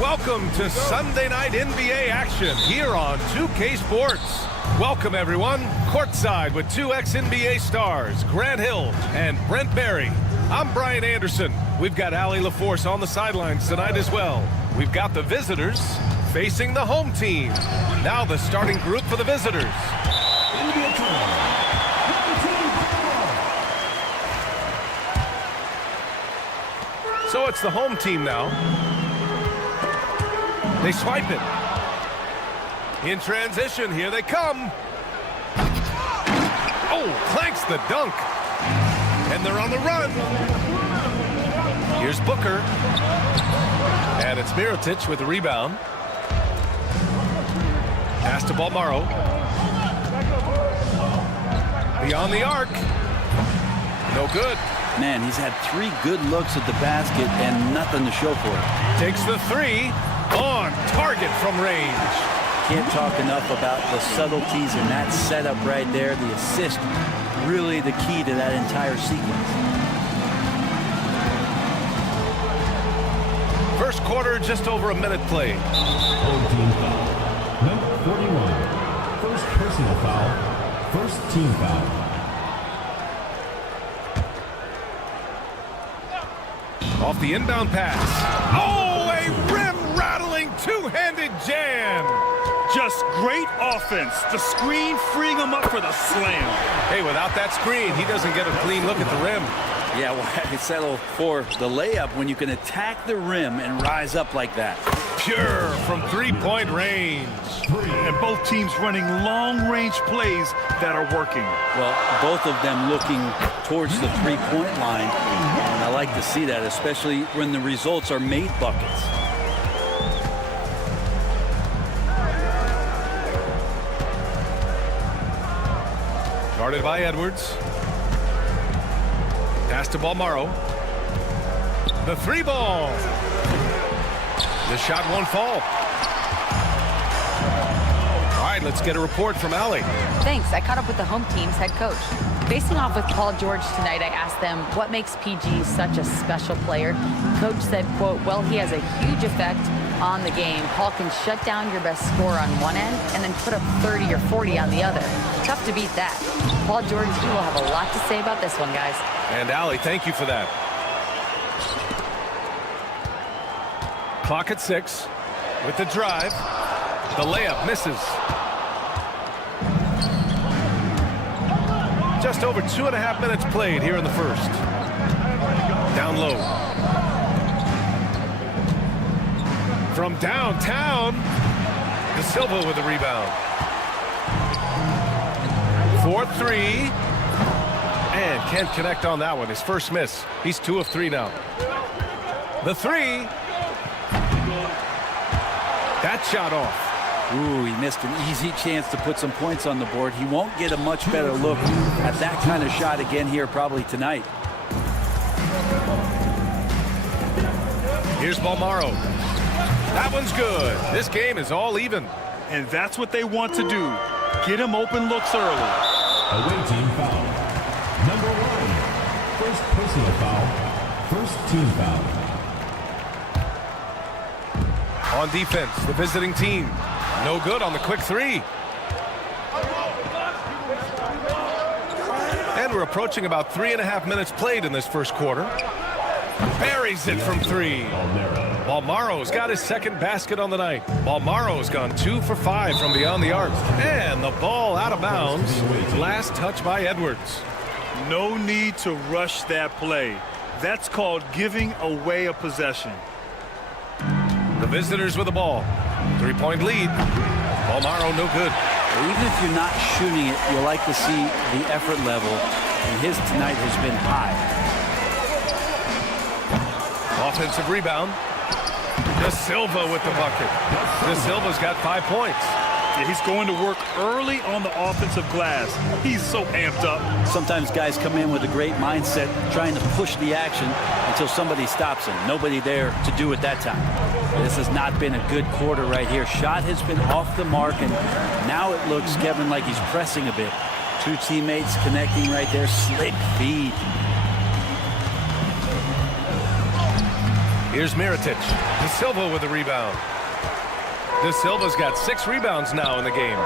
Welcome to Sunday Night NBA action here on 2K Sports. Welcome, everyone. Courtside with two ex-NBA stars, Grant Hill and Brent Barry. I'm Brian Anderson. We've got Allie LaForce on the sidelines tonight as well. We've got the visitors facing the home team. Now the starting group for the visitors. So it's the home team now. They swipe it. In transition, here they come. Oh, clanks the dunk. And they're on the run. Here's Booker. And it's Mirotic with the rebound. Pass to Balmaro. Beyond the arc. No good. Man, he's had 3 good looks at the basket and nothing to show for it. Takes the 3. On target from range. Can't talk enough about the subtleties in that setup right there. The assist, really the key to that entire sequence. First quarter, just over a minute played. Home team foul. Number 41. First personal foul. First team foul. Off the inbound pass. Oh, a rim-rattling two-handed jam. Just great offense. The screen freeing him up for the slam. Hey, without that screen, he doesn't get a clean look at the rim. Yeah, why settle for the layup when you can attack the rim and rise up like that? Pure from three-point range. And both teams running long-range plays that are working. Well, both of them looking towards the three-point line. And I like to see that, especially when the results are made buckets. Guarded by Edwards. Pass to Balmaro. The 3 ball. The shot won't fall. All right, let's get a report from Allie. Thanks. I caught up with the home team's head coach. Facing off with Paul George tonight, I asked them what makes PG such a special player. Coach said, quote, well, he has a huge effect on the game. Paul can shut down your best scorer on one end and then put up 30 or 40 on the other. Tough to beat that. Paul George, he will have a lot to say about this one, guys. And Allie, thank you for that. Clock at 6 with the drive. The layup misses. Just over 2.5 minutes played here in the first. Down low. From downtown, De Silva with the rebound. 4-3. And can't connect on that one. His first miss. He's 2 of 3 now. The 3. That shot off. Ooh, he missed an easy chance to put some points on the board. He won't get a much better look at that kind of shot again here probably tonight. Here's Balmaro. That one's good. This game is all even. And that's what they want to do. Get him open looks early. Away team foul. Number 1. First personal foul. First team foul. On defense, the visiting team. No good on the quick 3. And we're approaching about 3.5 minutes played in this first quarter. Buries it from 3. Balmaro's got his second basket on the night. Balmaro's gone 2 for 5 from beyond the arc. And the ball out of bounds. Last touch by Edwards. No need to rush that play. That's called giving away a possession. The visitors with the ball. 3-point lead. Balmaro no good. Even if you're not shooting it, you like to see the effort level. And his tonight has been high. Offensive rebound. De Silva with the bucket. De Silva's got 5 points. Yeah, he's going to work early on the offensive glass. He's so amped up. Sometimes guys come in with a great mindset, trying to push the action until somebody stops him. Nobody there to do it that time. This has not been a good quarter right here. Shot has been off the mark, and now it looks, Kevin, like he's pressing a bit. Two teammates connecting right there. Slick feed. Here's Mirotic. De Silva with a rebound. De Silva's got 6 rebounds now in the game.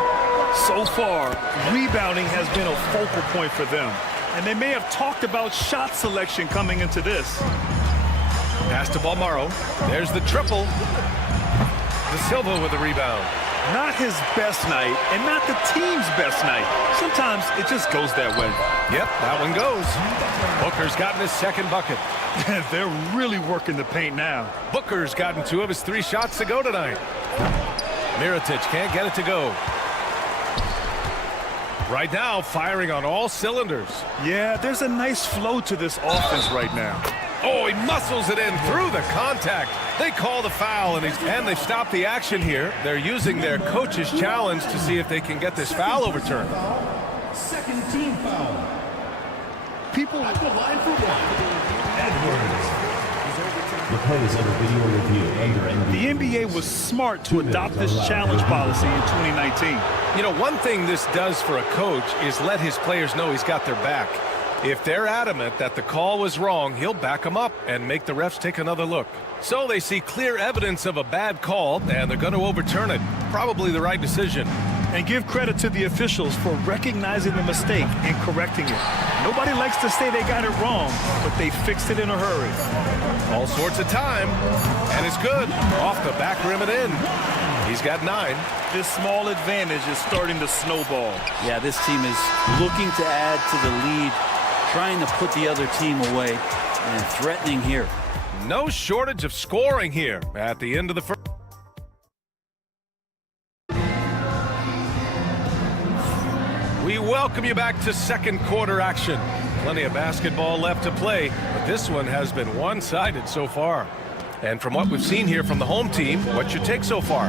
So far, rebounding has been a focal point for them. And they may have talked about shot selection coming into this. Pass to Balmaro. There's the triple. De Silva with a rebound. Not his best night, and not the team's best night. Sometimes it just goes that way. Yep, that one goes. Booker's gotten his second bucket. They're really working the paint now. Booker's gotten 2 of his 3 shots to go tonight. Mirotic can't get it to go. Right now, firing on all cylinders. Yeah, there's a nice flow to this offense right now. Oh, he muscles it in through the contact. They call the foul, and they stop the action here. They're using their coach's challenge to see if they can get this foul overturned. Second team foul. People At the line for 1. Edwards. The play is under video review under NBA. The NBA was smart to adopt this challenge policy in 2019. You know, one thing this does for a coach is let his players know he's got their back. If they're adamant that the call was wrong, he'll back them up and make the refs take another look. So they see clear evidence of a bad call, and they're going to overturn it. Probably the right decision. And give credit to the officials for recognizing the mistake and correcting it. Nobody likes to say they got it wrong, but they fixed it in a hurry. All sorts of time, and it's good. Off the back rim and in. He's got 9. This small advantage is starting to snowball. Yeah, this team is looking to add to the lead, trying to put the other team away, and threatening here. No shortage of scoring here at the end of the first. We welcome you back to second quarter action. Plenty of basketball left to play, but this one has been one-sided so far. And from what we've seen here from the home team, what's your take so far?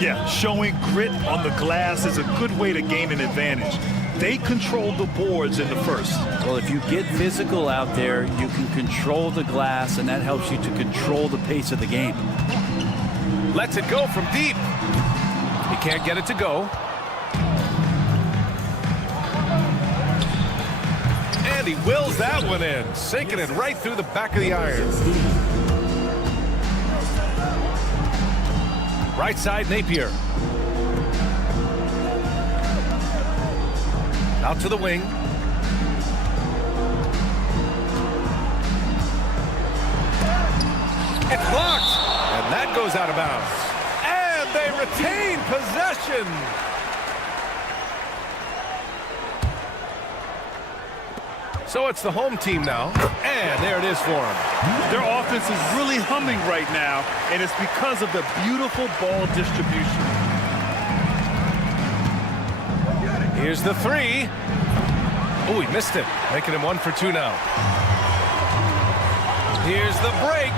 Yeah, showing grit on the glass is a good way to gain an advantage. They control the boards in the first. Well, if you get physical out there, you can control the glass, and that helps you to control the pace of the game. Lets it go from deep. He can't get it to go. And he wills that one in, sinking it right through the back of the iron. Right side, Napier. Out to the wing. It's blocked, and that goes out of bounds. And they retain possession. So it's the home team now, and there it is for them. Their offense is really humming right now, and it's because of the beautiful ball distribution. Here's the 3. Oh, he missed it, making him 1 for 2 now. Here's the break.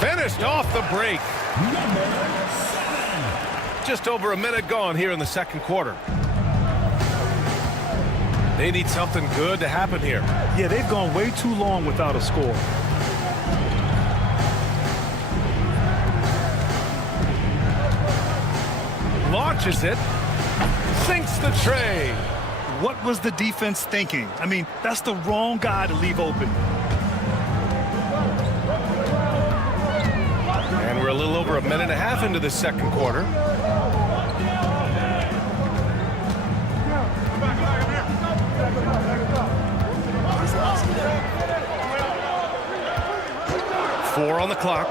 Finished off the break. Just over a minute gone here in the second quarter. They need something good to happen here. Yeah, they've gone way too long without a score. Launches it. Sinks the tray. What was the defense thinking? I mean, that's the wrong guy to leave open. And we're a little over a minute and a half into the second quarter. Four on the clock.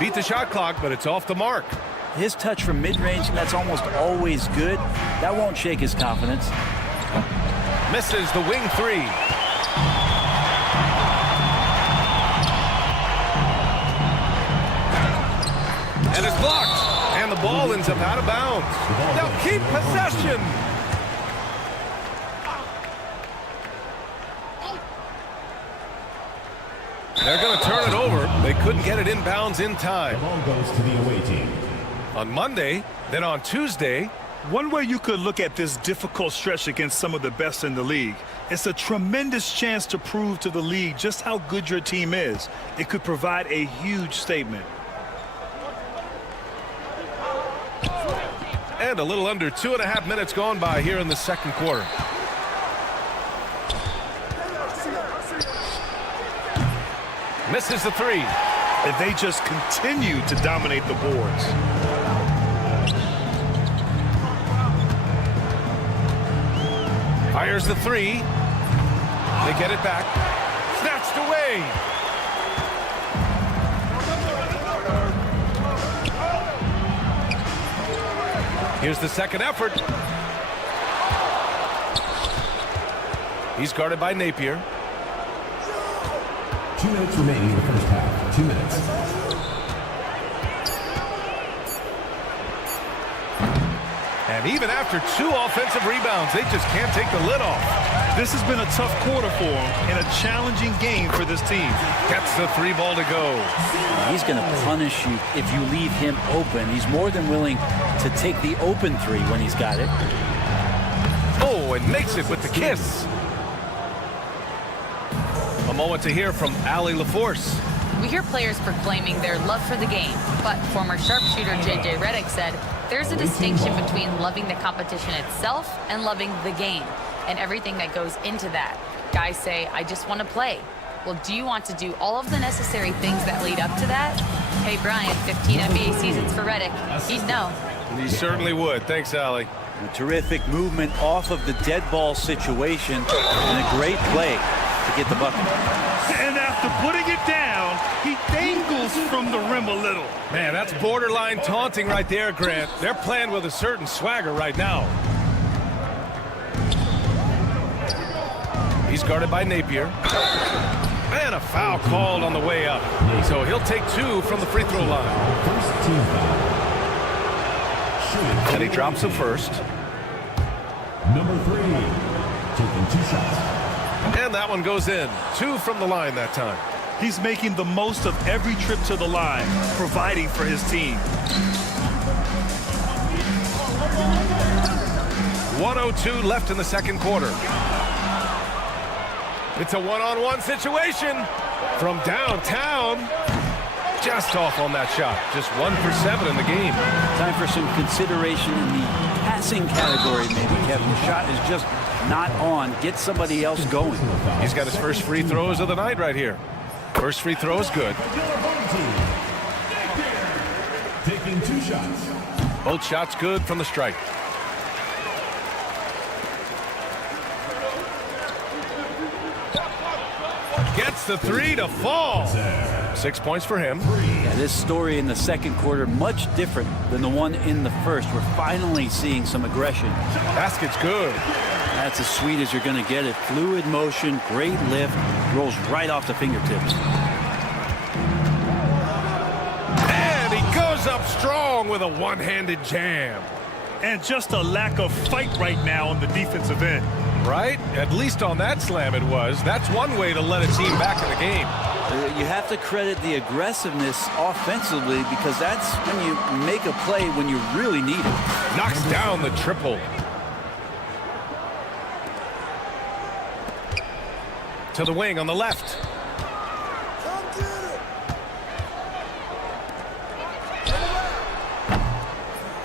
Beat the shot clock, but it's off the mark. His touch from mid-range, and that's almost always good. That won't shake his confidence. Misses the wing 3. And it's blocked. And the ball ends up out of bounds. They'll keep possession. They're going to turn it over. They couldn't get it inbounds in time. The ball goes to the away team. On Monday, then on Tuesday, One way you could look at this difficult stretch against some of the best in the league, it's a tremendous chance to prove to the league just how good your team is. It could provide a huge statement. And a little under 2.5 minutes gone by here in the second quarter. Misses the three. And they just continue to dominate the boards. Fires the three. They get it back. Snatched away. Here's the second effort. He's guarded by Napier. 2 minutes remaining in the first half. 2 minutes. And even after 2 offensive rebounds, they just can't take the lid off. This has been a tough quarter for him and a challenging game for this team. Gets the 3 ball to go. He's going to punish you if you leave him open. He's more than willing to take the open 3 when he's got it. Oh, and makes it with the kiss. A moment to hear from Allie LaForce. We hear players proclaiming their love for the game, but former sharpshooter J.J. Redick said there's a distinction between loving the competition itself and loving the game and everything that goes into that. Guys say, I just want to play. Well, do you want to do all of the necessary things that lead up to that? Hey, Brian, 15 NBA seasons for Redick. He'd know. He certainly would. Thanks, Allie. A terrific movement off of the dead ball situation and a great play to get the bucket. And after putting it down, he dangles from the rim a little. Man, that's borderline taunting right there, Grant. They're playing with a certain swagger right now. He's guarded by Napier. And a foul called on the way up. So he'll take 2 from the free throw line. First team foul. And he drops the first. Number 3, taking 2 shots. And that one goes in. 2 from the line that time. He's making the most of every trip to the line, providing for his team. 1:02 left in the second quarter. It's a one-on-one situation from downtown. Just off on that shot. Just 1 for 7 in the game. Time for some consideration in the passing category, maybe, Kevin. The shot is just not on. Get somebody else going. He's got his first free throws of the night right here. First free throw is good. Taking 2 shots. Both shots good from the stripe. Gets the 3 to fall. 6 points for him. Yeah, this story in the second quarter, much different than the one in the first. We're finally seeing some aggression. Basket's good. That's as sweet as you're going to get it. Fluid motion, great lift, rolls right off the fingertips. And he goes up strong with a one-handed jam. And just a lack of fight right now on the defensive end. Right? At least on that slam it was. That's one way to let a team back in the game. You have to credit the aggressiveness offensively because that's when you make a play when you really need it. Knocks down the triple. To the wing on the left.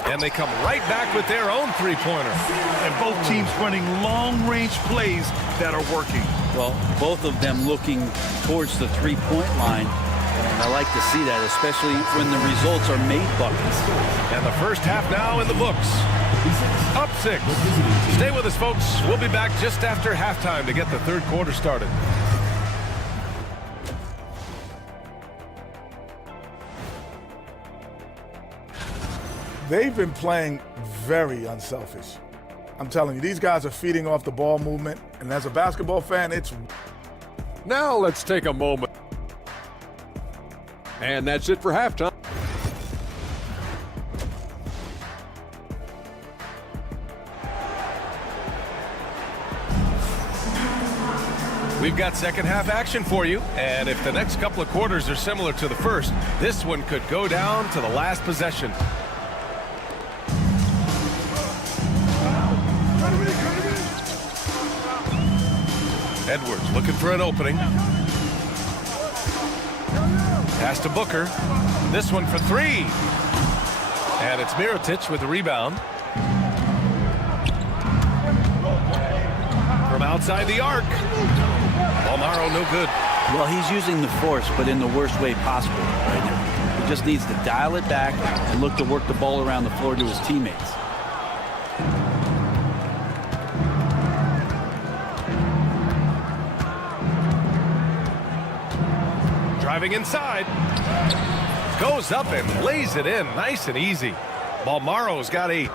And they come right back with their own three-pointer. And both teams running long-range plays that are working. Well, both of them looking towards the three-point line. And I like to see that, especially when the results are made buckets. And the first half now in the books. Up 6. Stay with us, folks. We'll be back just after halftime to get the third quarter started. They've been playing very unselfish. I'm telling you, these guys are feeding off the ball movement, and as a basketball fan, it's... Now let's take a moment. And that's it for halftime. We've got second half action for you, and if the next couple of quarters are similar to the first, this one could go down to the last possession. Edwards looking for an opening. Pass to Booker. This one for three. And it's Mirotic with the rebound. From outside the arc. Bolmaro no good. Well, he's using the force, but in the worst way possible right now. He just needs to dial it back and look to work the ball around the floor to his teammates. Driving inside. Goes up and lays it in nice and easy. Bolmaro's got a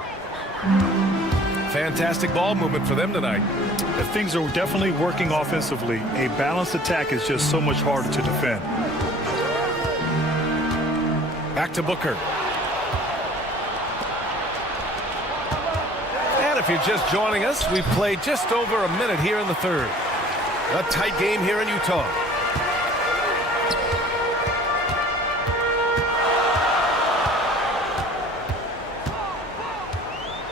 fantastic ball movement for them tonight. Things are definitely working offensively. A balanced attack is just so much harder to defend. Back to Booker. And if you're just joining us, we've played just over a minute here in the third. A tight game here in Utah.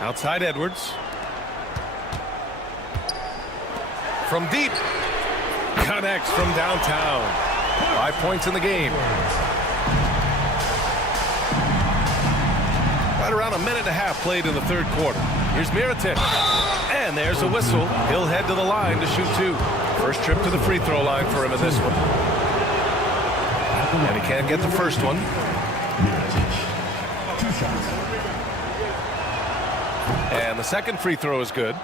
Outside Edwards. From deep. Connects from downtown. 5 points in the game. Right around a minute and a half played in the third quarter. Here's Mirotic. And there's a whistle. He'll head to the line to shoot two. First trip to the free throw line for him in this one. And he can't get the first one. Mirotic. 2 shots. And the second free throw is good.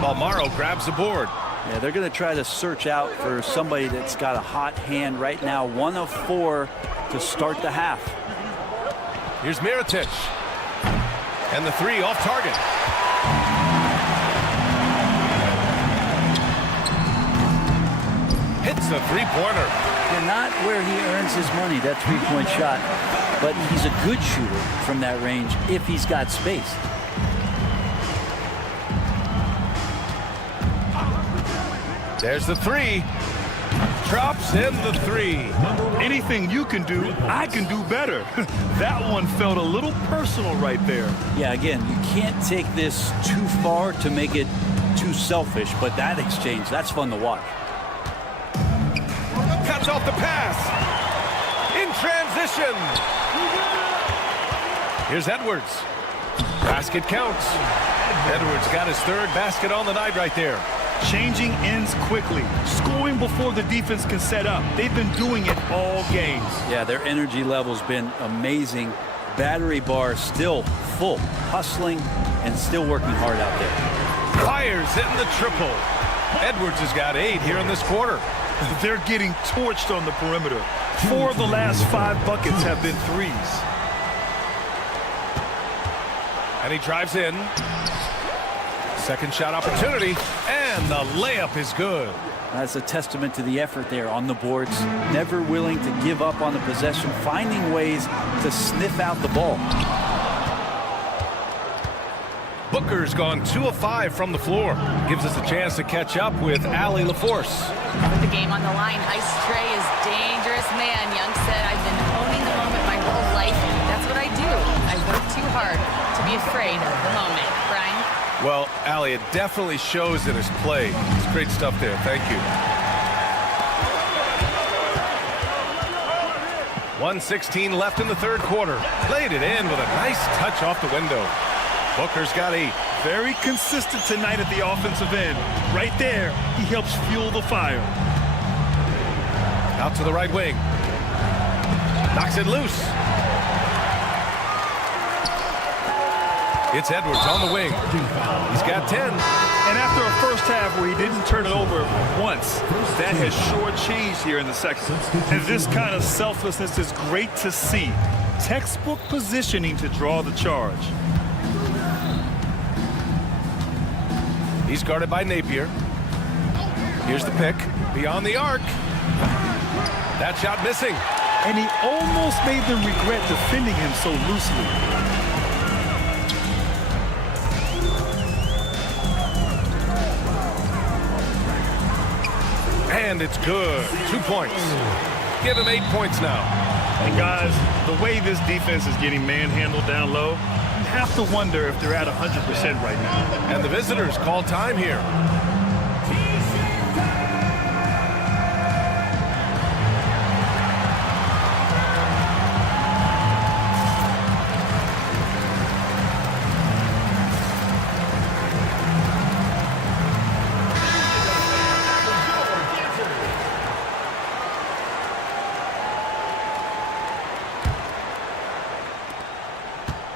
Bolmaro grabs the board. Yeah, they're going to try to search out for somebody that's got a hot hand right now. 1 of 4 to start the half. Here's Mirotic. And the three off target. Hits the three-pointer. They're not where he earns his money, that three-point shot. But he's a good shooter from that range if he's got space. There's the three. Drops in the three. Anything you can do, I can do better. That one felt a little personal right there. Yeah, again, you can't take this too far to make it too selfish, but that exchange, that's fun to watch. Cuts off the pass. In transition. Here's Edwards. Basket counts. Edwards got his third basket on the night right there. Changing ends quickly. Scoring before the defense can set up. They've been doing it all games. Yeah, their energy level's been amazing. Battery bar still full, hustling and still working hard out there. Fires in the triple. Edwards has got 8 here in this quarter. They're getting torched on the perimeter. 4 of the last 5 buckets have been threes. And he drives in. Second shot opportunity, and the layup is good. That's a testament to the effort there on the boards. Never willing to give up on the possession, finding ways to sniff out the ball. Booker's gone 2 of 5 from the floor. Gives us a chance to catch up with Allie LaForce. With the game on the line, Ice Trey is dangerous man. Young said, I've been owning the moment my whole life. That's what I do. I work too hard to be afraid of the moment. Brian? Well, Allie, it definitely shows in his play. It's great stuff there. Thank you. 1:16 left in the third quarter. Played it in with a nice touch off the window. Booker's got 8. Very consistent tonight at the offensive end. Right there, he helps fuel the fire. Out to the right wing. Knocks it loose. It's Edwards on the wing. He's got 10. And after a first half where he didn't turn it over once, that has sure changed here in the second. And this kind of selflessness is great to see. Textbook positioning to draw the charge. He's guarded by Napier. Here's the pick. Beyond the arc. That shot missing. And he almost made them regret defending him so loosely. And it's good. 2 points. Give him 8 points now. And guys, the way this defense is getting manhandled down low, you have to wonder if they're at 100% right now. And the visitors call time here.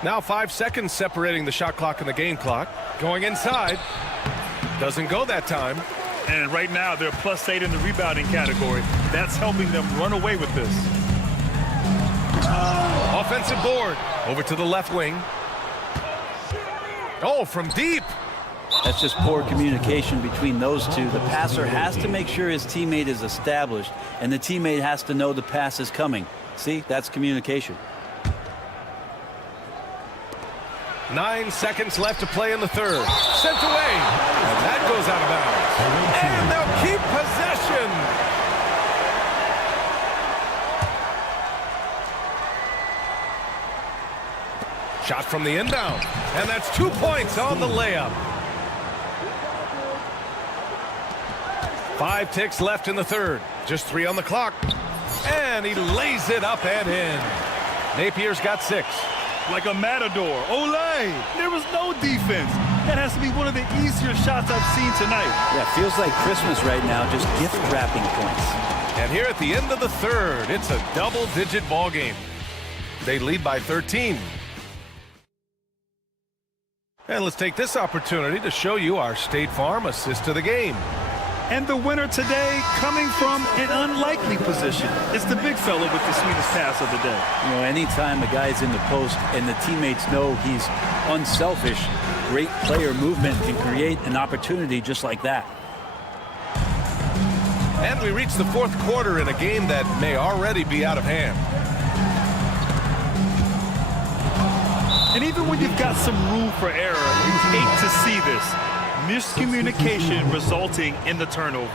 Now 5 seconds separating the shot clock and the game clock. Going inside. Doesn't go that time. And right now they're +8 in the rebounding category. That's helping them run away with this. Offensive board. Over to the left wing. Oh, from deep. That's just poor communication between those two. The passer has to make sure his teammate is established, and the teammate has to know the pass is coming. See, that's communication. 9 seconds left to play in the third. Sent away. And that goes out of bounds. And they'll keep possession. Shot from the inbound. And that's 2 points on the layup. 5 ticks left in the third. Just 3 on the clock. And he lays it up and in. Napier's got 6. Like a matador. Olay! There was no defense. That has to be one of the easier shots I've seen tonight. Yeah, feels like Christmas right now, just gift wrapping points. And here at the end of the third, it's a double-digit ball game. They lead by 13. And let's take this opportunity to show you our State Farm assist to the game. And the winner today coming from an unlikely position. It's the big fella with the sweetest pass of the day. You know, anytime a guy's in the post and the teammates know he's unselfish, great player movement can create an opportunity just like that. And we reach the fourth quarter in a game that may already be out of hand. And even when you've got some room for error, you hate to see this. Miscommunication resulting in the turnover.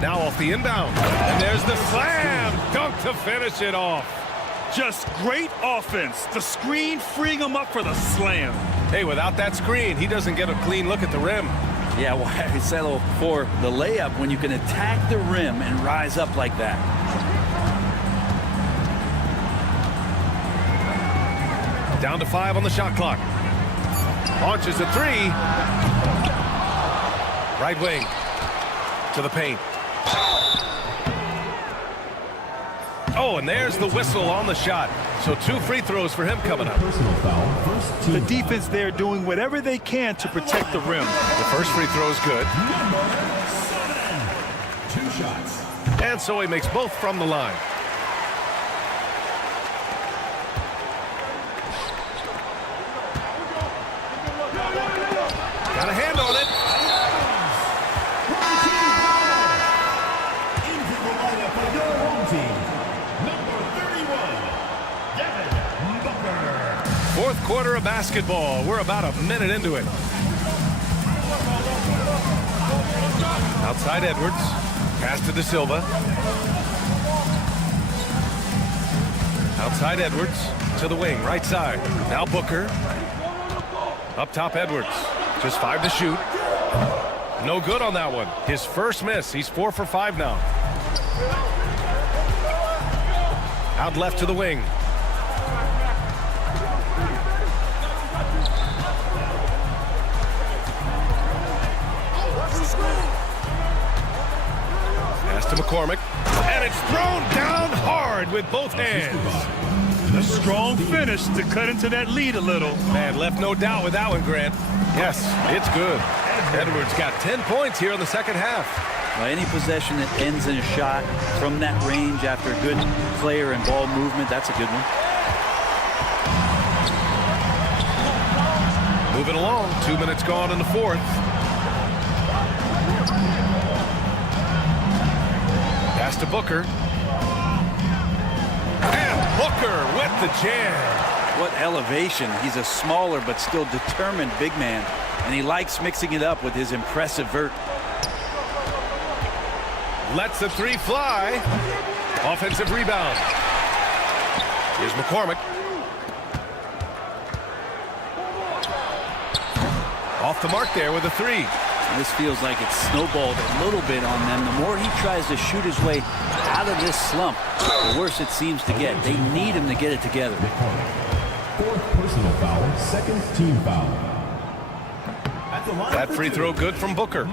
Now off the inbound. And there's the slam dunk to finish it off. Just great offense. The screen freeing him up for the slam. Hey, without that screen, he doesn't get a clean look at the rim. Yeah, why settle for the layup when you can attack the rim and rise up like that? Down to 5 on the shot clock. Launches a 3. Right wing to the paint. Oh, and there's the whistle on the shot. So 2 free throws for him coming up. Personal foul, first team. The defense there doing whatever they can to protect the rim. The first free throw is good. Number 7. 2 shots. And so he makes both from the line. Got a hand on it. Into the lineup for your home team, number 31, Devin Booker. Fourth quarter of basketball. We're about a minute into it. Outside Edwards. Pass to De Silva. Outside Edwards to the wing, right side. Now Booker. Up top Edwards. Just 5 to shoot. No good on that one. His first miss. He's 4 for 5 now. Out left to the wing. Pass to McCormick. And it's thrown down hard with both hands. A strong finish to cut into that lead a little. Man, left no doubt with that one, Grant. Yes, it's good. Edwards got 10 points here in the second half. Well, any possession that ends in a shot from that range after good player and ball movement, that's a good one. Moving along, 2 minutes gone in the fourth. Pass to Booker. And Booker with the jam. What elevation. He's a smaller but still determined big man, and he likes mixing it up with his impressive vert. Lets the three fly. Offensive rebound. Here's McCormick. Off the mark there with a three. This feels like it's snowballed a little bit on them. The more he tries to shoot his way out of this slump, the worse it seems to get. They need him to get it together. Fourth personal foul, second team foul. That free throw good from Booker.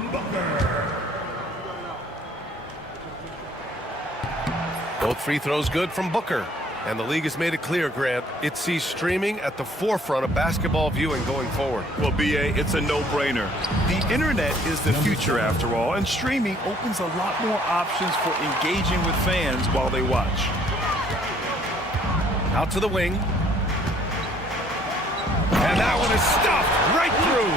Both free throws good from Booker. And the league has made it clear, Grant, it sees streaming at the forefront of basketball viewing going forward. Well, B.A., it's a no-brainer. The internet is the future, after all, and streaming opens a lot more options for engaging with fans while they watch. Out to the wing. And that one is stuffed right through.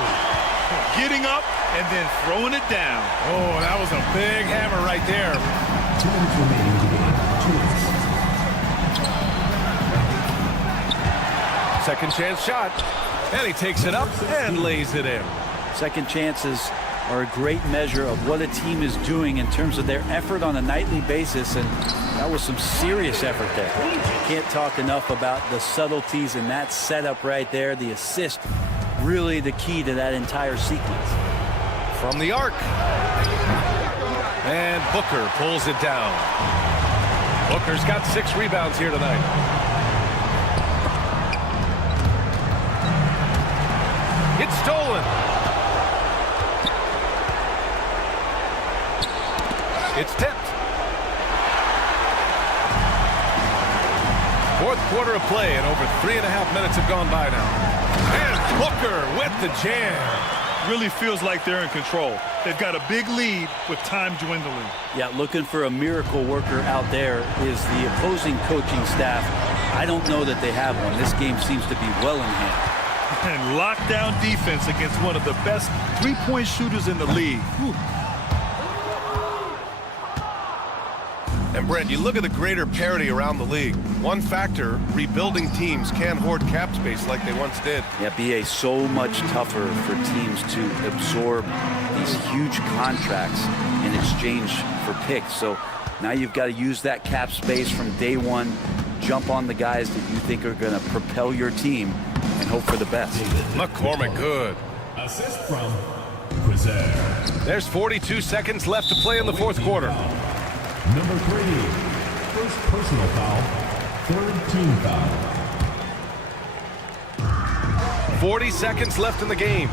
Getting up and then throwing it down. Oh, that was a big hammer right there. 2 minutes remaining in the game. 2 minutes. Second chance shot. And he takes it up and lays it in. Second chances are a great measure of what a team is doing in terms of their effort on a nightly basis, and that was some serious effort there. Can't talk enough about the subtleties in that setup right there. The assist, really the key to that entire sequence. From the arc. And Booker pulls it down. Booker's got 6 rebounds here tonight. It's stolen. It's tipped. Fourth quarter of play, and over 3.5 minutes have gone by now. And Booker with the jam. Really feels like they're in control. They've got a big lead with time dwindling. Yeah, looking for a miracle worker out there is the opposing coaching staff. I don't know that they have one. This game seems to be well in hand. And lockdown defense against one of the best three-point shooters in the league. Whew. And Brent, you look at the greater parity around the league. One factor, rebuilding teams can't hoard cap space like they once did. Yeah, BA, so much tougher for teams to absorb these huge contracts in exchange for picks. So now you've got to use that cap space from day one, jump on the guys that you think are going to propel your team, and hope for the best. McCormick good. Assist from Quizer. There's 42 seconds left to play in the fourth quarter. Number 3, first personal foul, third team foul. 40 seconds left in the game.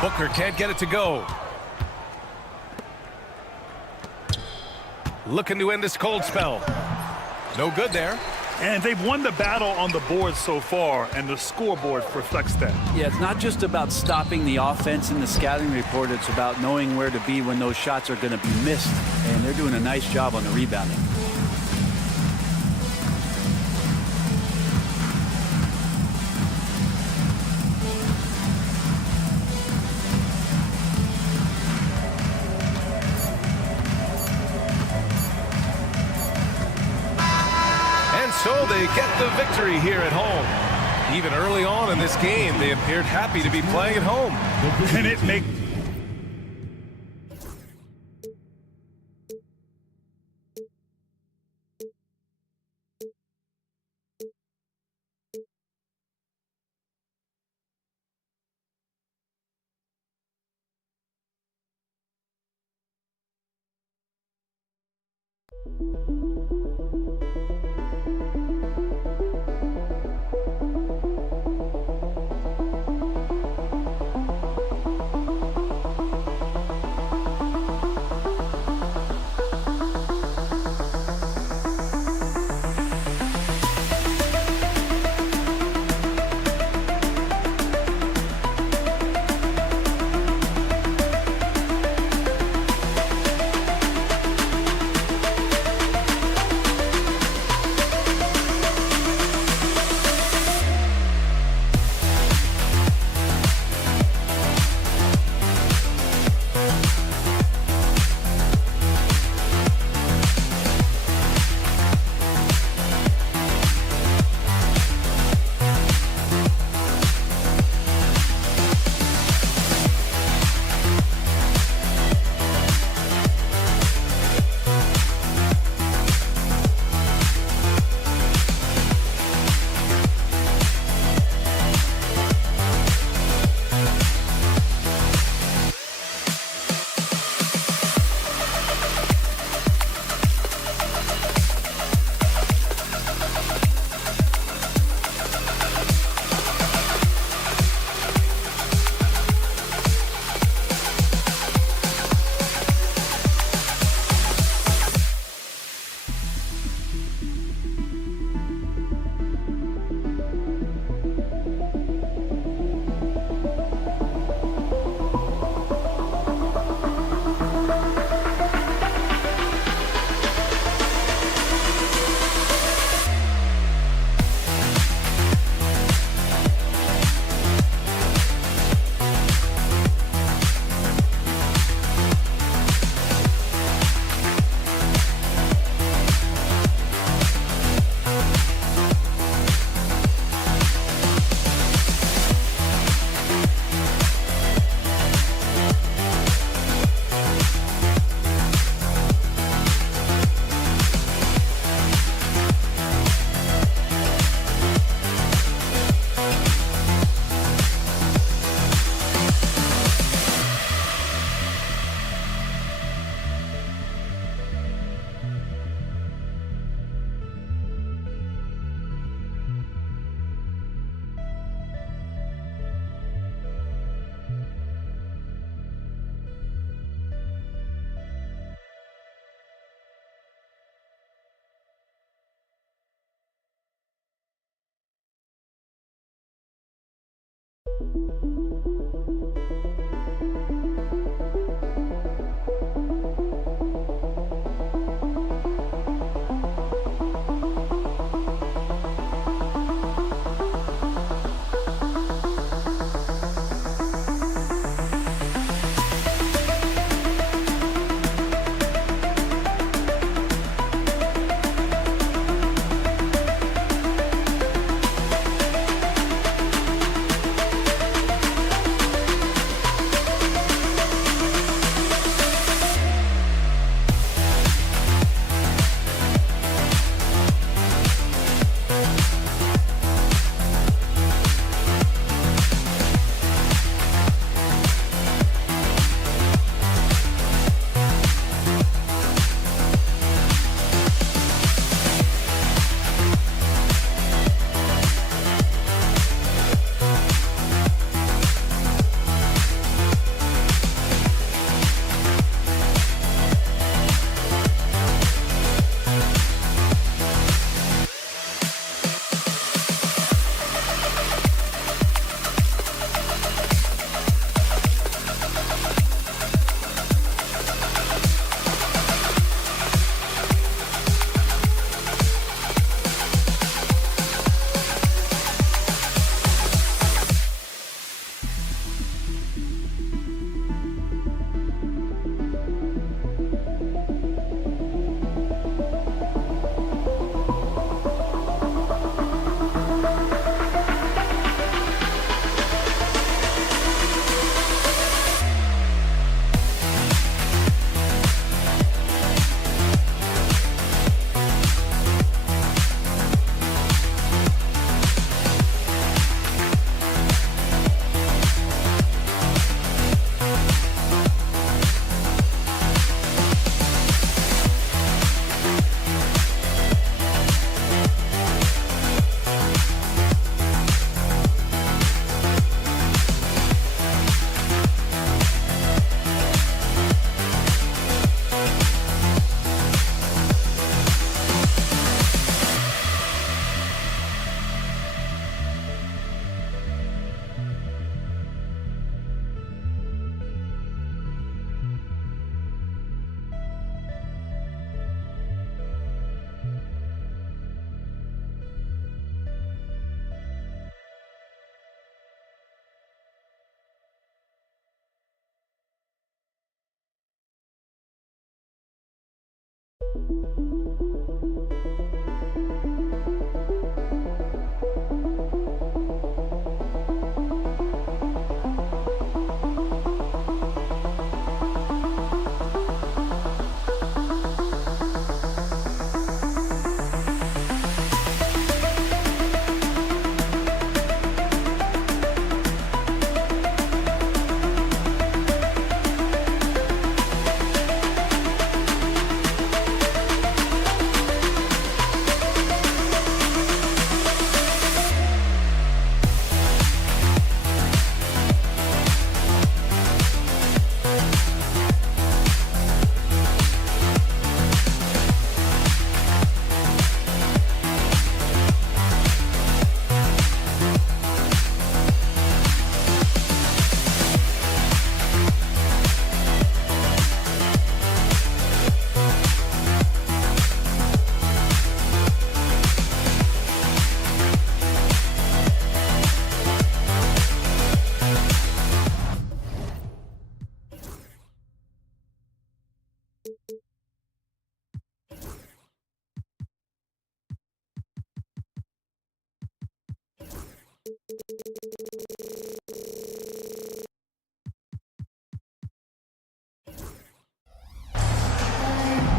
Booker can't get it to go. Looking to end this cold spell. No good there. And they've won the battle on the board so far, and the scoreboard reflects that. Yeah, it's not just about stopping the offense in the scouting report. It's about knowing where to be when those shots are going to be missed. And they're doing a nice job on the rebounding. So they get the victory here at home. Even early on in this game, they appeared happy to be playing at home. Can it make...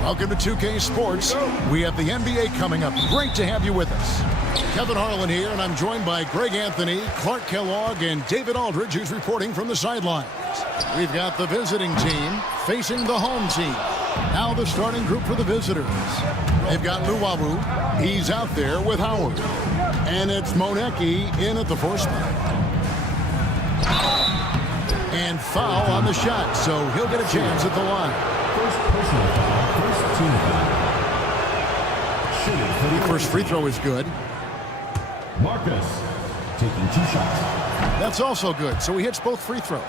Welcome to 2K Sports. We have the NBA coming up. Great to have you with us. Kevin Harlan here, and I'm joined by Greg Anthony, Clark Kellogg, and David Aldridge, who's reporting from the sidelines. We've got the visiting team facing the home team. Now the starting group for the visitors. They've got Luwawu. He's out there with Howard. And it's Monecki in at the 4 spot. And foul on the shot, so he'll get a chance at the line. First personal foul, first team foul. Shooting for the First free throw is good. Marcus taking 2 shots. That's also good, so he hits both free throws.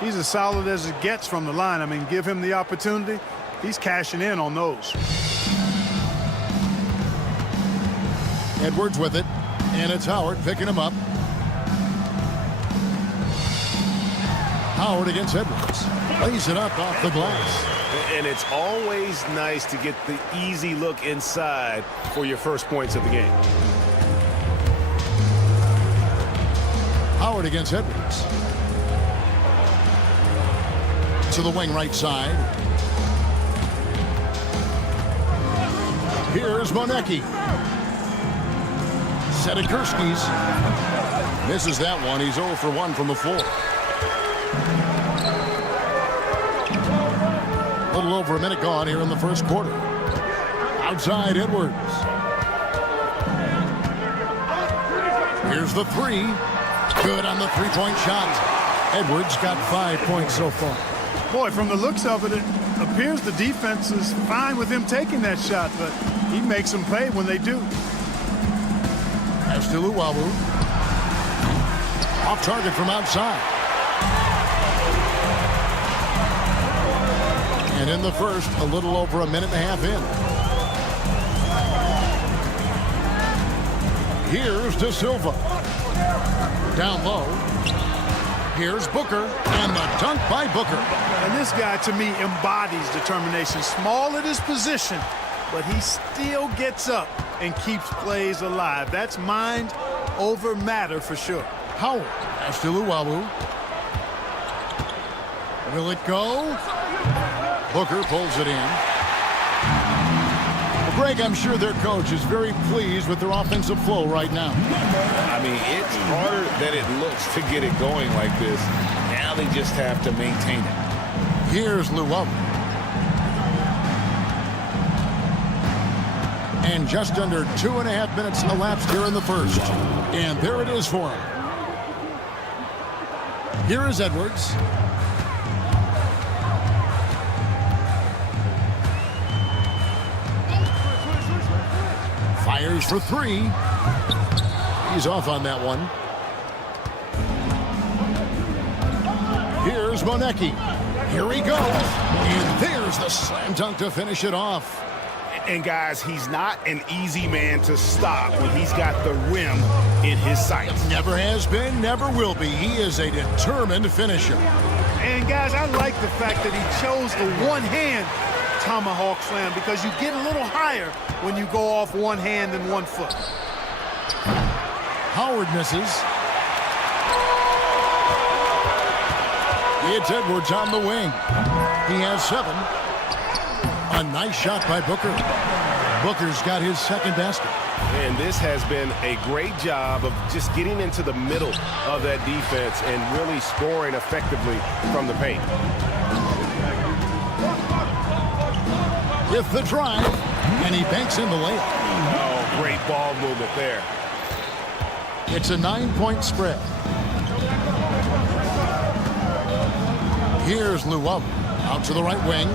He's as solid as it gets from the line. I mean, give him the opportunity. He's cashing in on those. Edwards with it, and it's Howard picking him up. Howard against Edwards. Lays it up off the glass. And it's always nice to get the easy look inside for your first points of the game. Howard against Edwards. To the wing right side. Here's Monecki. Sedikurski's. Misses that one. He's 0 for 1 from the floor. A little over a minute gone here in the first quarter. Outside Edwards. Here's the 3. Good on the three-point shot. Edwards got 5 points so far. Boy, from the looks of it, it appears the defense is fine with him taking that shot, but he makes them pay when they do. As to Luwawu. Off target from outside. And in the first, a little over a minute and a half in. Here's De Silva. Down low. Here's Booker. And the dunk by Booker. And this guy, to me, embodies determination. Small at his position, but he still gets up and keeps plays alive. That's mind over matter for sure. Howard. As to Luwawu. Will it go? Booker pulls it in. Well, Greg, I'm sure their coach is very pleased with their offensive flow right now. I mean, it's harder than it looks to get it going like this. Now they just have to maintain it. Here's Luwawu. And just under 2.5 minutes elapsed here in the first. And there it is for him. Here is Edwards. Fires for 3. He's off on that one. Here's Monecki. Here he goes. And there's the slam dunk to finish it off. And guys, he's not an easy man to stop when he's got the rim in his sights. Never has been, never will be. He is a determined finisher. And guys, I like the fact that he chose the one hand tomahawk slam because you get a little higher when you go off one hand and one foot. Howard misses. It's Edwards on the wing. He has 7. A nice shot by Booker. Booker's got his second basket. And this has been a great job of just getting into the middle of that defense and really scoring effectively from the paint. With the drive, and he banks in the layup. Oh, great ball movement there. It's a 9-point spread. Here's Llewellyn out to the right wing.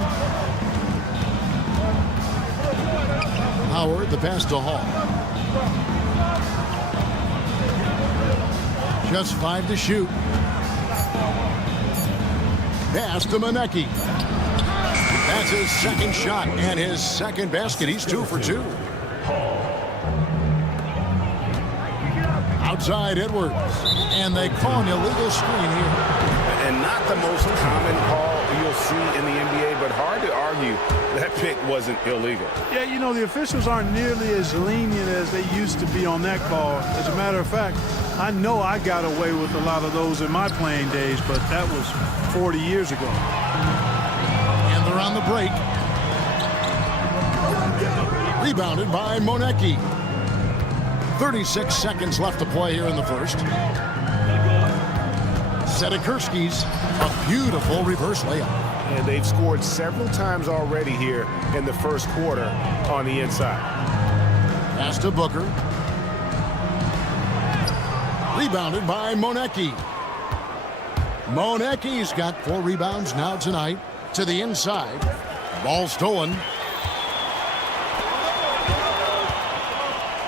Howard, the pass to Hall. Just 5 to shoot. Pass to Monecki. That's his second shot and his second basket. He's 2 for 2. Outside Edwards. And they call an illegal screen here. And not the most common call you'll see in the NBA, but hard to argue that pick wasn't illegal. Yeah, you know, the officials aren't nearly as lenient as they used to be on that call. As a matter of fact, I know I got away with a lot of those in my playing days, but that was 40 years ago. And they're on the break. Rebounded by Monecki. 36 seconds left to play here in the first. Sedekursky's a beautiful reverse layup. And they've scored several times already here in the first quarter on the inside. Pass to Booker. Rebounded by Monecki. Monecki's got 4 rebounds now tonight. To the inside. Ball stolen.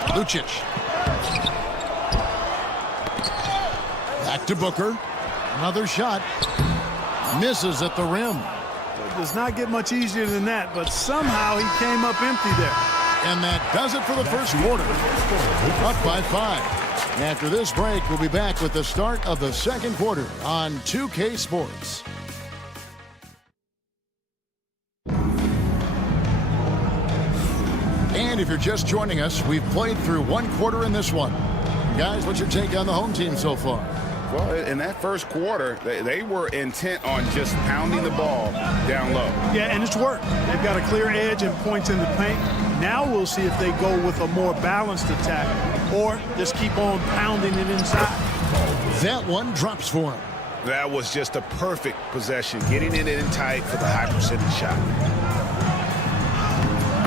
Lucic. Back to Booker. Another shot. Misses at the rim. It does not get much easier than that, but somehow he came up empty there. And that does it for the first quarter. Up by 5. After this break, we'll be back with the start of the second quarter on 2K Sports. And if you're just joining us, we've played through 1 quarter in this one. Guys, what's your take on the home team so far? Well, in that first quarter, they were intent on just pounding the ball down low. Yeah, and it's worked. They've got a clear edge and points in the paint. Now we'll see if they go with a more balanced attack or just keep on pounding it inside. That one drops for him. That was just a perfect possession, getting it in tight for the high percentage shot.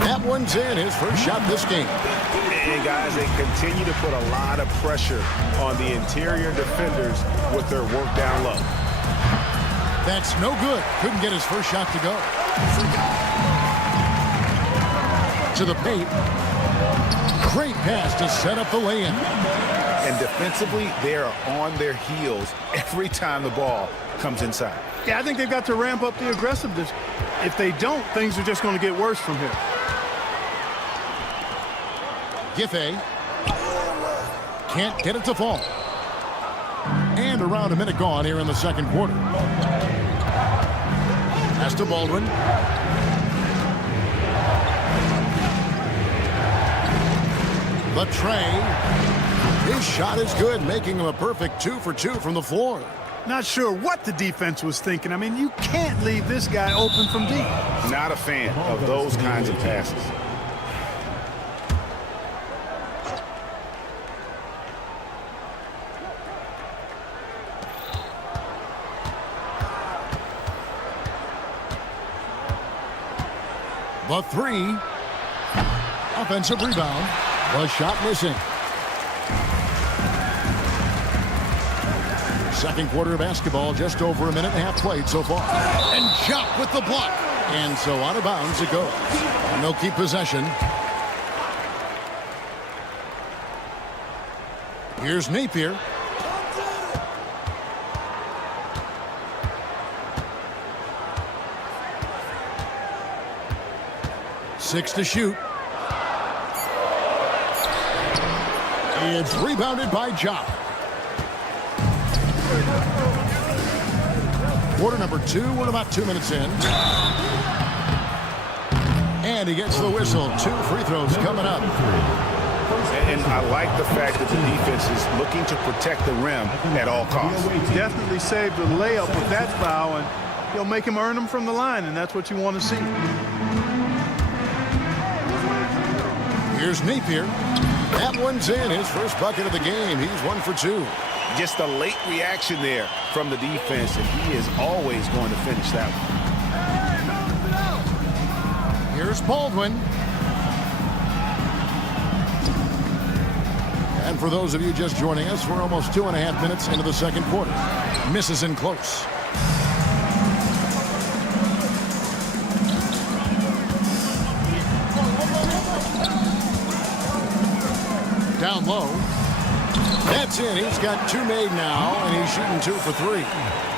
That one's in, his first shot this game. And guys, they continue to put a lot of pressure on the interior defenders with their work down low. That's no good. Couldn't get his first shot to go. To the paint. Great pass to set up the lay-in. And defensively, they are on their heels every time the ball comes inside. Yeah, I think they've got to ramp up the aggressiveness. If they don't, things are just going to get worse from here. Giffey can't get it to fall. And around a minute gone here in the second quarter. Pass to Baldwin. The tray. His shot is good, making him a perfect 2 for 2 from the floor. Not sure what the defense was thinking. I mean, you can't leave this guy open from deep. Not a fan of those kinds of passes. The 3. Offensive rebound. The shot missing. Second quarter of basketball, just over a minute and a half played so far. And Jump with the block. And so out of bounds it goes. And they'll keep possession. Here's Napier. Six to shoot. It's rebounded by Jump. Quarter number 2. We're about 2 minutes in. And he gets the whistle. 2 free throws coming up. And I like the fact that the defense is looking to protect the rim at all costs. Definitely saved the layup with that foul, and he'll make him earn them from the line, and that's what you want to see. Here's Napier. That one's in. His first bucket of the game. He's 1 for 2. Just a late reaction there from the defense, and he is always going to finish that one. Here's Baldwin. And for those of you just joining us, we're almost 2.5 minutes into the second quarter. Misses in close. Down low. That's in. He's got 2 made now, and he's shooting 2 for 3.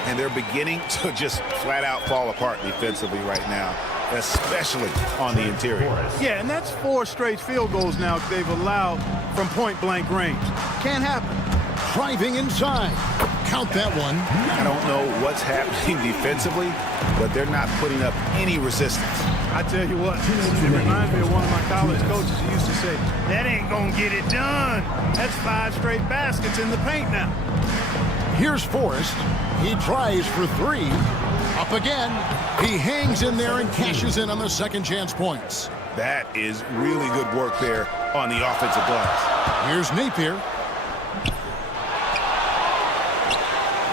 And they're beginning to just flat out fall apart defensively right now, especially on the interior. Yeah, and that's 4 straight field goals now they've allowed from point-blank range. Can't happen. Driving inside. Count that one. I don't know what's happening defensively, but they're not putting up any resistance. I tell you what, it reminds me of one of my college coaches who used to say, that ain't gonna get it done. That's 5 straight baskets in the paint now. Here's Forrest. He tries for 3. Up again. He hangs in there and cashes in on the second chance points. That is really good work there on the offensive glass. Here's Napier.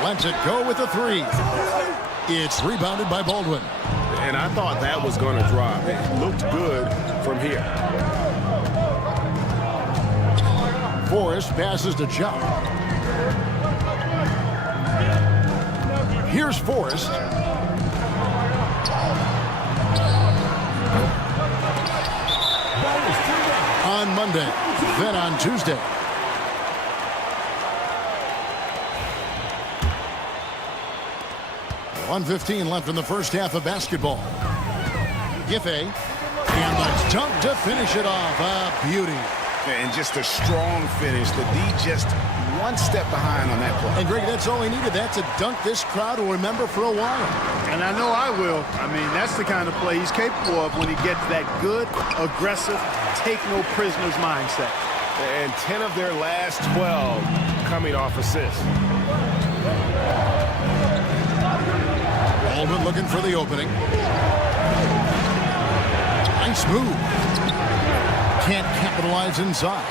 Lets it go with a 3. It's rebounded by Baldwin. And I thought that was going to drop. It looked good from here. Forrest passes to Chuck. Here's Forrest. On Monday, then on Tuesday. .115 left in the first half of basketball. Giffey, and the dunk to finish it off. A beauty. And just a strong finish. The D just 1 step behind on that play. And Greg, that's all he needed. That's a dunk this crowd will remember for a while. And I know I will. I mean, that's the kind of play he's capable of when he gets that good, aggressive, take no prisoners mindset. And 10 of their last 12 coming off assists. Baldwin looking for the opening. Nice move. Can't capitalize inside.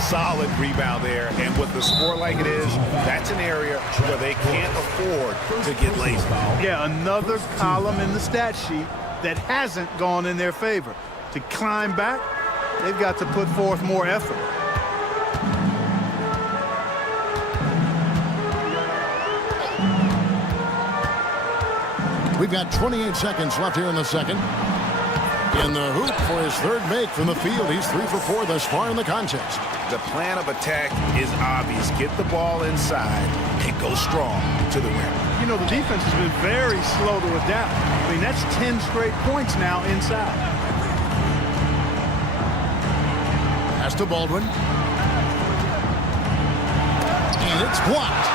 Solid rebound there, and with the score like it is, that's an area where they can't afford to get lazy. Yeah, another column in the stat sheet that hasn't gone in their favor. To climb back, they've got to put forth more effort. We've got 28 seconds left here in the second. In the hoop for his 3rd make from the field. He's 3 for 4 thus far in the contest. The plan of attack is obvious. Get the ball inside and go strong to the rim. You know, the defense has been very slow to adapt. I mean, that's 10 straight points now inside. Pass to Baldwin. And it's blocked.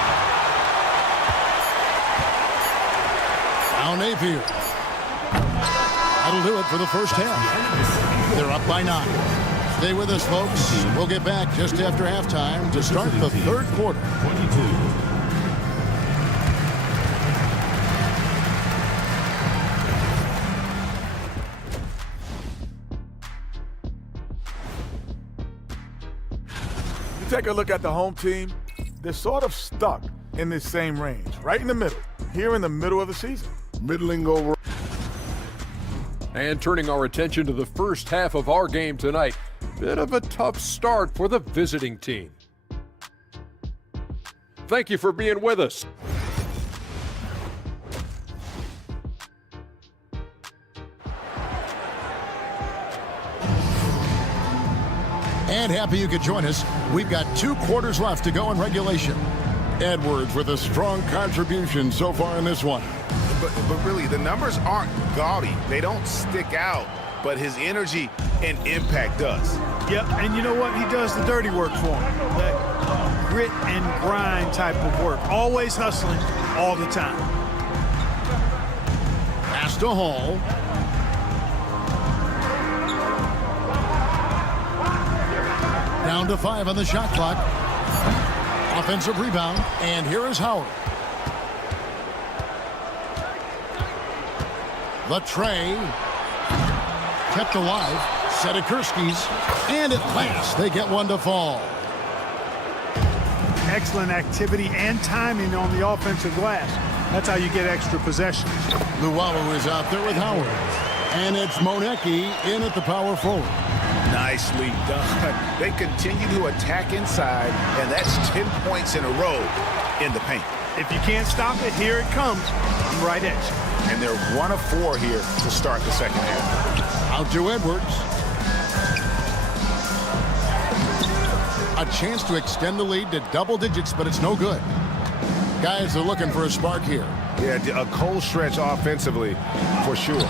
Now Napier. That'll do it for the first half. They're up by 9. Stay with us, folks. We'll get back just after halftime to start the third quarter. 22. You take a look at the home team, they're sort of stuck in this same range, right in the middle, here in the middle of the season. Middling over. And turning our attention to the first half of our game tonight. Bit of a tough start for the visiting team. Thank you for being with us. And happy you could join us. We've got 2 quarters left to go in regulation. Edwards with a strong contribution so far in this one. But really, the numbers aren't gaudy. They don't stick out, but his energy and impact does. Yep, and you know what? He does the dirty work for him. That grit and grind type of work. Always hustling all the time. Pass to Hall. Down to 5 on the shot clock. Offensive rebound, and here is Howard. The tray. Kept alive. Sedikurski's. And at last, they get one to fall. Excellent activity and timing on the offensive glass. That's how you get extra possessions. Luwawu is out there with Howard. And it's Monecki in at the power forward. Nicely done. They continue to attack inside, and that's 10 points in a row in the paint. If you can't stop it, here it comes. I'm right at you. And they're 1 of 4 here to start the second half. Out to Edwards. A chance to extend the lead to double digits, but it's no good. Guys are looking for a spark here. Yeah, a cold stretch offensively, for sure.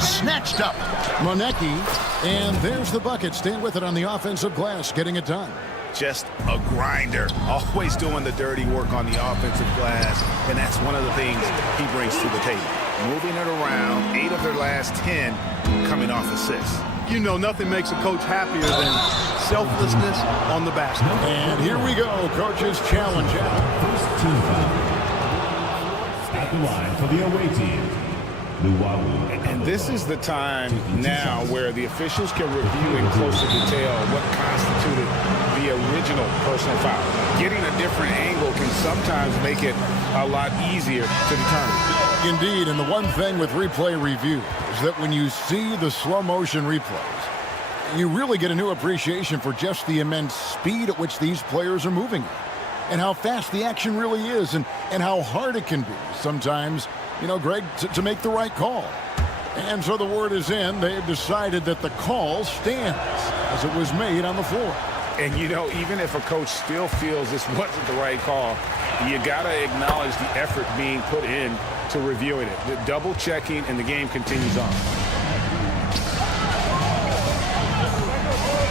Snatched up. Monecki, and there's the bucket. Staying with it on the offensive glass, getting it done. Just a grinder. Always doing the dirty work on the offensive glass, and that's one of the things he brings to the table. Moving it around, 8 of their last 10 coming off assists. You know, nothing makes a coach happier than selflessness on the basket. And here we go, coach's challenge out. First team foul. At the line for the away team, Luwawu. And this is the time now where the officials can review in closer detail what constituted the original personal foul. Getting a different angle can sometimes make it a lot easier to determine. Indeed, and the one thing with replay review is that when you see the slow motion replays, you really get a new appreciation for just the immense speed at which these players are moving and how fast the action really is and how hard it can be sometimes, you know, Greg, to make the right call. And so the word is in. They've decided that the call stands as it was made on the floor. And, you know, even if a coach still feels this wasn't the right call, you got to acknowledge the effort being put in to reviewing it. The double checking, and the game continues on.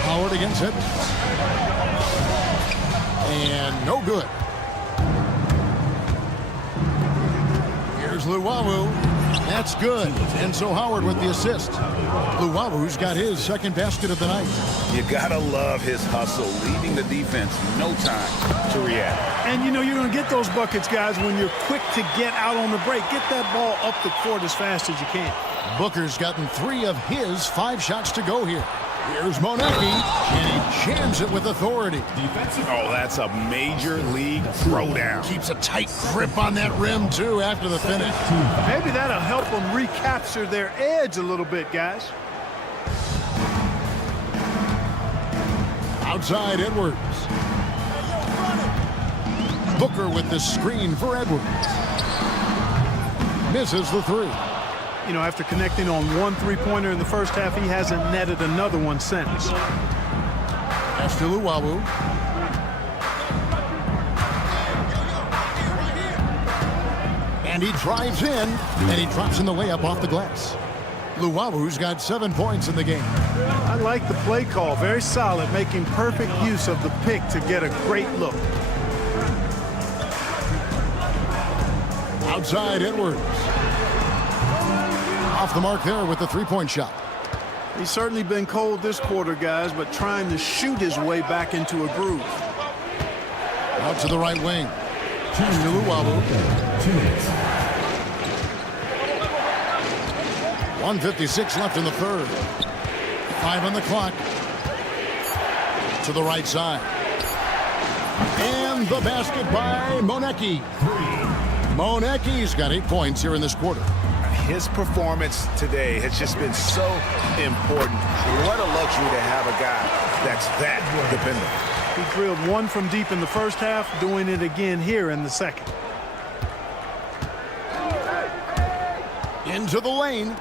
Howard against it. And no good. Here's Luwawu. That's good. And so Howard with the assist. Luwawu's got his second basket of the night. You gotta love his hustle, leaving the defense no time to react. And you know you're going to get those buckets, guys, when you're quick to get out on the break. Get that ball up the court as fast as you can. Booker's gotten 3 of his 5 shots to go here. Here's Monecki, and he jams it with authority. Oh, that's a major league throwdown. Keeps a tight grip on that rim, too, after the finish. Maybe that'll help them recapture their edge a little bit, guys. Outside Edwards. Booker with the screen for Edwards. Misses the 3. You know, after connecting on 1 3-pointer in the first half, he hasn't netted another one since. Pass to Luwawu. And he drives in, and he drops in the layup off the glass. Luwawu's got 7 points in the game. I like the play call. Very solid, making perfect use of the pick to get a great look. Outside Edwards. Off the mark there with the 3-point shot. He's certainly been cold this quarter, guys, but trying to shoot his way back into a groove. Out to the right wing. To Luwawu. 1:56 left in the third. 5 on the clock. To the right side. And the basket by Monecki. Monecki's got 8 points here in this quarter. His performance today has just been so important. What a luxury to have a guy that's that dependable. He drilled 1 from deep in the first half, doing it again here in the second. Into the lane.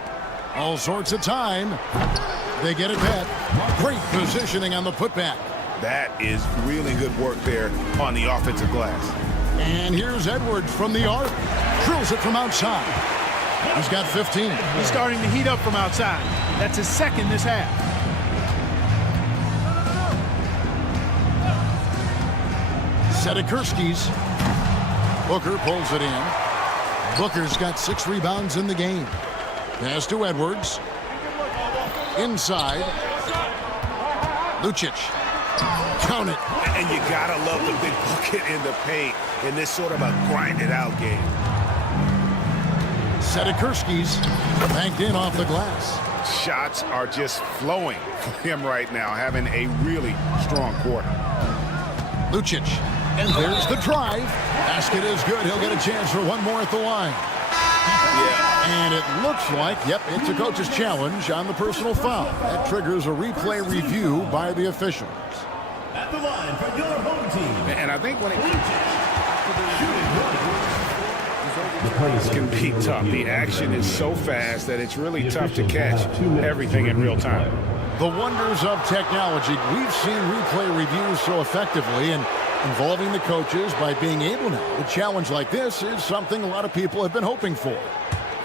All sorts of time. They get it back. Great positioning on the putback. That is really good work there on the offensive glass. And here's Edwards from the arc. Drills it from outside. He's got 15. He's starting to heat up from outside. That's his second this half. Sedikurski's. Booker pulls it in. Booker's got 6 rebounds in the game. Pass to Edwards. Inside. Lucic. Count it. And you gotta love the big bucket in the paint in this sort of a grinded-out game. Sedekirski's banked in off the glass. Shots are just flowing for him right now, having a really strong quarter. Lucic. And there's the drive. Basket is good. He'll get a chance for one more at the line. Yeah. And it looks like, yep, it's a coach's challenge on the personal foul. That triggers a replay review by the officials. At the line for your home team. And I think when it can be tough. The action is so fast that it's really tough to catch everything in real time. The wonders of technology. We've seen replay reviews so effectively and involving the coaches by being able now. A challenge like this is something a lot of people have been hoping for.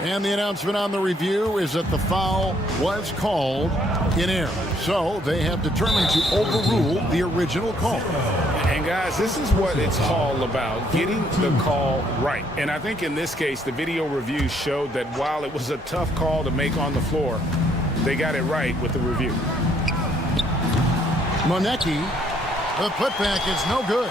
And the announcement on the review is that the foul was called in error. So they have determined to overrule the original call. And guys, this is what it's all about, getting the call right. And I think in this case, the video review showed that while it was a tough call to make on the floor, they got it right with the review. Monecki, the putback is no good.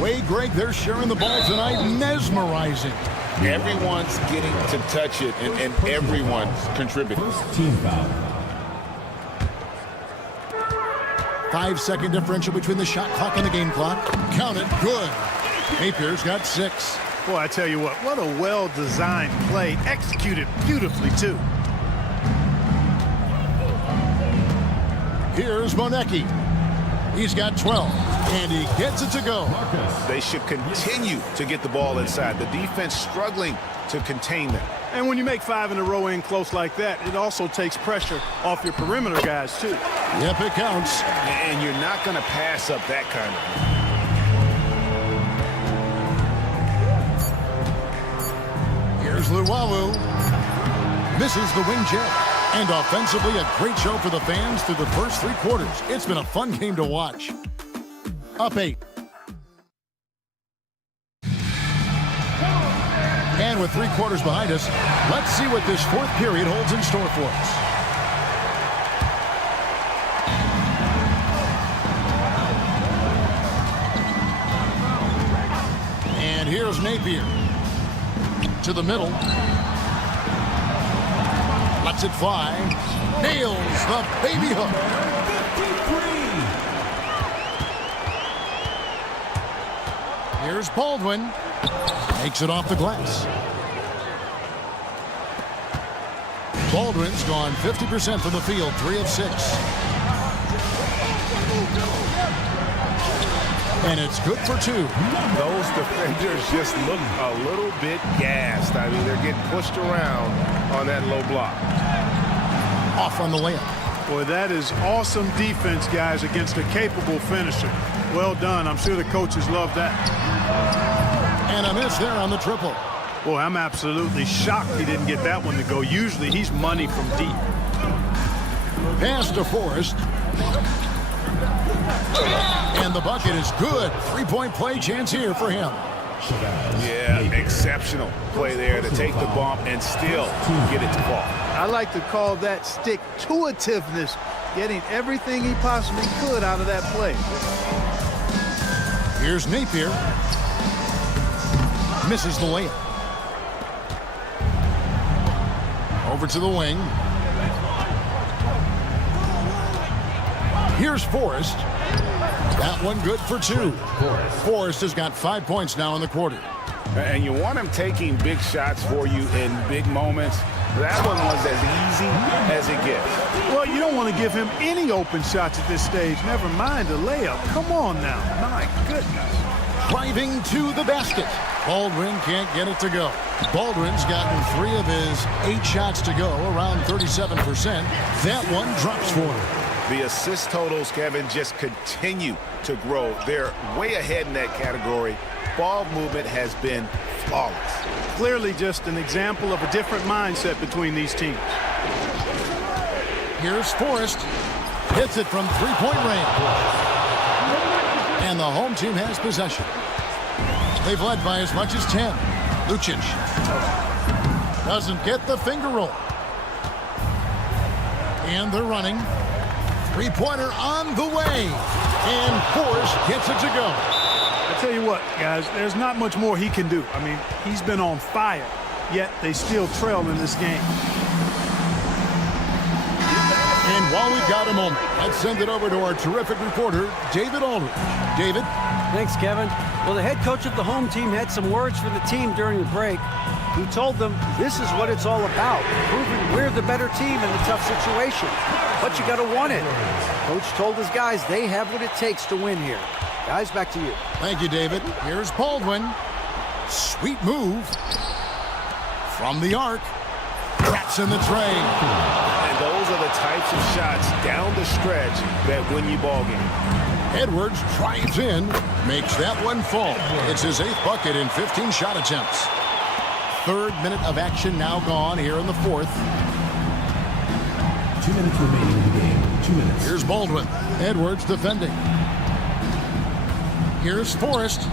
Way, Greg, they're sharing the ball tonight, mesmerizing. Everyone's getting to touch it, and everyone's contributing. First team foul. 5-second differential between the shot clock and the game clock. Count it, good. Napier's got 6. Boy, I tell you what a well-designed play, executed beautifully, too. Here's Monecki. He's got 12, and he gets it to go. They should continue to get the ball inside. The defense struggling to contain them. And when you make 5 in a row in close like that, it also takes pressure off your perimeter guys, too. Yep, it counts. And you're not going to pass up that kind of. Here's Luwawu. Misses the wing jet. And offensively, a great show for the fans through the first 3 quarters. It's been a fun game to watch. Up 8. And with 3 quarters behind us, let's see what this 4th period holds in store for us. And here's Napier. To the middle. Lets it fly. Nails the baby hook. 53. Here's Baldwin. Makes it off the glass. Baldwin's gone 50% from the field, 3 of 6. And it's good for 2. Those defenders just look a little bit gassed. I mean, they're getting pushed around on that low block. Off on the layup. Boy, that is awesome defense, guys, against a capable finisher. Well done. I'm sure the coaches love that. And a miss there on the triple. Boy, I'm absolutely shocked he didn't get that one to go. Usually he's money from deep. Pass to Forrest. And the bucket is good. 3-point play chance here for him. Yeah, exceptional play there to take the bump and still get it to fall. I like to call that stick-to-itiveness, getting everything he possibly could out of that play. Here's Napier. Misses the layup. Over to the wing. Here's Forrest. That one good for 2. Forrest has got 5 points now in the quarter. And you want him taking big shots for you in big moments. That one was as easy as it gets. Well, you don't want to give him any open shots at this stage. Never mind a layup. Come on now. My goodness. Driving to the basket. Baldwin can't get it to go. Baldwin's gotten 3 of his 8 shots to go, around 37%. That one drops for him. The assist totals, Kevin, just continue to grow. They're way ahead in that category. Ball movement has been flawless. Clearly just an example of a different mindset between these teams. Here's Forrest. Hits it from 3-point range. And the home team has possession. They've led by as much as 10. Lucic doesn't get the finger roll. And they're running. Three-pointer on the way. And Forrest gets it to go. I tell you what, guys, there's not much more he can do. I mean, he's been on fire, yet they still trail in this game. And while we've got a moment, let's send it over to our terrific reporter, David Aldridge. David? Thanks, Kevin. Well, the head coach of the home team had some words for the team during the break. He told them this is what it's all about, proving we're the better team in the tough situations. But you got to want it. Coach told his guys they have what it takes to win here. Guys, back to you. Thank you, David. Here's Baldwin. Sweet move. From the arc. That's in the tray. And those are the types of shots down the stretch that win you ball game. Edwards drives in, makes that one fall. It's his 8th bucket in 15 shot attempts. 3rd minute of action now gone here in the 4th. 2 minutes remaining in the game. 2 minutes. Here's Baldwin. Edwards defending. Here's Forrest.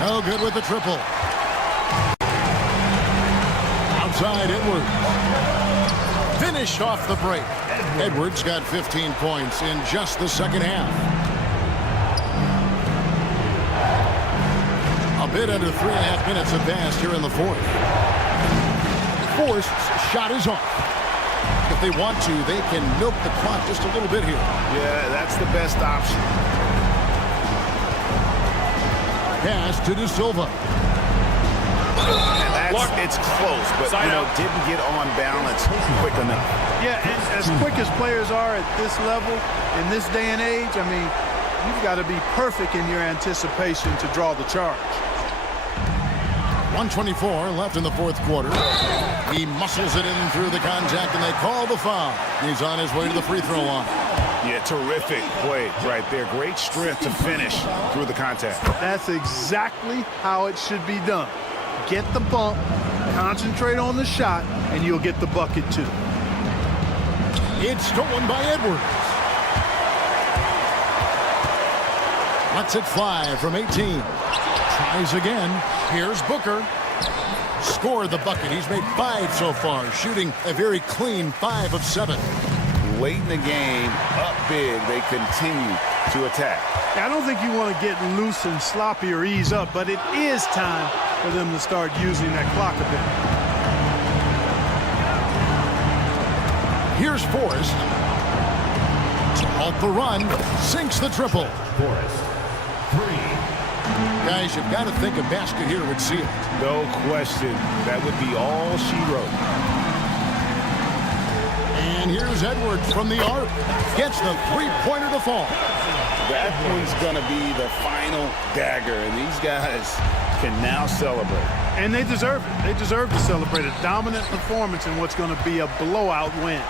No good with the triple. Outside Edwards. Finished off the break. Edwards got 15 points in just the second half. A bit under 3.5 minutes have passed here in the 4th. Forrest's shot is off. If they want to, they can milk the clock just a little bit here. Yeah, that's the best option. Pass to De Silva. It's close, but didn't get on balance quick enough. Yeah, and as quick as players are at this level, in this day and age, I mean, you've got to be perfect in your anticipation to draw the charge. 1:24 left in the 4th quarter. He muscles it in through the contact, and they call the foul. He's on his way to the free throw line. Yeah, terrific play right there. Great strength to finish through the contact. That's exactly how it should be done. Get the bump, concentrate on the shot, and you'll get the bucket too. It's stolen by Edwards. Lets it fly from 18. Tries again. Here's Booker. Scored the bucket. He's made 5 so far, shooting a very clean 5 of 7. Late in the game, up big, they continue to attack. I don't think you want to get loose and sloppy or ease up, but it is time for them to start using that clock a bit. Here's Forrest. Off the run, sinks the triple. Forrest. 3. Guys, you've got to think a basket here would seal it. No question. That would be all she wrote. And here's Edwards from the arc. Gets the three-pointer to fall. That one's going to be the final dagger, and these guys can now celebrate. And they deserve it. They deserve to celebrate a dominant performance in what's going to be a blowout win.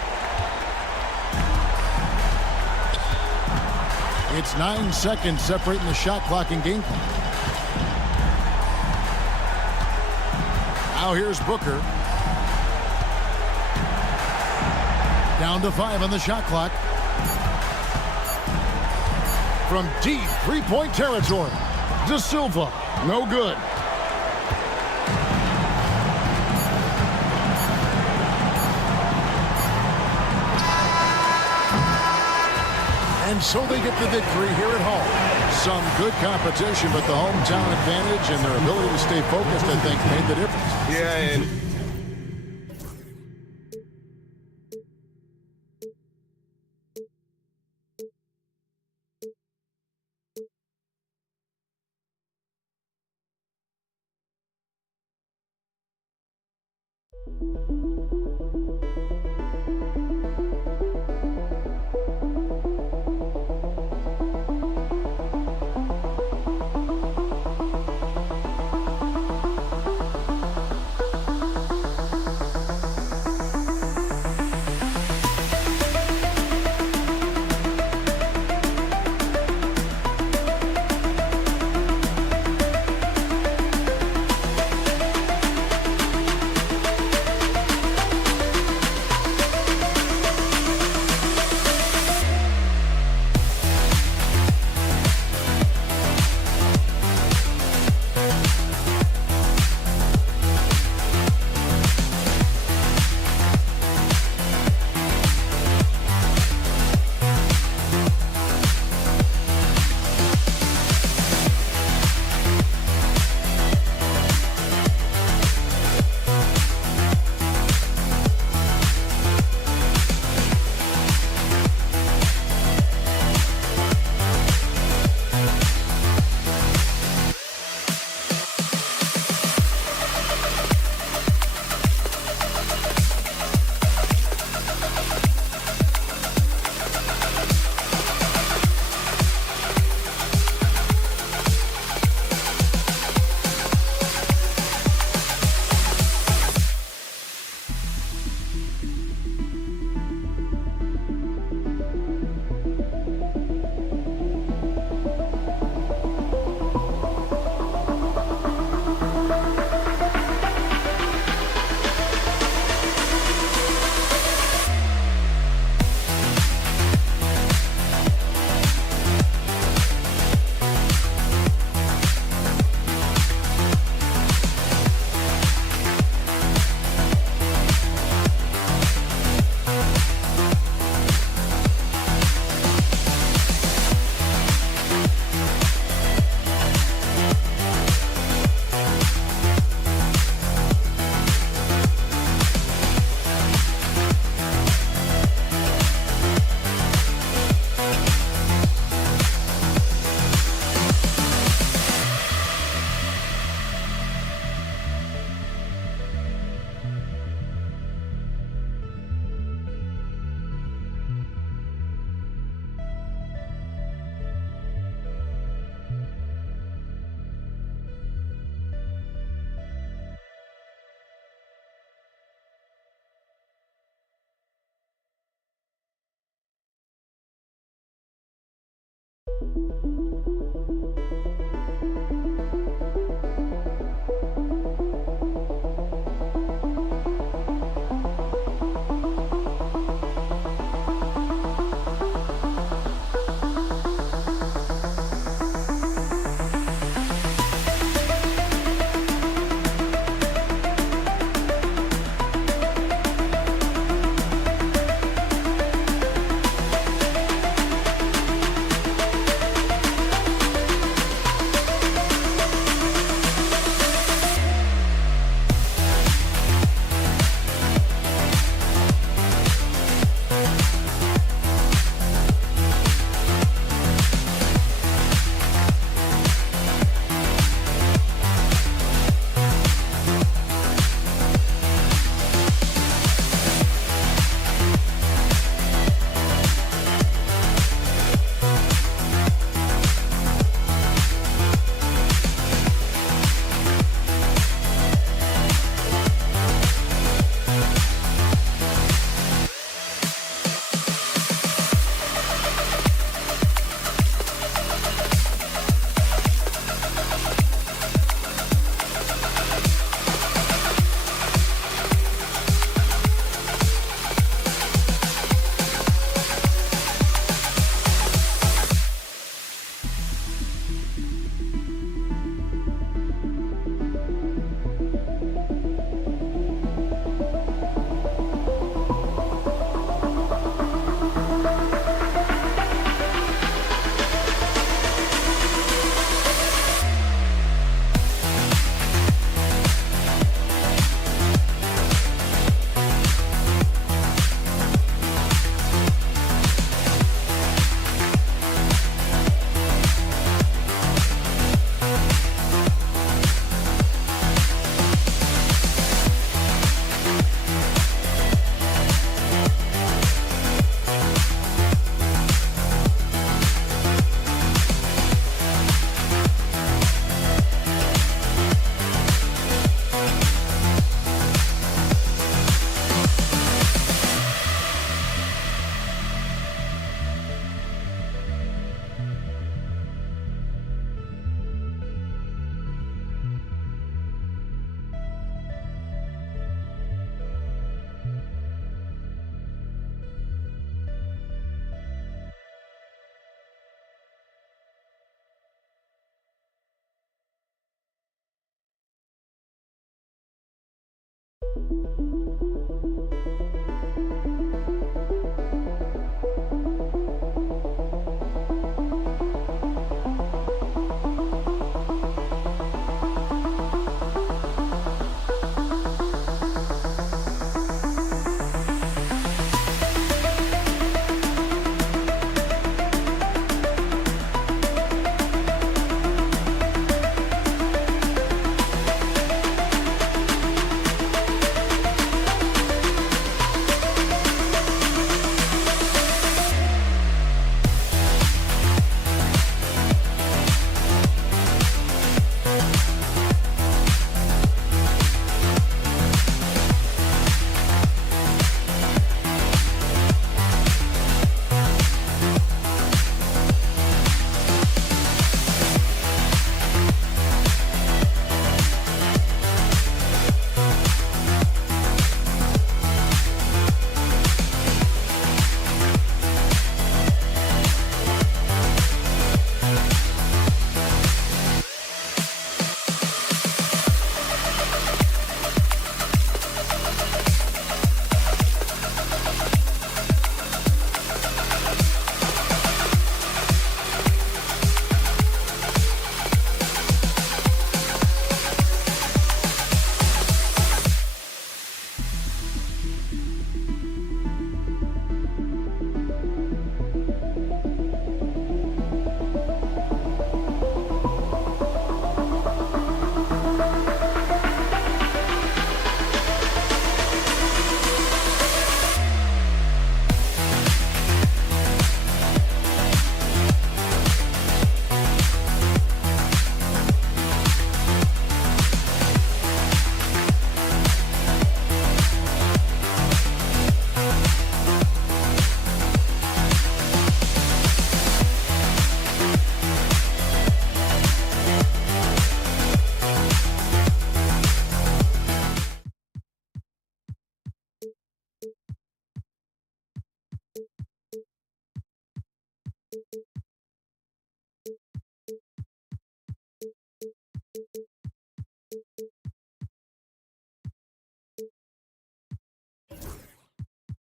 It's 9 seconds separating the shot clock and game clock. Now here's Booker. Down to 5 on the shot clock. From deep three-point territory. De Silva, no good. And so they get the victory here at home. Some good competition, but the hometown advantage and their ability to stay focused, I think, made the difference. Yeah, and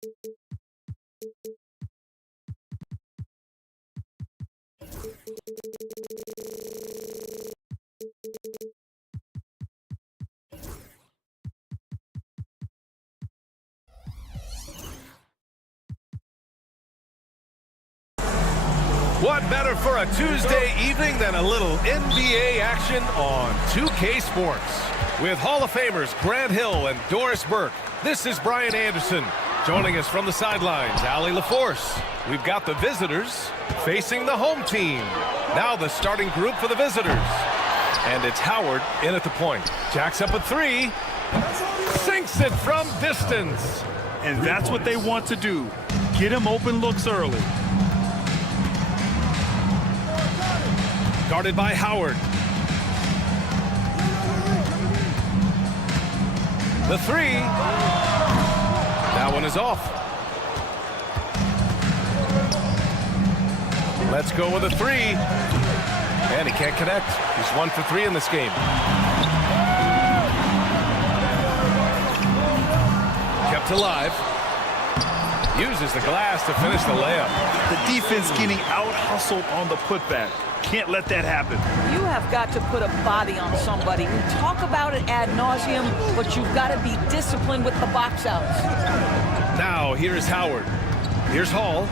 What better for a Tuesday evening than a little NBA action on 2K Sports? With Hall of Famers Grant Hill and Doris Burke, this is Brian Anderson. Joining us from the sidelines, Allie LaForce. We've got the visitors facing the home team. Now the starting group for the visitors. And it's Howard in at the point. Jacks up a three. Sinks it from distance. And that's what they want to do. Get him open looks early. Guarded by Howard. The three. That one is off. Let's go with a three. And he can't connect. He's 1 for 3 in this game. Kept alive. Uses the glass to finish the layup. The defense getting out-hustled on the putback. Can't let that happen. You have got to put a body on somebody. We talk about it ad nauseum, but you've got to be disciplined with the box outs. Now here's Howard. Here's Hall.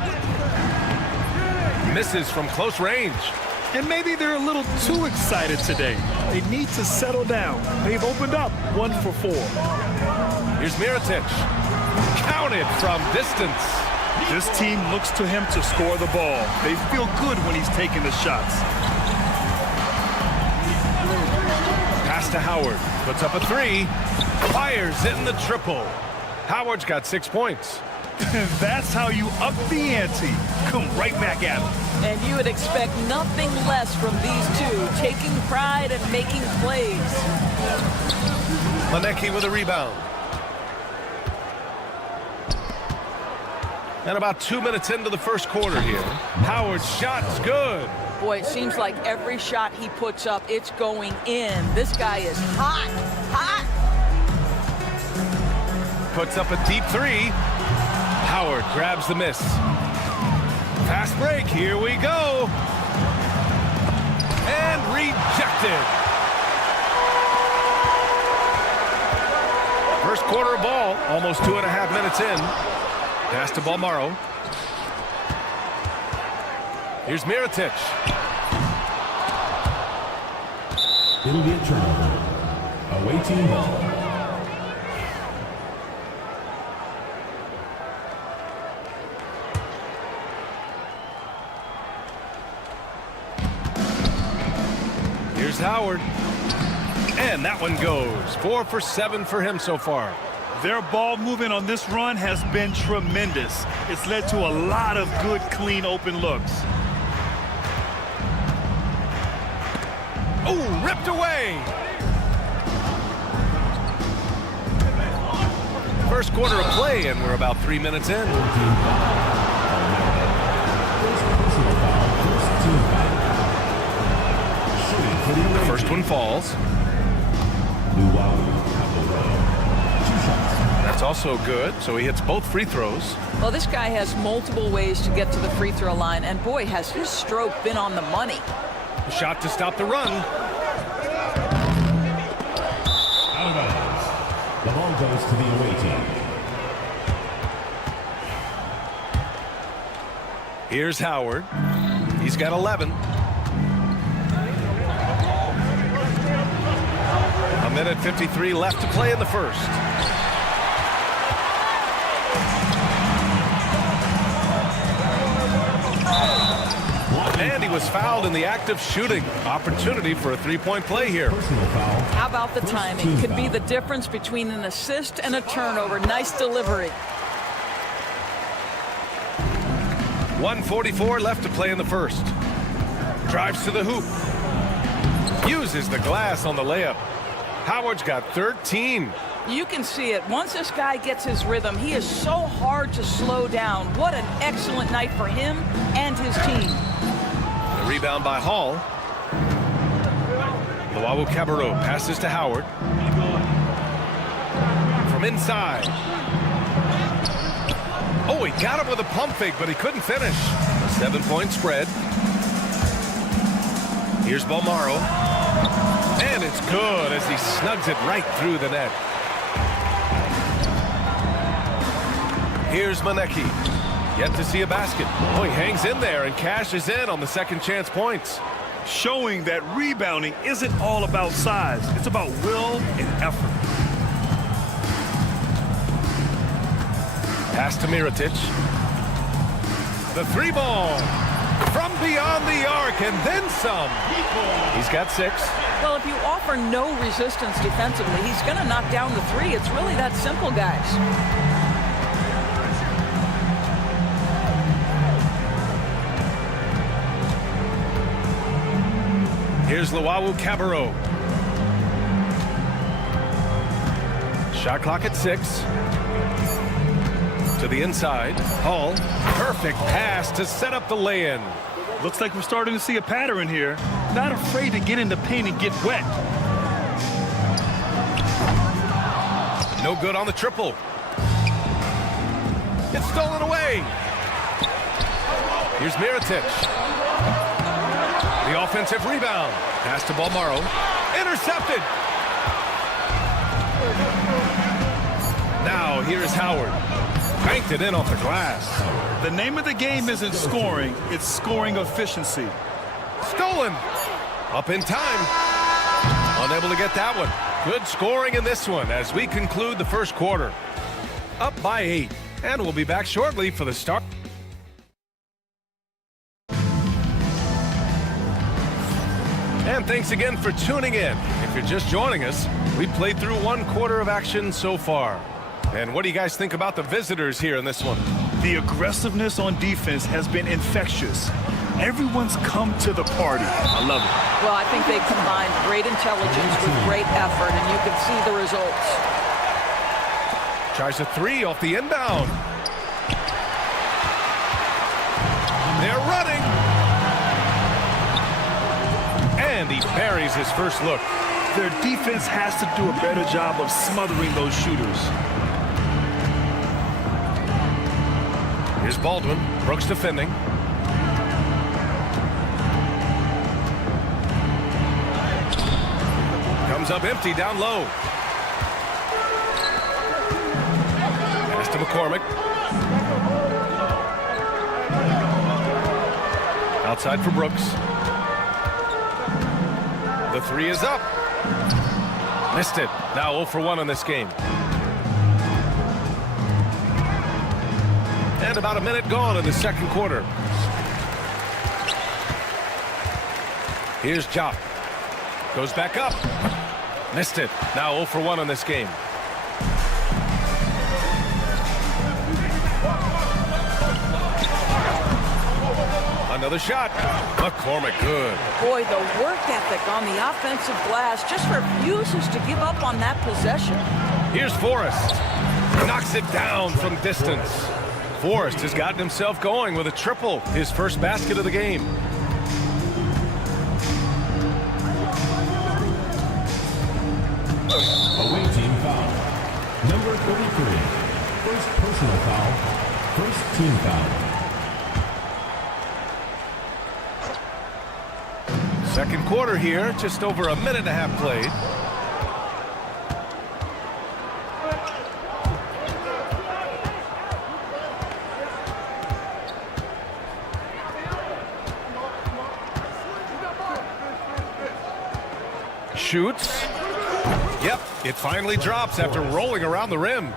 Misses from close range. And maybe they're a little too excited today. They need to settle down. They've opened up 1 for 4. Here's Mirotic. Counted from distance. This team looks to him to score the ball. They feel good when he's taking the shots. Pass to Howard. Puts up a three. Fires in the triple. Howard's got 6 points. That's how you up the ante. Come right back at him. And you would expect nothing less from these two, taking pride and making plays. Ledecky with a rebound. And about 2 minutes into the first quarter here. Howard's shot's good. Boy, it seems like every shot he puts up, it's going in. This guy is hot, hot. Puts up a deep three. Howard grabs the miss. Fast break, here we go. And rejected. First quarter ball, almost 2.5 minutes in. Pass to Balmaro. Here's Mirotic. It'll be a turnover. Away team ball. Here's Howard. And that one goes. 4 for 7 for him so far. Their ball movement on this run has been tremendous. It's led to a lot of good, clean, open looks. Oh, ripped away. First quarter of play, and we're about 3 minutes in. The first one falls. That's also good, so he hits both free throws. Well, this guy has multiple ways to get to the free throw line, and boy, has his stroke been on the money. A shot to stop the run. Out of bounds. The ball goes to the away team. Here's Howard. He's got 11. A minute 53 left to play in the first. And he was fouled in the act of shooting. Opportunity for a three-point play here. How about the timing? Could be the difference between an assist and a turnover. Nice delivery. 1:44 left to play in the first. Drives to the hoop. Uses the glass on the layup. Howard's got 13. You can see it. Once this guy gets his rhythm, he is so hard to slow down. What an excellent night for him and his team. The rebound by Hall. Luau Cabarro passes to Howard. From inside. Oh, he got him with a pump fake, but he couldn't finish. A 7-point spread. Here's Balmaro. And it's good as he snugs it right through the net. Here's Manecki. Yet to see a basket. Oh, he hangs in there and cashes in on the second chance points. Showing that rebounding isn't all about size. It's about will and effort. Pass to Mirotic. The 3-ball from beyond the arc and then some. He's got 6. Well, if you offer no resistance defensively, he's going to knock down the 3. It's really that simple, guys. Here's Luau Cabarro. Shot clock at 6. To the inside. Hall. Perfect pass to set up the lay-in. Looks like we're starting to see a pattern here. Not afraid to get in the paint and get wet. No good on the triple. It's stolen away. Here's Mirotic. The offensive rebound. Pass to Balmaro. Intercepted. Now here's Howard. Banked it in off the glass. The name of the game isn't scoring, it's scoring efficiency. Stolen. Up in time. Unable to get that one. Good scoring in this one as we conclude the first quarter. Up by 8. And we'll be back shortly for the start. And thanks again for tuning in. If you're just joining us, we played through 1 quarter of action so far. And what do you guys think about the visitors here in this one? The aggressiveness on defense has been infectious. Everyone's come to the party. I love it. Well, I think they combined great intelligence with great effort, and you can see the results. Tries a 3 off the inbound. They're running. And he buries his first look. Their defense has to do a better job of smothering those shooters. Here's Baldwin. Brooks defending. Comes up empty down low. Pass to McCormick. Outside for Brooks. The 3 is up. Missed it. Now 0 for 1 in this game. And about a minute gone in the second quarter. Here's Jock. Goes back up. Missed it. Now 0 for 1 in this game. Another shot. McCormick, good. Boy, the work ethic on the offensive glass just refuses to give up on that possession. Here's Forrest. Knocks it down from distance. Forrest has gotten himself going with a triple, his first basket of the game. Away team foul. Number 33. First personal foul. First team foul. Second quarter here, just over a minute and a half played. Shoots. Yep, it finally drops after rolling around the rim.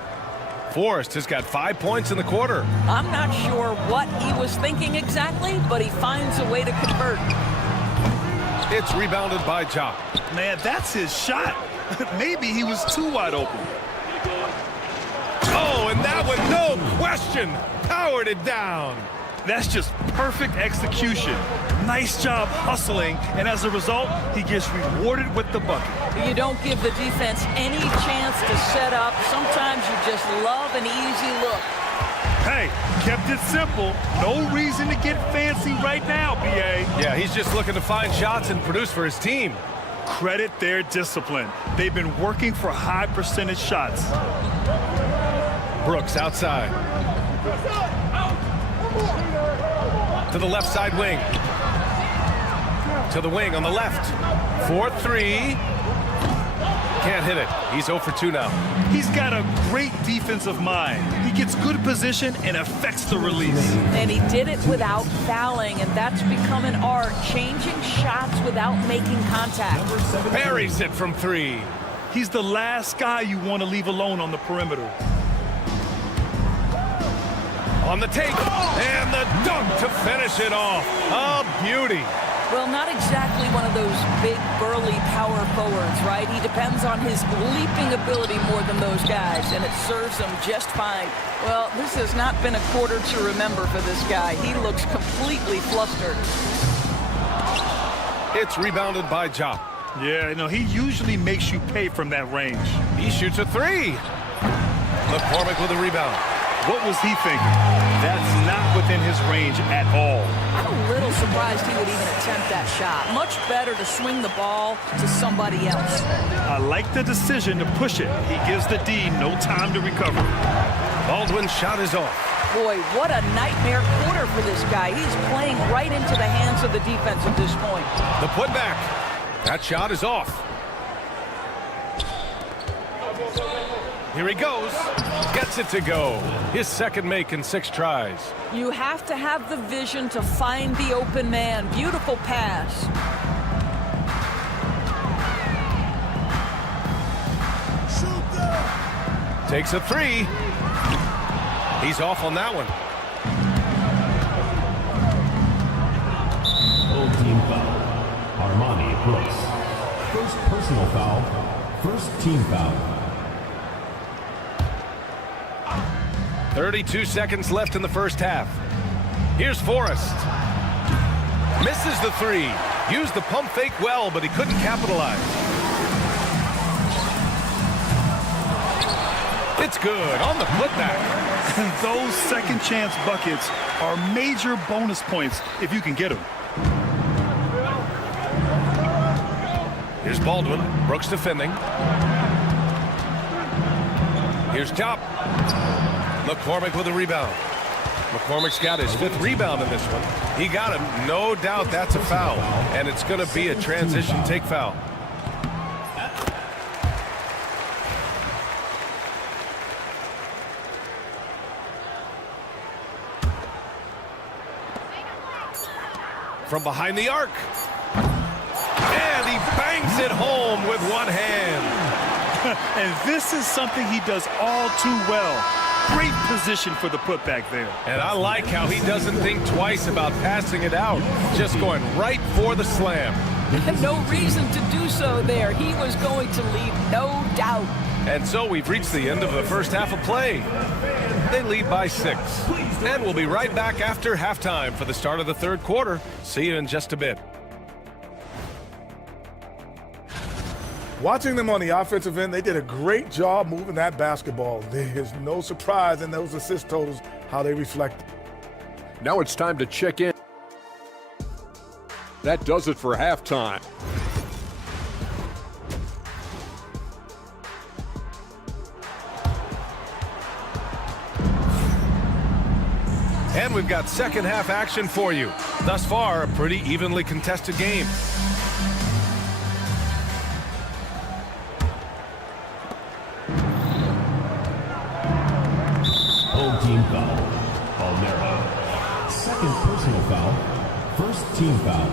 Forrest has got 5 points in the quarter. I'm not sure what he was thinking exactly, but he finds a way to convert. It's rebounded by Jock. Man, that's his shot. Maybe he was too wide open. Oh, and that one, no question, powered it down. That's just perfect execution. Nice job hustling, and as a result, he gets rewarded with the bucket. You don't give the defense any chance to set up. Sometimes you just love an easy look. Hey, kept it simple. No reason to get fancy right now, B.A. Yeah, he's just looking to find shots and produce for his team. Credit their discipline. They've been working for high percentage shots. Brooks outside. To the left side wing. To the wing on the left. 4-3. Can't hit it. He's 0 for 2 now. He's got a great defensive mind. He gets good position and affects the release. And he did it without fouling, and that's become an art, changing shots without making contact. Buries it from 3. He's the last guy you want to leave alone on the perimeter. On the take, and the dunk to finish it off. A beauty. Well, not exactly one of those big, burly power forwards, right? He depends on his leaping ability more than those guys, and it serves him just fine. Well, this has not been a quarter to remember for this guy. He looks completely flustered. It's rebounded by Ja. Yeah, no, he usually makes you pay from that range. He shoots a 3. McCormick with a rebound. What was he thinking? That's not within his range at all. I'm a little surprised he would even attempt that shot. Much better to swing the ball to somebody else. I like the decision to push it. He gives the D no time to recover. Baldwin's shot is off. Boy, what a nightmare quarter for this guy. He's playing right into the hands of the defense at this point. The putback. That shot is off. Here he goes. Gets it to go. His second make in 6 tries. You have to have the vision to find the open man. Beautiful pass. Takes a 3. He's off on that one. Full team foul. Armani Brooks. First personal foul. First team foul. 32 seconds left in the first half. Here's Forrest. Misses the 3. Used the pump fake well, but he couldn't capitalize. It's good on the putback. Those second chance buckets are major bonus points if you can get them. Here's Baldwin. Brooks defending. Here's Top. McCormick with a rebound. McCormick's got his 5th rebound in this one. He got him. No doubt that's a foul. And it's going to be a transition take foul. From behind the arc. And he bangs it home with one hand. And this is something he does all too well. Great position for the putback there. And I like how he doesn't think twice about passing it out. Just going right for the slam. No reason to do so there. He was going to leave, no doubt. And so we've reached the end of the first half of play. They lead by 6. And we'll be right back after halftime for the start of the 3rd quarter. See you in just a bit. Watching them on the offensive end, they did a great job moving that basketball. There's no surprise in those assist totals, how they reflect. Now it's time to check in. That does it for halftime. And we've got second half action for you. Thus far, a pretty evenly contested game. Full team foul. Palmero. Second personal foul. First team foul.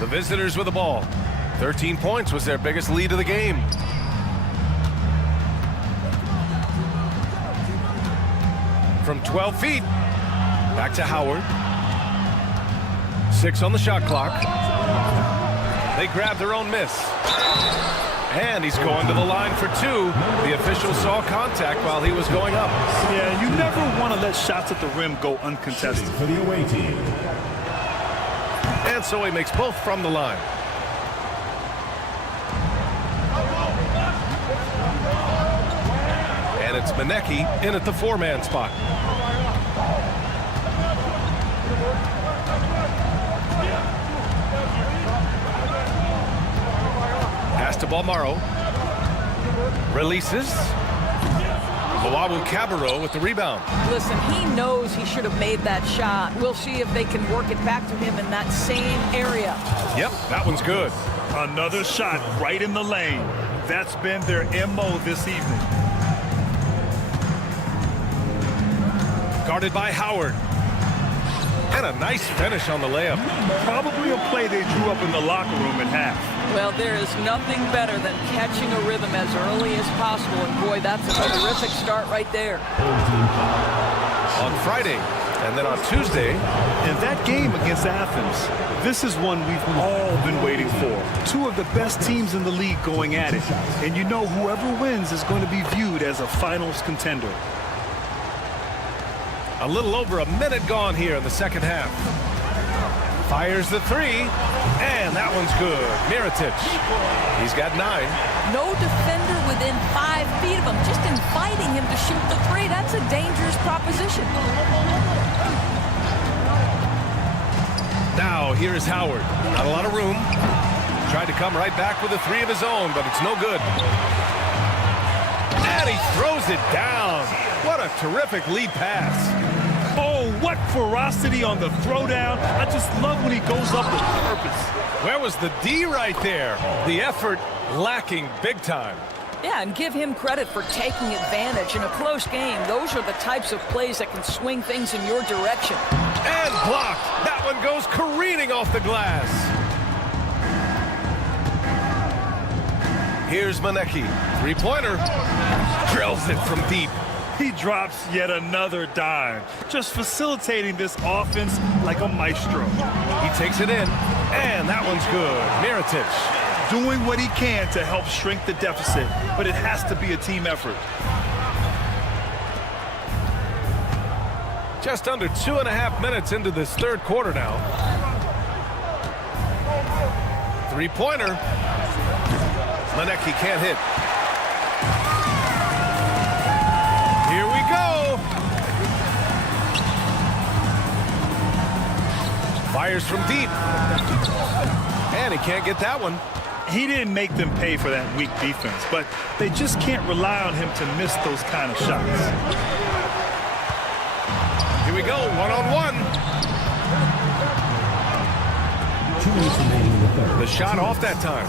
The visitors with the ball. 13 points was their biggest lead of the game. From 12 feet, back to Howard. 6 on the shot clock. They grab their own miss. And he's going to the line for 2. The official saw contact while he was going up. Yeah, you never want to let shots at the rim go uncontested. For the away team. And so he makes both from the line. And it's Manecki in at the 4-man spot. Pass to Balmaro. Releases. Luwawu Cabarrot with the rebound. Listen, he knows he should have made that shot. We'll see if they can work it back to him in that same area. Yep, that one's good. Another shot right in the lane. That's been their MO this evening. Guarded by Howard. And a nice finish on the layup. Probably a play they drew up in the locker room at half. Well, there is nothing better than catching a rhythm as early as possible. And boy, that's a terrific start right there. On Friday, and then on Tuesday. And that game against Athens, this is one we've all been waiting for. Two of the best teams in the league going at it. And you know whoever wins is going to be viewed as a finals contender. A little over a minute gone here in the second half. Fires the three, and that one's good. Mirotic, he's got 9. No defender within 5 feet of him, just inviting him to shoot the three. That's a dangerous proposition. Now, here is Howard. Not a lot of room. Tried to come right back with a three of his own, but it's no good. And he throws it down. What a terrific lead pass. Oh, what ferocity on the throwdown. I just love when he goes up with purpose. Where was the D right there? The effort lacking big time. Yeah, and give him credit for taking advantage in a close game. Those are the types of plays that can swing things in your direction. And blocked. That one goes careening off the glass. Here's Manecki. Three-pointer. Drills it from deep. He drops yet another dime, just facilitating this offense like a maestro. He takes it in, and that one's good. Mirotic doing what he can to help shrink the deficit, but it has to be a team effort. Just under 2.5 minutes into this third quarter now. Three-pointer. Manecki can't hit. Here we go. Fires from deep. And he can't get that one. He didn't make them pay for that weak defense, but they just can't rely on him to miss those kind of shots. Here we go, one-on-one. The shot off that time.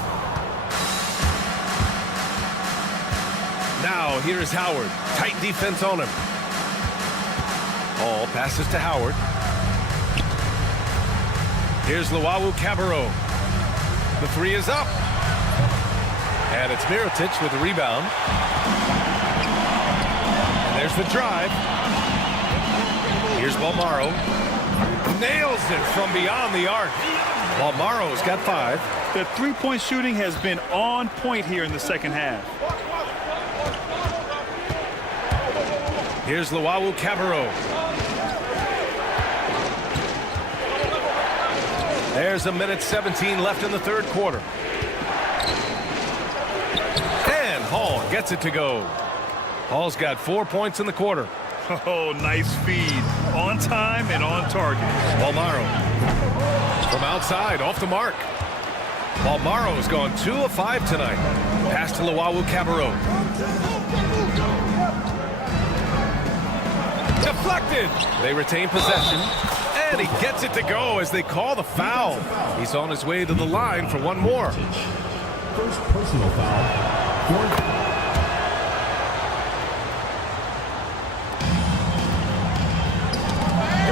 Now, here is Howard. Tight defense on him. All passes to Howard. Here's Luwawu Cabarrot. The three is up. And it's Mirotic with the rebound. And there's the drive. Here's Balmaro. Nails it from beyond the arc. Balmaro's got 5. The three-point shooting has been on point here in the second half. Here's Luwawu Cabarrot. There's a minute 17 left in the third quarter. And Hall gets it to go. Hall's got 4 points in the quarter. Oh, nice feed. On time and on target. Balmaro. From outside, off the mark. Balmaro's gone 2 of 5 tonight. Pass to Luwawu Cabarrot. Deflected. They retain possession. And he gets it to go as they call the foul. He's on his way to the line for one more. First personal foul.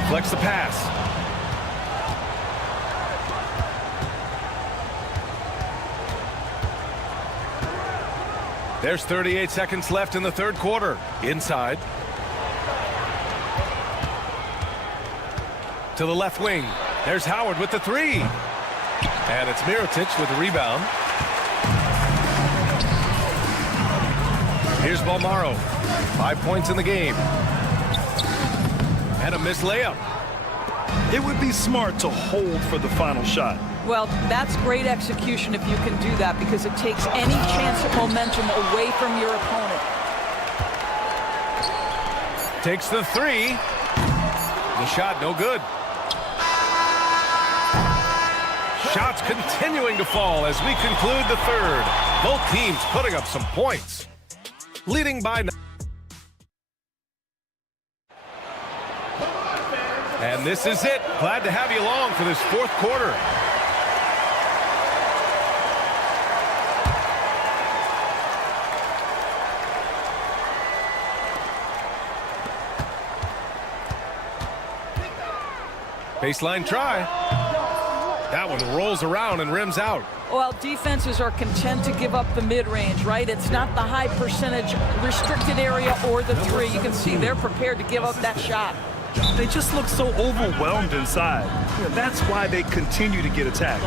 Deflects the pass. There's 38 seconds left in the third quarter. Inside. To the left wing. There's Howard with the three. And it's Mirotic with the rebound. Here's Balmaro. 5 points in the game. And a missed layup. It would be smart to hold for the final shot. Well, that's great execution if you can do that, because it takes any chance of momentum away from your opponent. Takes the three. The shot no good. Shots continuing to fall as we conclude the third. Both teams putting up some points. Leading by And this is it. Glad to have you along for this fourth quarter. Baseline try. That one rolls around and rims out. Well, defenses are content to give up the mid-range, right? It's not the high percentage restricted area or the three. You can see they're prepared to give up that shot. They just look so overwhelmed inside. That's why they continue to get attacked.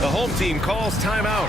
The home team calls timeout.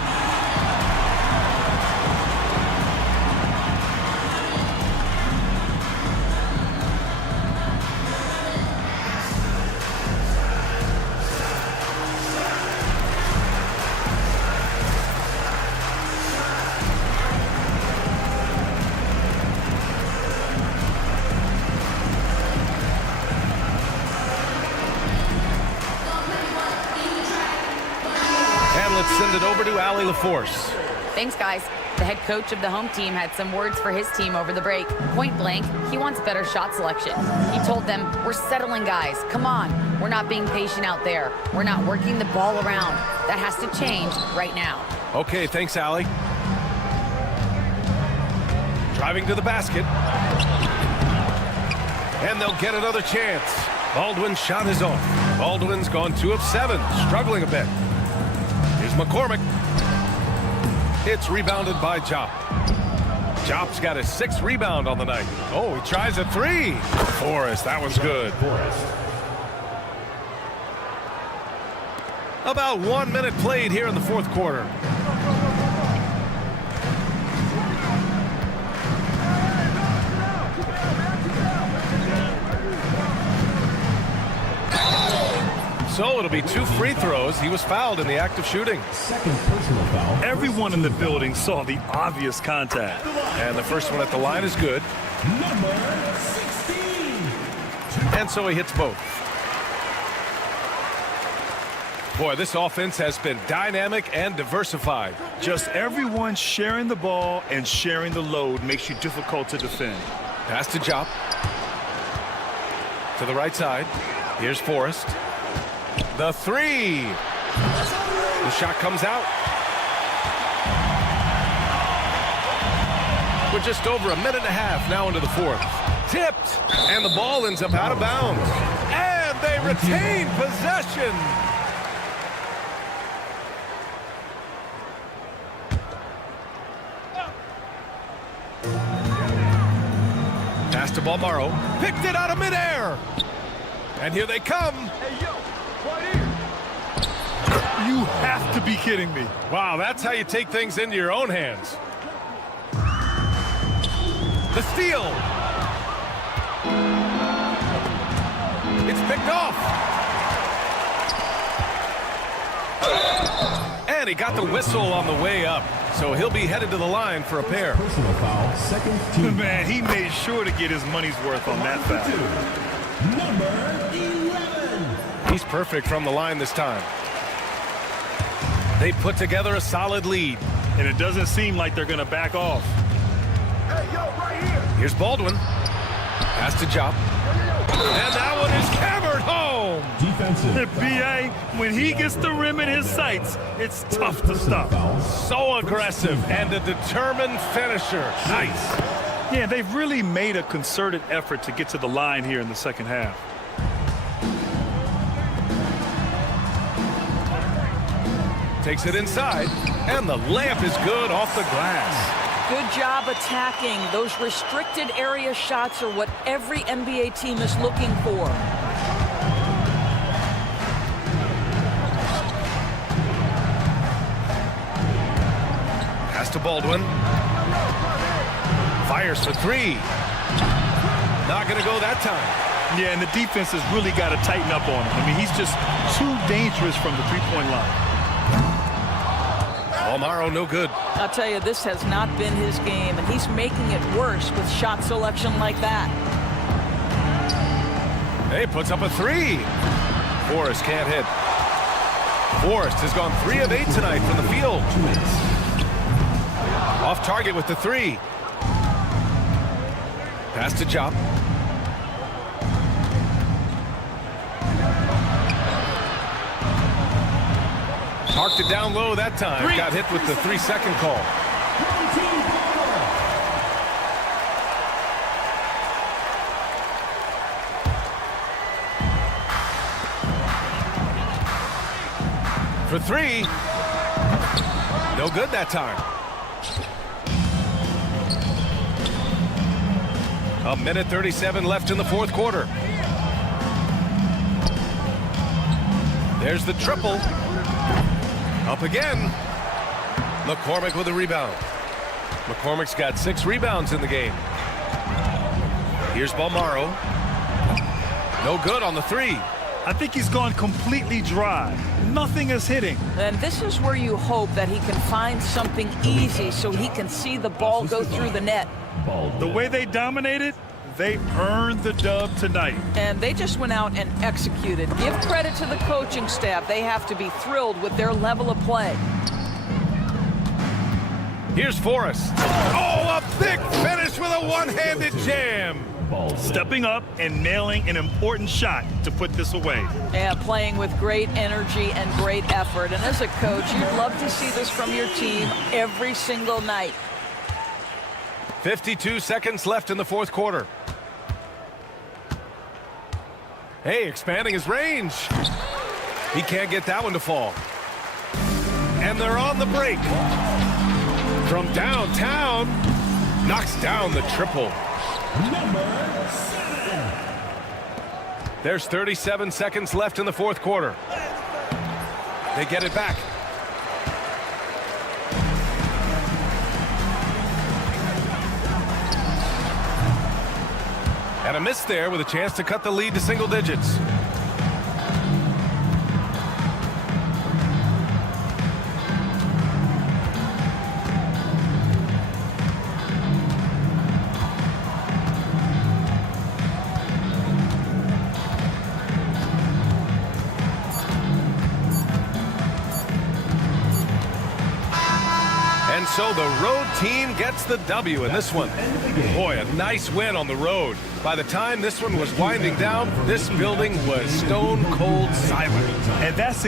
Send it over to Allie LaForce. Thanks, guys. The head coach of the home team had some words for his team over the break. Point blank, he wants better shot selection. He told them, we're settling, guys. Come on. We're not being patient out there. We're not working the ball around. That has to change right now. Okay, thanks, Allie. Driving to the basket. And they'll get another chance. Baldwin's shot is off. Baldwin's gone 2 of 7, struggling a bit. Here's McCormick. It's rebounded by Jop. Jop's got his 6th rebound on the night. Oh, he tries a 3. Forrest, that one's good. About 1 minute played here in the fourth quarter. So it'll be 2 free throws. He was fouled in the act of shooting. Second personal foul. Everyone in the building saw the obvious contact. And the first one at the line is good. Number 16. And so he hits both. Boy, this offense has been dynamic and diversified. Just everyone sharing the ball and sharing the load makes you difficult to defend. Pass to Jop. To the right side. Here's Forrest. The 3. The shot comes out. We're just over a minute and a half now into the fourth. Tipped. And the ball ends up out of bounds. And they retain possession. Pass to Balmaro. Picked it out of midair. And here they come. Hey, yo, right here. You have to be kidding me. Wow, that's how you take things into your own hands. The steal. It's picked off. And he got the whistle on the way up. So he'll be headed to the line for a pair. Personal foul, second team. Man, he made sure to get his money's worth on that foul. Number 11. He's perfect from the line this time. They put together a solid lead. And it doesn't seem like they're going to back off. Hey, yo, right here. Here's Baldwin. Pass to Jop. And that one is hammered home. Defensive. B.A., when he gets the rim in his sights, it's tough to stop. So aggressive and a determined finisher. Nice. Yeah, they've really made a concerted effort to get to the line here in the second half. Takes it inside, and the layup is good off the glass. Good job attacking. Those restricted area shots are what every NBA team is looking for. Pass to Baldwin. Fires for 3. Not going to go that time. Yeah, and the defense has really got to tighten up on him. I mean, he's just too dangerous from the three-point line. Balmaro, no good. I'll tell you, this has not been his game, and he's making it worse with shot selection like that. Hey, puts up a 3. Forrest can't hit. Forrest has gone 3 of 8 tonight from the field. Off target with the 3. Pass to Jop. Marked it down low that time. Got hit with the 3-second call. For 3. No good that time. 1:37 left in the fourth quarter. There's the triple. Up again. McCormick with a rebound. McCormick's got 6 rebounds in the game. Here's Balmaro. No good on the 3. I think he's gone completely dry. Nothing is hitting. And this is where you hope that he can find something easy so he can see the ball go through the net. The way they dominated, they earned the dub tonight. And they just went out and executed. Give credit to the coaching staff. They have to be thrilled with their level of play. Here's Forrest. Oh, a big finish with a one-handed jam. Stepping up and nailing an important shot to put this away. Yeah, playing with great energy and great effort. And as a coach, you'd love to see this from your team every single night. 52 seconds left in the fourth quarter. Hey, expanding his range. He can't get that one to fall. And they're on the break. From downtown, knocks down the triple. There's 37 seconds left in the fourth quarter. They get it back. And a miss there with a chance to cut the lead to single digits. And so the road team gets the W in this one. Boy, a nice win on the road. By the time this one was winding down, this building was stone cold silent. And that's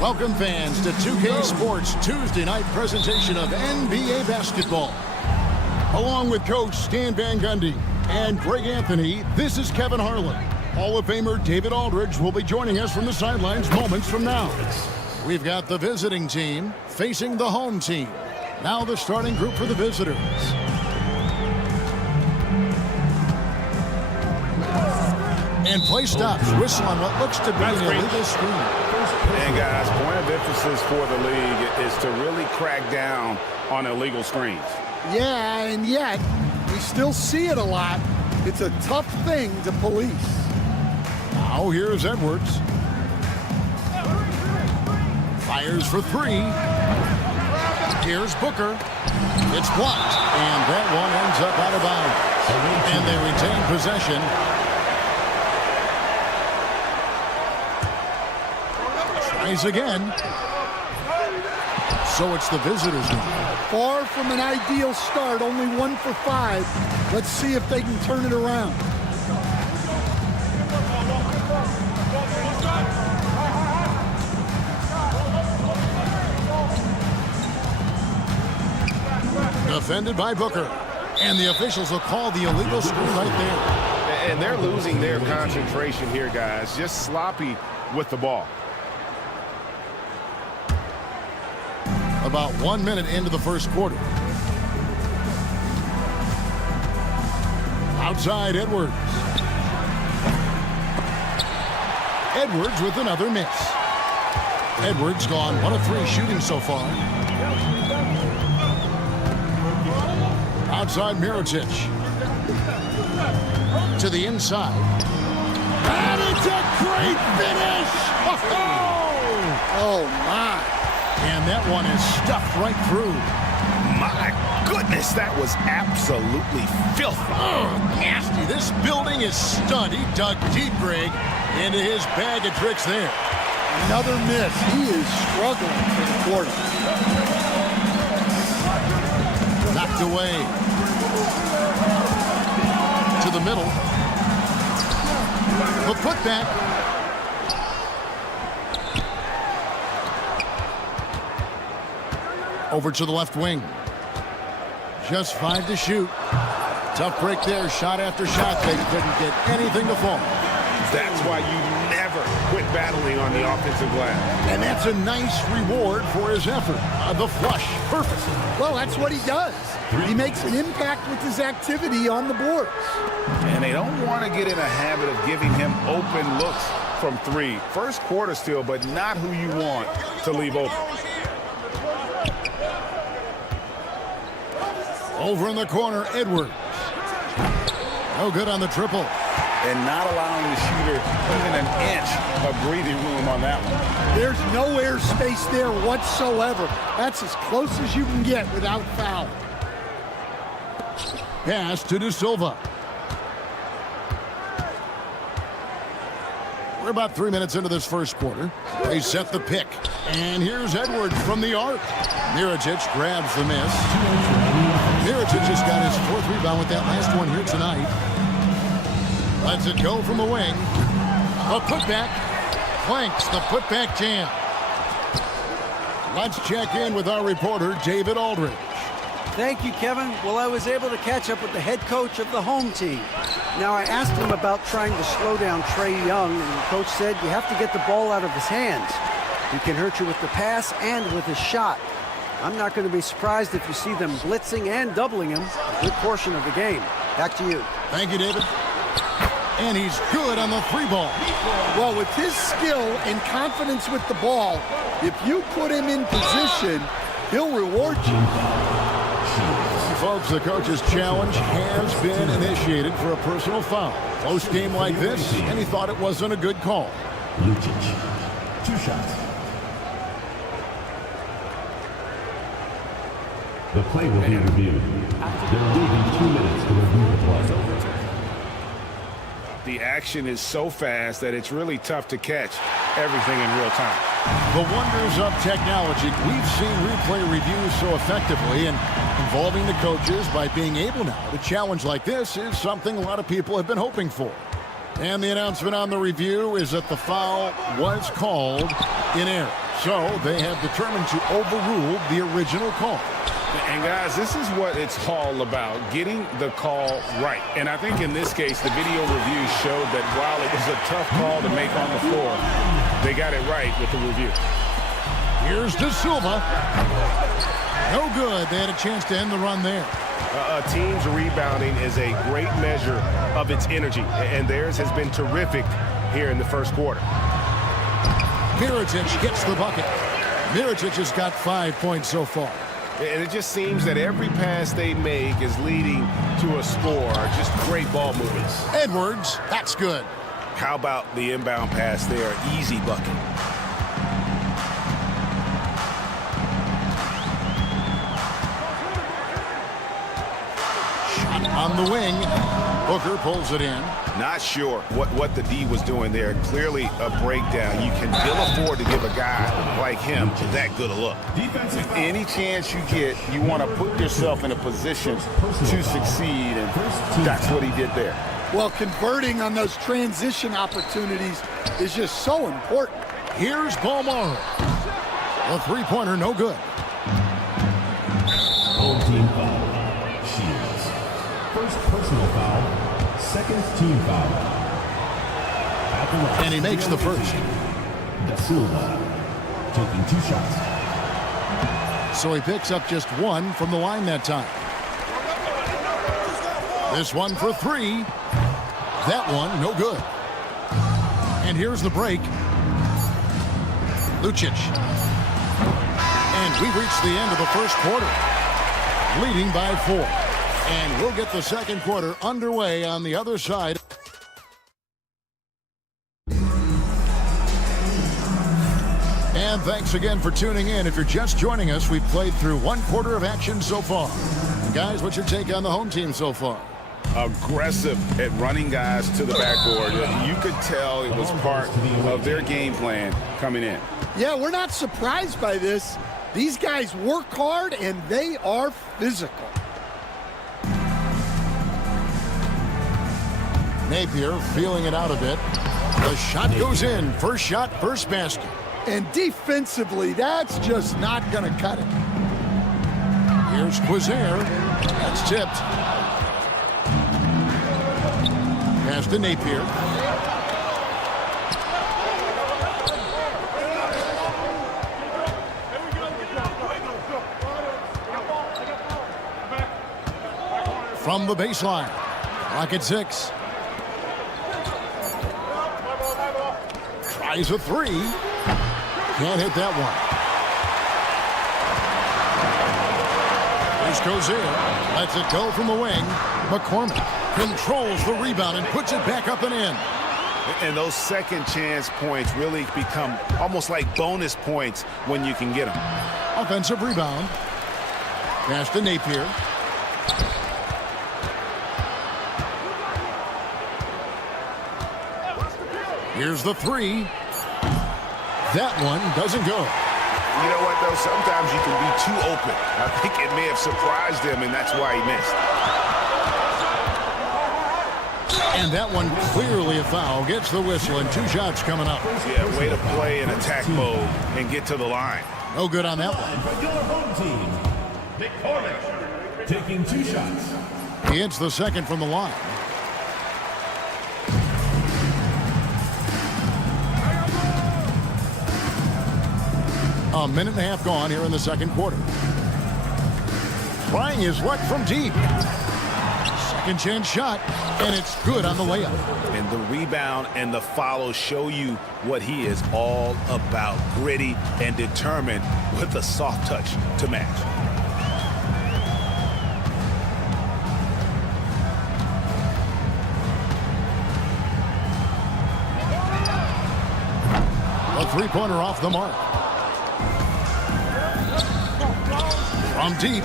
Welcome fans to 2K Sports Tuesday night presentation of NBA basketball. Along with Coach Stan Van Gundy and Greg Anthony, this is Kevin Harlan. Hall of Famer David Aldridge will be joining us from the sidelines moments from now. We've got the visiting team facing the home team. Now the starting group for the visitors. And play stops. Whistle on what looks to be an illegal screen. And guys, point of emphasis for the league is to really crack down on illegal screens. Yeah, and yet we still see it a lot. It's a tough thing to police. Now here's Edwards. Fires for three. Here's Booker. It's blocked, and that one ends up out of bounds. And they retain possession. Tries again. So it's the visitors now. Far from an ideal start, only 1 for 5. Let's see if they can turn it around. Defended by Booker. And the officials will call the illegal screen right there. And they're losing their concentration here, guys. Just sloppy with the ball. About 1 minute into the first quarter. Outside Edwards. Edwards with another miss. Edwards gone 1 of 3 shooting so far. Outside Mirotic. To the inside. And it's a great finish! Oh, my. And that one is stuffed right through. My goodness, that was absolutely filthy. Oh, nasty. This building is stunned. He dug deep, Greg, into his bag of tricks there. Another miss. He is struggling for the quarter. Knocked away. To the middle. The putback. Over to the left wing. Just 5 to shoot. Tough break there. Shot after shot. They couldn't get anything to fall. That's why you never quit battling on the offensive glass. And that's a nice reward for his effort. The flush. Perfect. Well, that's what he does. He makes an impact with his activity on the boards. And they don't want to get in a habit of giving him open looks from 3. First quarter still, but not who you want to leave open. Over in the corner, Edwards. No good on the triple. And not allowing the shooter even an inch of breathing room on that one. There's no air space there whatsoever. That's as close as you can get without foul. Pass to De Silva. We're about 3 minutes into this first quarter. They set the pick. And here's Edwards from the arc. Mirotic grabs the miss. Mirotic just got his 4th rebound with that last one here tonight. Lets it go from the wing. A putback. Planks the putback jam. Let's check in with our reporter, David Aldridge. Thank you, Kevin. Well, I was able to catch up with the head coach of the home team. Now, I asked him about trying to slow down Trae Young, and the coach said you have to get the ball out of his hands. He can hurt you with the pass and with his shot. I'm not going to be surprised if you see them blitzing and doubling him a good portion of the game. Back to you. Thank you, David. And he's good on the 3 ball. Well, with his skill and confidence with the ball, if you put him in position, he'll reward you. Folks, the coach's challenge has been initiated for a personal foul. Close game like this, and he thought it wasn't a good call. Lucic, 2 shots. The play will be reviewed. There will be 2 minutes to review the play. The action is so fast that it's really tough to catch everything in real time. The wonders of technology. We've seen replay reviews so effectively, and involving the coaches by being able now to challenge like this is something a lot of people have been hoping for. And the announcement on the review is that the foul was called in error. So they have determined to overrule the original call. And guys, this is what it's all about, getting the call right. And I think in this case, the video review showed that while it was a tough call to make on the floor, they got it right with the review. Here's De Silva. No good. They had a chance to end the run there. A team's rebounding is a great measure of its energy, and theirs has been terrific here in the first quarter. Mirotic gets the bucket. Mirotic has got 5 points so far. And it just seems that every pass they make is leading to a score. Just great ball movements. Edwards, that's good. How about the inbound pass there? Easy bucket. On the wing, Booker pulls it in. Not sure what the D was doing there. Clearly a breakdown. You can ill afford to give a guy like him that good a look. Any chance you get, you want to put yourself in a position to succeed, and that's what he did there. Well, converting on those transition opportunities is just so important. Here's Balmaro. A three-pointer, no good. Home team foul. Shields. First personal foul. Second team foul. And he makes the first. Da Silva taking 2 shots. So he picks up just 1 from the line that time. This one for 3. That one, no good. And here's the break. Lucic. And we've reached the end of the first quarter. Leading by 4. And we'll get the second quarter underway on the other side. And thanks again for tuning in. If you're just joining us, we've played through 1 quarter of action so far. Guys, what's your take on the home team so far? Aggressive at running guys to the backboard. You could tell it was part of their game plan coming in. Yeah, we're not surprised by this. These guys work hard and they are physical. Napier feeling it out a bit. The shot goes in. First shot, first basket. And defensively, that's just not going to cut it. Here's Quizair. That's tipped. Pass to Napier. From the baseline. Clock at 6. Tries a 3. Can't hit that one. Here's Quizair. Lets it go from the wing. McCormick controls the rebound and puts it back up and in. And those second chance points really become almost like bonus points when you can get them. Offensive rebound. Pass to Napier. Here's the 3. That one doesn't go. You know what, though? Sometimes you can be too open. I think it may have surprised him, and that's why he missed. And that one clearly a foul. Gets the whistle, and 2 shots coming up. Yeah, way to play in attack mode and get to the line. No good on that one. Your home team. McCormick taking 2 shots. He hits the second from the line. A minute and a half gone here in the second quarter. Trying his luck from deep. Second chance shot, and it's good on the layup. And the rebound and the follow show you what he is all about. Gritty and determined with a soft touch to match. A three-pointer off the mark. From deep,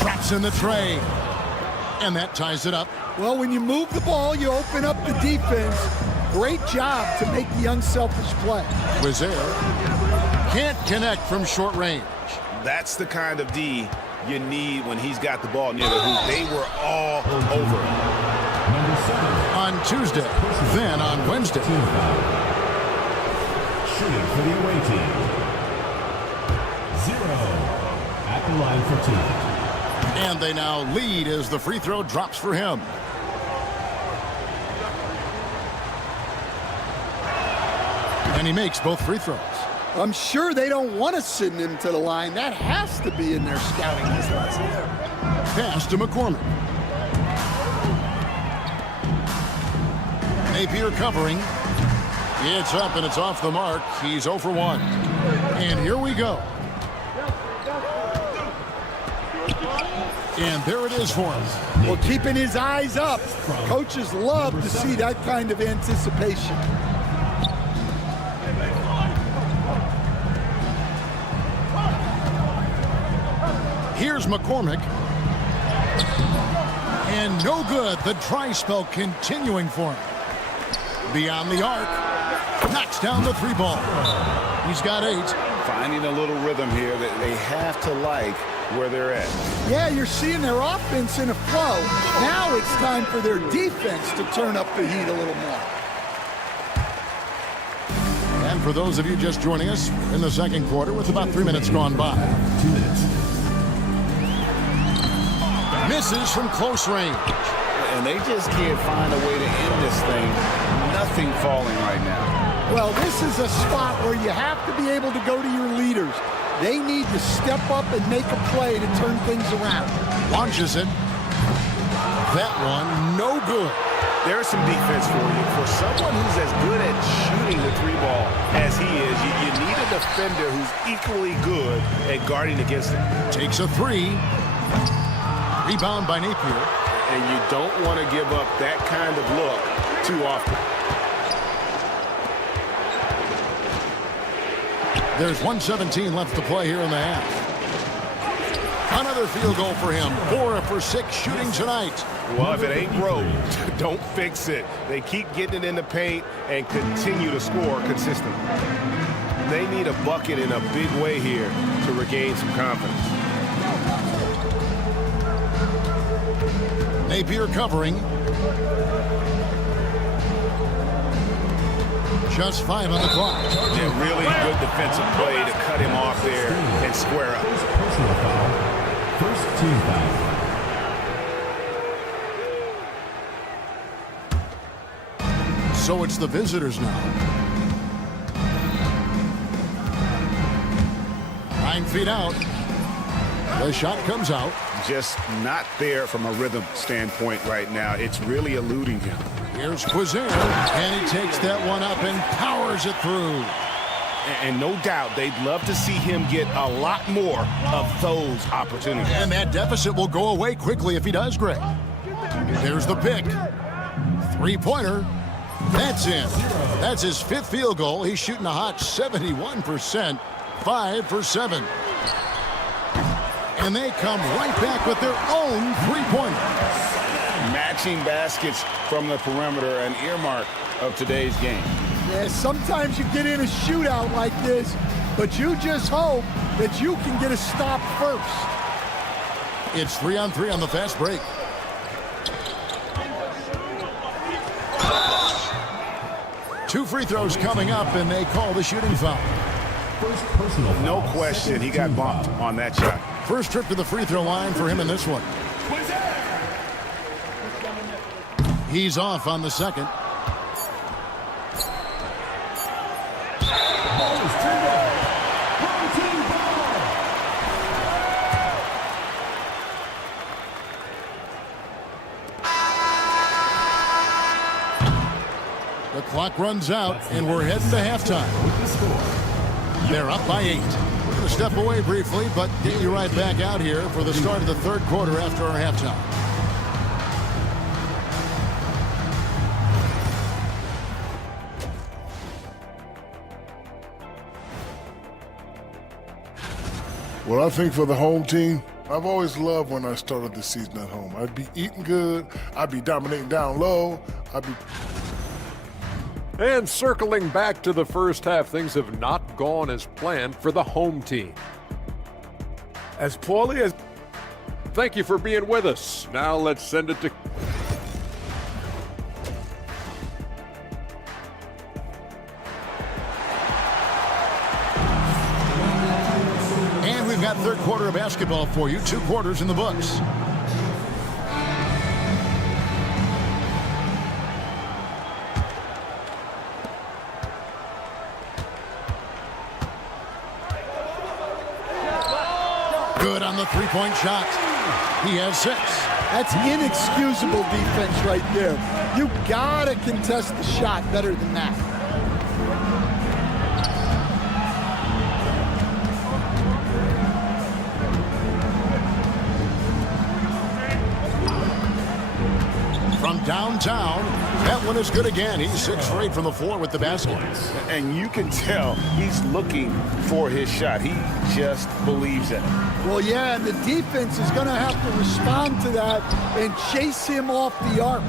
traps in the tray, and that ties it up. Well, when you move the ball, you open up the defense. Great job to make the unselfish play. Quizair can't connect from short range. That's the kind of D you need when he's got the ball near the hoop. They were all over him. Number 7. on Tuesday, then on Wednesday. Team foul. Shooting for the away team. 0 at the line for 2. And they now lead as the free throw drops for him. And he makes both free throws. I'm sure they don't want to send him to the line. That has to be in their scouting list. Pass to McCormick. Napier covering. It's up and it's off the mark. He's 0 for 1. And here we go. And there it is for him. Well, keeping his eyes up. Coaches love to see that kind of anticipation. Here's McCormick. And no good. The dry spell continuing for him. Beyond the arc. Knocks down the 3 ball. He's got 8. Finding a little rhythm here that they have to like where they're at. Yeah, you're seeing their offense in a flow. Now it's time for their defense to turn up the heat a little more. And for those of you just joining us, in the second quarter with about 3 minutes gone by. 2 minutes. Misses from close range. And they just can't find a way to end this thing. Nothing falling right now. Well, this is a spot where you have to be able to go to your leaders. They need to step up and make a play to turn things around. Launches it. That one, no good. There's some defense for you. For someone who's as good at shooting the 3 ball as he is, you need a defender who's equally good at guarding against him. Takes a 3. Rebound by Napier. And you don't want to give up that kind of look too often. There's 1:17 left to play here in the half. Another field goal for him. 4 for 6 shooting tonight. Well, if it ain't broke, don't fix it. They keep getting it in the paint and continue to score consistently. They need a bucket in a big way here to regain some confidence. Napier covering. Just 5 on the clock. Yeah, really good defensive play to cut him off there and square up. Personal foul. First team foul. So it's the visitors now. 9 feet out. The shot comes out. Just not there from a rhythm standpoint right now. It's really eluding him. Here's Quizer, and he takes that one up and powers it through. And no doubt they'd love to see him get a lot more of those opportunities. And that deficit will go away quickly if he does, Greg. There's the pick. 3-pointer. That's in. That's his 5th field goal. He's shooting a hot 71%. 5 for 7. And they come right back with their own 3-pointer. Matching baskets from the perimeter, an earmark of today's game. Yeah, sometimes you get in a shootout like this, but you just hope that you can get a stop first. It's 3-on-3 on the fast break. Two free throws coming up, and they call the shooting foul. First personal foul. No question, he got bumped on that shot. First trip to the free throw line for him in this one. He's off on the second. The clock runs out, and we're heading to halftime. They're up by 8. We're going to step away briefly, but get you right back out here for the start of the third quarter after our halftime. Well, I think for the home team, I've always loved when I started the season at home. I'd be eating good, I'd be dominating down low, I'd be... And circling back to the first half, things have not gone as planned for the home team. As poorly as... Thank you for being with us. Now let's send it to... got third quarter of basketball for you. 2 quarters in the books. Good on the three-point shot. He has 6. That's inexcusable defense right there. You gotta contest the shot better than that. From downtown, that one is good again. He's 6 for 8 from the floor with the basket. And you can tell he's looking for his shot. He just believes in it. Well, yeah, and the defense is going to have to respond to that and chase him off the arc.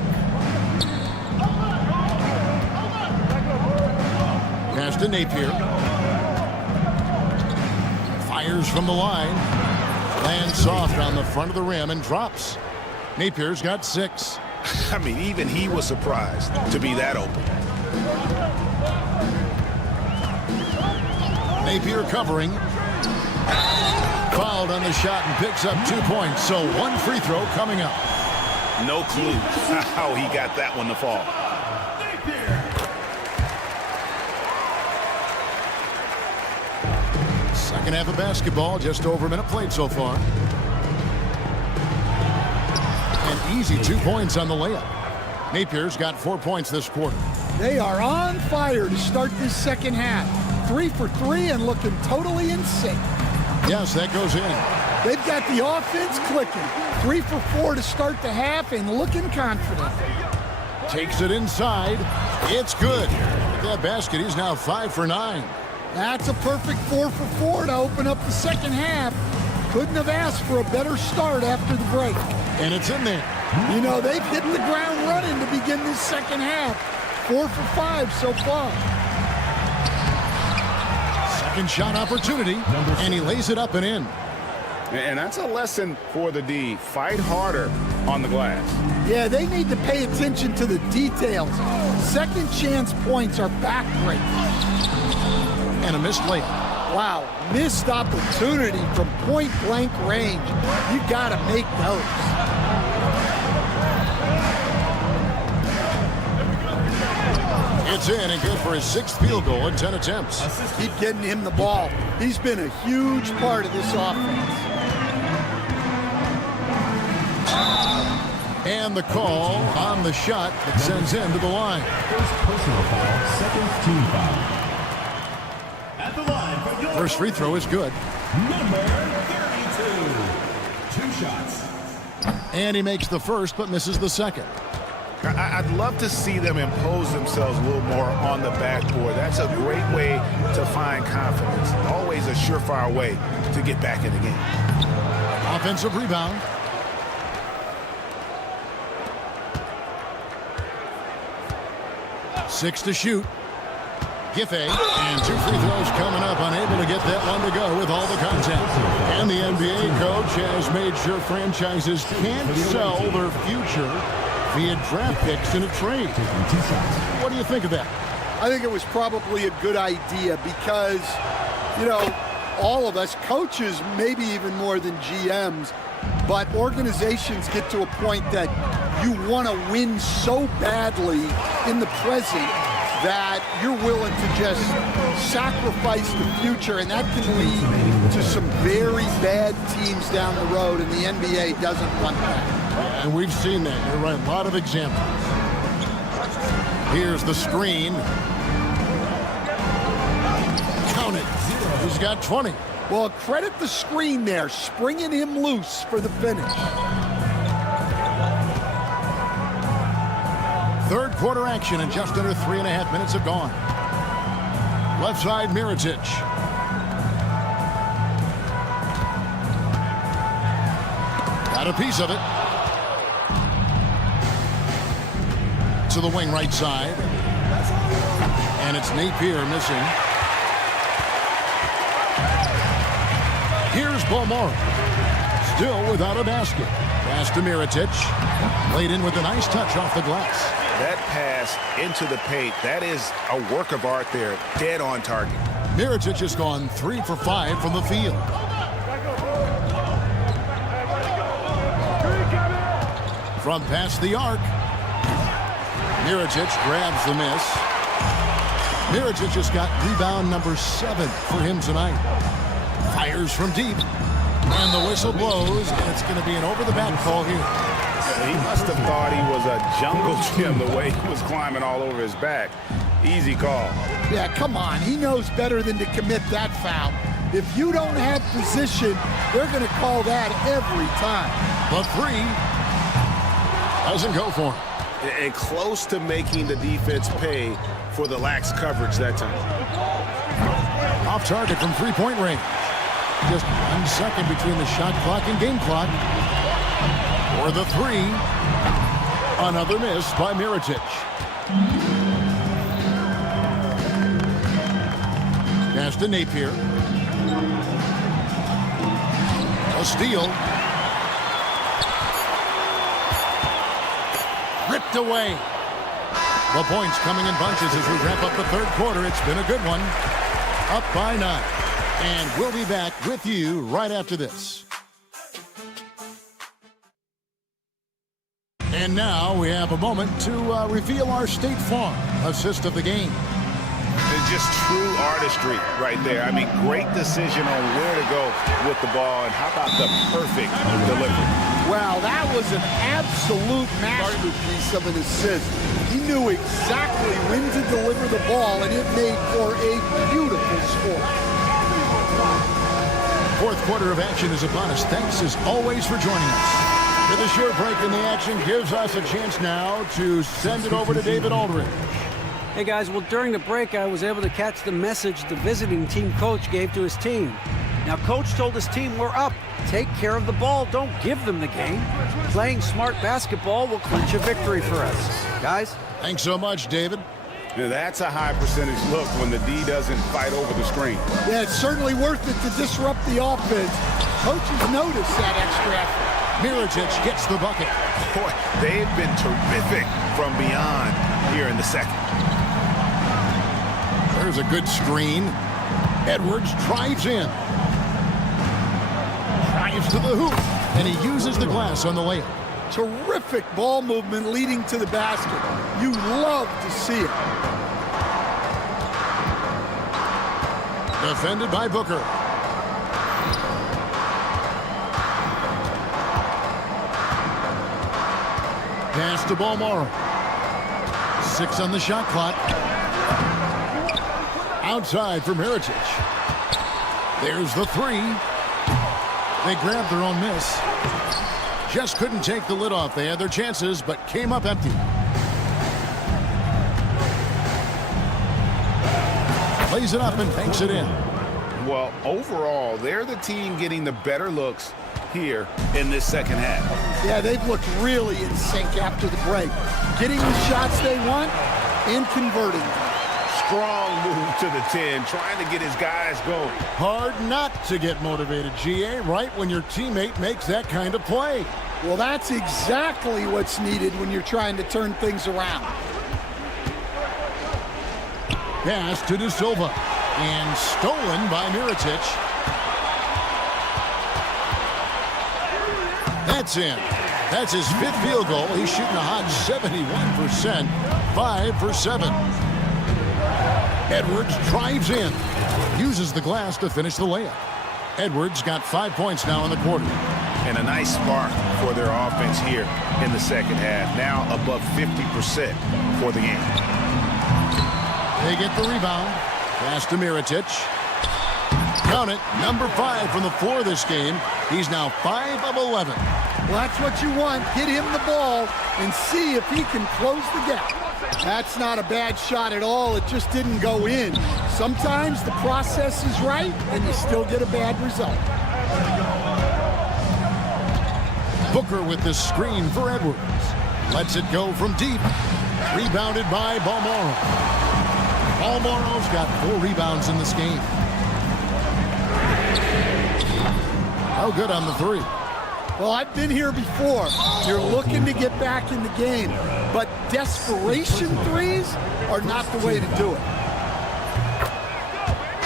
Pass to Napier. Fires from the line. Lands soft on the front of the rim and drops. Napier's got 6. I mean, even he was surprised to be that open. Napier covering. Fouled on the shot and picks up 2 points. So 1 free throw coming up. No clue how he got that one to fall. Second half of basketball, just over a minute played so far. An easy 2 points on the layup. Napier's got 4 points this quarter. They are on fire to start this second half. 3 for 3 and looking totally in sync. Yes, that goes in. They've got the offense clicking. 3 for 4 to start the half and looking confident. Takes it inside. It's good. With that basket, he's now 5 for 9. That's a perfect 4 for 4 to open up the second half. Couldn't have asked for a better start after the break. And it's in there. You know, they've hit the ground running to begin this second half. 4 for 5 so far. Second shot opportunity, and he lays it up and in. And that's a lesson for the D. Fight harder on the glass. Yeah, they need to pay attention to the details. Second chance points are backbreaking. And a missed layup. Wow, missed opportunity from point-blank range. You got to make those. It's in and good for his 6th field goal in 10 attempts. Keep getting him the ball. He's been a huge part of this offense. And the call on the shot that sends him to the line. First personal foul, second team foul. At the line for your First free throw is good. number 32. 2 shots. And he makes the first but misses the second. I'd love to see them impose themselves a little more on the backboard. That's a great way to find confidence. Always a surefire way to get back in the game. Offensive rebound. Six to shoot. Giffey, and 2 free throws coming up, unable to get that one to go with all the contact. And the NBA coach has made sure franchises can't sell their future via draft picks in a trade. What do you think of that? I think it was probably a good idea because, you know, all of us, coaches, maybe even more than GMs, but organizations get to a point that you want to win so badly in the present that you're willing to just sacrifice the future, and that can lead to some very bad teams down the road, and the NBA doesn't want that. And we've seen that. You're right, a lot of examples. Here's the screen. Count it. He's got 20. Well, credit the screen there, springing him loose for the finish. Third quarter action, and just under 3.5 minutes have gone. Left side, Mirotic. Got a piece of it. To the wing right side. And it's Napier missing. Here's Bomora. Still without a basket. Pass to Mirotic. Laid in with a nice touch off the glass. That pass into the paint, that is a work of art there. Dead on target. Mirotic has gone 3 for 5 from the field. From past the arc. Mirotic grabs the miss. Mirotic just got rebound number 7 for him tonight. Fires from deep. And the whistle blows, and it's going to be an over-the-back call here. He must have thought he was a jungle gym the way he was climbing all over his back. Easy call. Yeah, come on. He knows better than to commit that foul. If you don't have position, they're going to call that every time. The 3 doesn't go for him. And close to making the defense pay for the lax coverage that time. Off target from three-point range. Just 1 second between the shot clock and game clock. For the 3. Another miss by Mirotic. Pass to Napier. A steal. Ripped away. The points coming in bunches as we wrap up the third quarter. It's been a good one. Up by 9. And we'll be back with you right after this. And now we have a moment to reveal our State Farm assist of the game. It's just true artistry right there. I mean, great decision on where to go with the ball, and how about the perfect delivery? Wow, that was an absolute masterpiece of an assist. He knew exactly when to deliver the ball, and it made for a beautiful score. Fourth quarter of action is upon us. Thanks as always for joining us. With a short break in the action gives us a chance now to send it over to David Aldridge. Hey guys, well during the break I was able to catch the message the visiting team coach gave to his team. Now coach told his team, we're up. Take care of the ball, don't give them the game. Playing smart basketball will clinch a victory for us. Guys? Thanks so much, David. Yeah, that's a high percentage look when the D doesn't fight over the screen. Yeah, it's certainly worth it to disrupt the offense. Coaches notice that extra effort. Mirotic gets the bucket. Boy, they've been terrific from beyond here in the second. There's a good screen. Edwards drives in. Drives to the hoop. And he uses the glass on the layup. Terrific ball movement leading to the basket. You love to see it. Defended by Booker. Pass to Balmoro. 6 on the shot clock. Outside for Mirotic. There's the 3. They grabbed their own miss. Just couldn't take the lid off. They had their chances, but came up empty. Plays it up and banks it in. Well, overall, they're the team getting the better looks here in this second half. Yeah, they've looked really in sync after the break. Getting the shots they want and converting them. Strong move to the 10, trying to get his guys going. Hard not to get motivated, GA, right when your teammate makes that kind of play. Well, that's exactly what's needed when you're trying to turn things around. Pass to De Silva. And stolen by Mirotic. That's in. That's his 5th field goal. He's shooting a hot 71%. 5 for 7. Edwards drives in. Uses the glass to finish the layup. Edwards got 5 points now in the quarter. And a nice spark for their offense here in the second half. Now above 50% for the game. They get the rebound. Pass to Mirotic. Count it. Number 5 from the floor this game. He's now 5 of 11. Well, that's what you want. Get him the ball and see if he can close the gap. That's not a bad shot at all. It just didn't go in. Sometimes the process is right and you still get a bad result. Booker with the screen for Edwards. Lets it go from deep. Rebounded by Balmoro. Balmoro's got 4 rebounds in this game. Oh, good on the 3. Well, I've been here before. You're looking to get back in the game, but desperation threes are not the way to do it.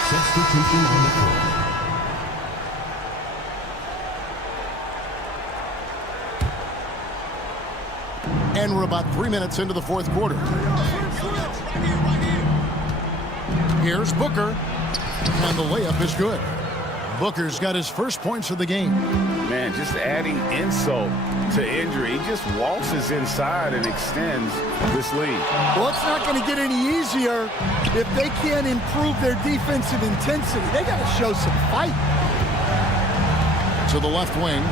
Substitution on the court. And we're about 3 minutes into the fourth quarter. Here's Booker. And the layup is good. Booker's got his first points of the game. Man, just adding insult to injury. He just waltzes inside and extends this lead. Well, it's not going to get any easier if they can't improve their defensive intensity. They got to show some fight. To the left wing.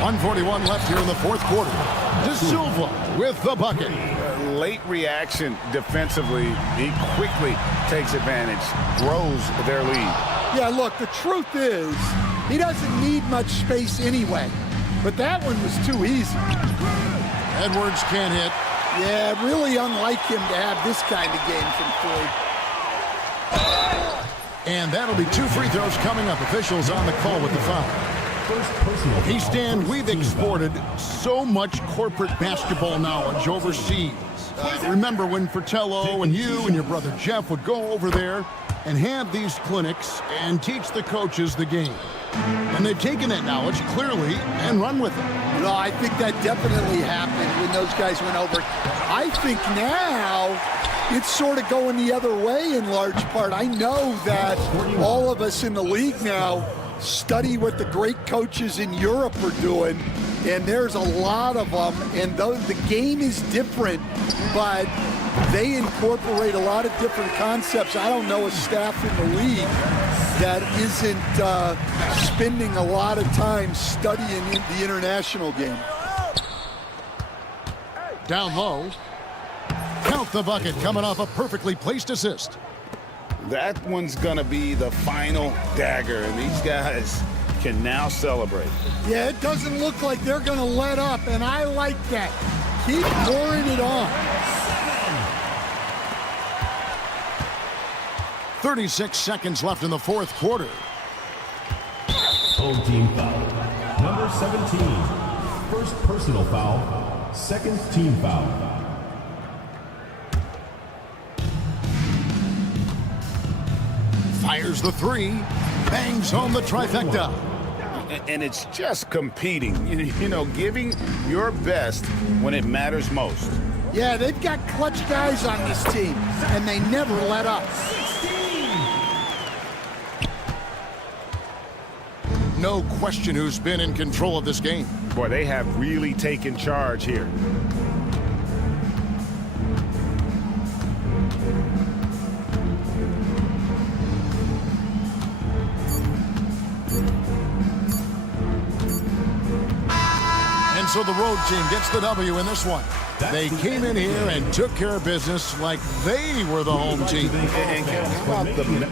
1:41 left here in the fourth quarter. De Silva with the bucket. Late reaction defensively. He quickly takes advantage, grows their lead. Yeah, look, the truth is he doesn't need much space anyway. But that one was too easy. Edwards can't hit. Yeah, really unlike him to have this kind of game from three. And that'll be 2 free throws coming up. Officials on the call with the foul. Easton, we've exported so much corporate basketball knowledge overseas. Remember when Fratello and you and your brother Jeff would go over there and have these clinics and teach the coaches the game. And they've taken that knowledge clearly and run with it. No, I think that definitely happened when those guys went over. I think now it's sort of going the other way in large part. I know that all of us in the league now study what the great coaches in Europe are doing, and there's a lot of them, and the game is different, but they incorporate a lot of different concepts. I don't know a staff in the league that isn't spending a lot of time studying the international game. Down low. Count the bucket, coming off a perfectly placed assist. That one's gonna be the final dagger, and these guys can now celebrate. Yeah, it doesn't look like they're gonna let up, and I like that. Keep pouring it on. 36 seconds left in the fourth quarter. Home team foul. Number 17. First personal foul. Second team foul. Fires the three. Bangs home the trifecta. And it's just competing, you know, giving your best when it matters most. Yeah, they've got clutch guys on this team, and they never let up. No question who's been in control of this game. Boy, they have really taken charge here. And so the road team gets the W in this one. They came in here and took care of business like they were the home team. And how about the...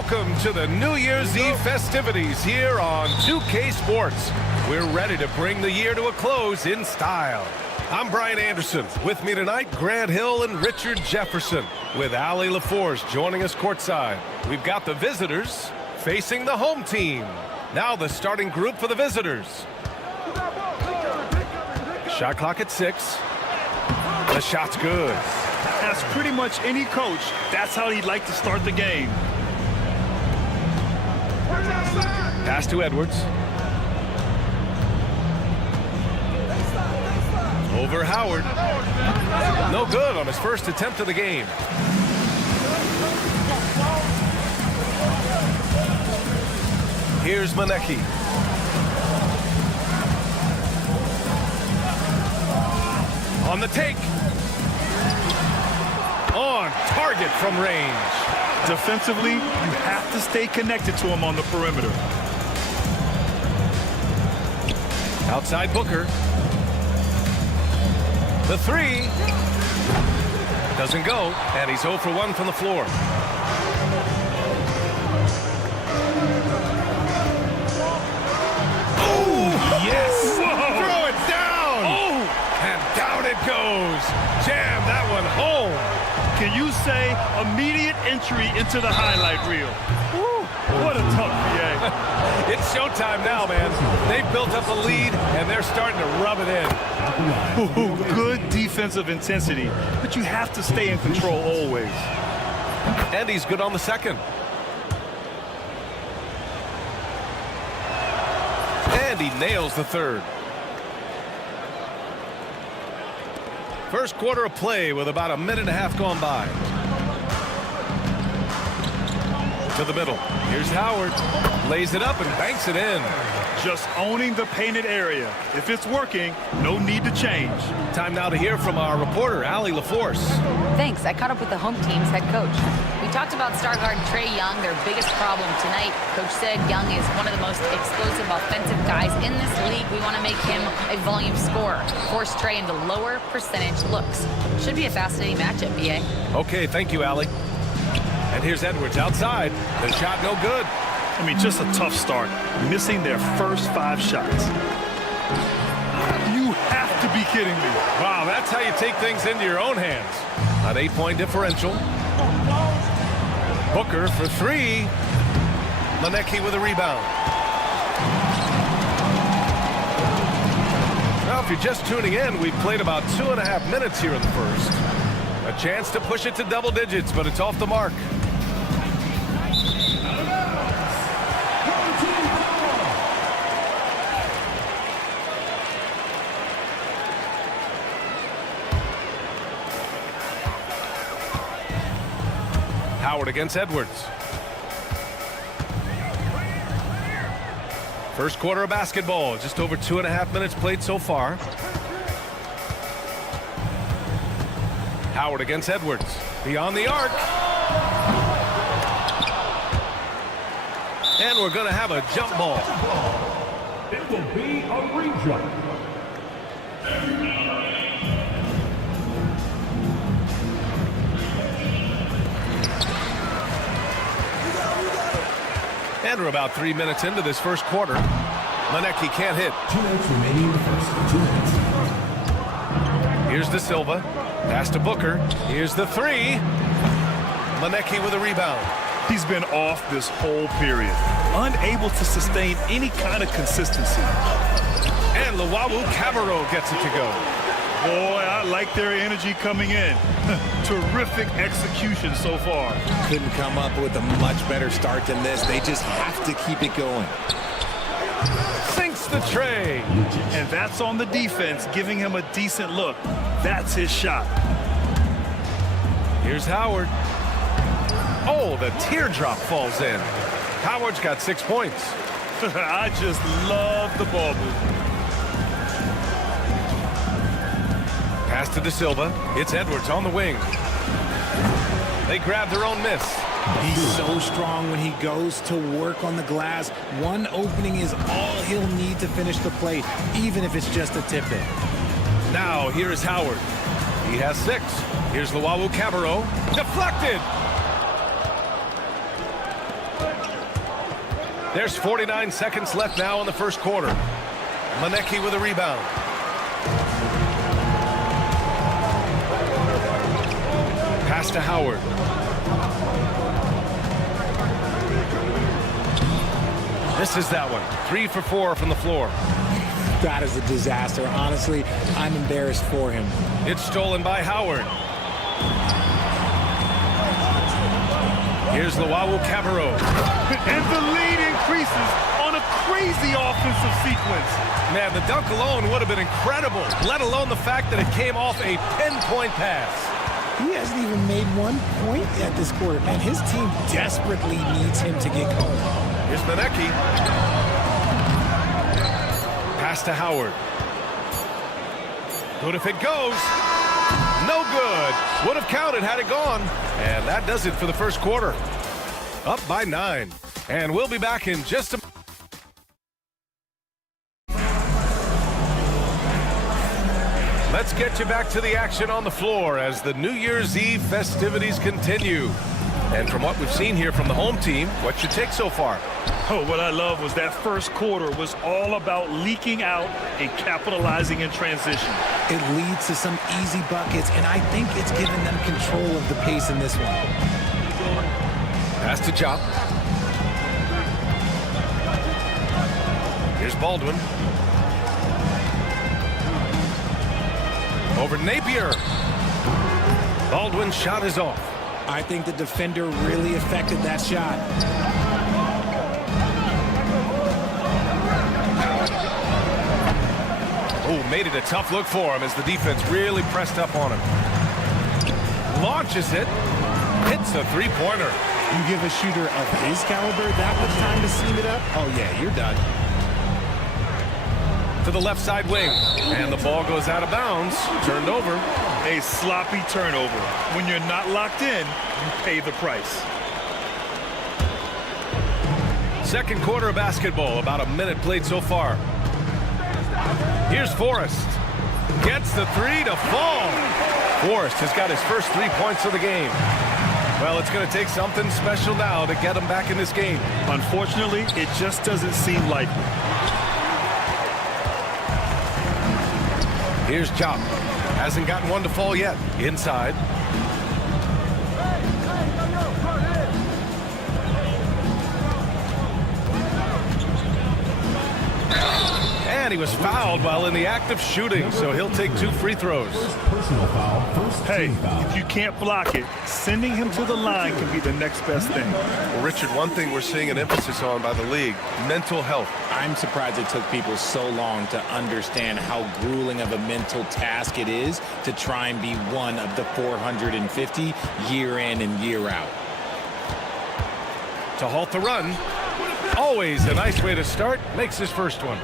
Welcome to the New Year's Eve festivities here on 2K Sports. We're ready to bring the year to a close in style. I'm Brian Anderson. With me tonight, Grant Hill and Richard Jefferson, with Ali LaForce joining us courtside. We've got the visitors facing the home team. Now the starting group for the visitors. Shot clock at 6. The shot's good. As pretty much any coach, that's how he'd like to start the game. Pass to Edwards. Over Howard. No good on his first attempt of the game. Here's Manecki. On the take. On target from range. Defensively, you have to stay connected to him on the perimeter. Outside Booker. The three. Doesn't go, and he's 0 for 1 from the floor. Oh, yes! Whoa. Throw it down! Oh! And down it goes. Jam that one home. Can you say immediate entry into the highlight reel? Woo, what a tough PA. It's showtime now, man. They've built up a lead, and they're starting to rub it in. Ooh, good defensive intensity, but you have to stay in control always. And he's good on the second. And he nails the third. First quarter of play with about a minute and a half gone by. To the middle. Here's Howard. Lays it up and banks it in. Just owning the painted area. If it's working, no need to change. Time now to hear from our reporter, Ali LaForce. Thanks. I caught up with the home team's head coach. We talked about star guard Trae Young, their biggest problem tonight. Coach said Young is one of the most explosive offensive guys in this league. We want to make him a volume scorer. Force Trae into lower percentage looks. Should be a fascinating matchup, BA. Okay, thank you, Ali. And here's Edwards outside. The shot no good. I mean, just a tough start. Missing their first 5 shots. You have to be kidding me. Wow, that's how you take things into your own hands. An 8-point differential. Booker for 3. Manecki with a rebound. Now, if you're just tuning in, we've played about 2.5 minutes here in the first. A chance to push it to double digits, but it's off the mark. Howard against Edwards. First quarter of basketball, just over 2.5 minutes played so far. Howard against Edwards. Beyond the arc. And we're going to have a jump ball. It will be a re-jump. And we're about 3 minutes into this first quarter. Manecki can't hit. 2 minutes remaining in the first. 2 minutes. Here's De Silva. Pass to Booker. Here's the 3. Manecki with a rebound. He's been off this whole period. Unable to sustain any kind of consistency. And Luwawu Cabarrot gets it to go. Boy, I like their energy coming in. Terrific execution so far. Couldn't come up with a much better start than this. They just have to keep it going. Sinks the tray. And that's on the defense, giving him a decent look. That's his shot. Here's Howard. Oh, the teardrop falls in. Howard's got 6 points. I just love the ball movement. Pass to De Silva. It's Edwards on the wing. They grab their own miss. He's so strong when he goes to work on the glass. One opening is all he'll need to finish the play, even if it's just a tip-in. Now, here is Howard. He has 6. Here's Luwawu Cabarrot. Deflected. There's 49 seconds left now in the first quarter. Manecki with a rebound. Pass to Howard. Misses that one. 3 for 4 from the floor. That is a disaster. Honestly, I'm embarrassed for him. It's stolen by Howard. Here's Luau Cabarro. And the lead increases on a crazy offensive sequence. Man, the dunk alone would have been incredible, let alone the fact that it came off a pinpoint pass. He hasn't even made 1 point yet this quarter. Man, his team desperately needs him to get going. Here's Manecki. Pass to Howard. Good if it goes. No good. Would have counted had it gone. And that does it for the first quarter. Up by 9. And we'll be back in just a... Let's get you back to the action on the floor as the New Year's Eve festivities continue. And from what we've seen here from the home team, what's your take so far? Oh, what I love was that first quarter was all about leaking out and capitalizing in transition. It leads to some easy buckets, and I think it's given them control of the pace in this one. Pass to Chop. Here's Baldwin. Over Napier. Baldwin's shot is off. I think the defender really affected that shot. Oh, made it a tough look for him as the defense really pressed up on him. Launches it. Hits a three-pointer. You give a shooter of his caliber that much time to seam it up? Oh, yeah, you're done. To the left side wing. And the ball goes out of bounds. Turned over. A sloppy turnover. When you're not locked in, you pay the price. Second quarter of basketball. About a minute played so far. Here's Forrest. Gets the three to fall. Forrest has got his first 3 points of the game. Well, it's going to take something special now to get him back in this game. Unfortunately, it just doesn't seem likely. Here's Chop. Hasn't gotten one to fall yet. Inside. And he was fouled while in the act of shooting, so he'll take 2 free throws. Personal foul. First team foul. If you can't block it, sending him to the line can be the next best thing. Well, Richard, one thing we're seeing an emphasis on by the league, mental health. I'm surprised it took people so long to understand how grueling of a mental task it is to try and be one of the 450 year in and year out. To halt the run, always a nice way to start, makes his first one.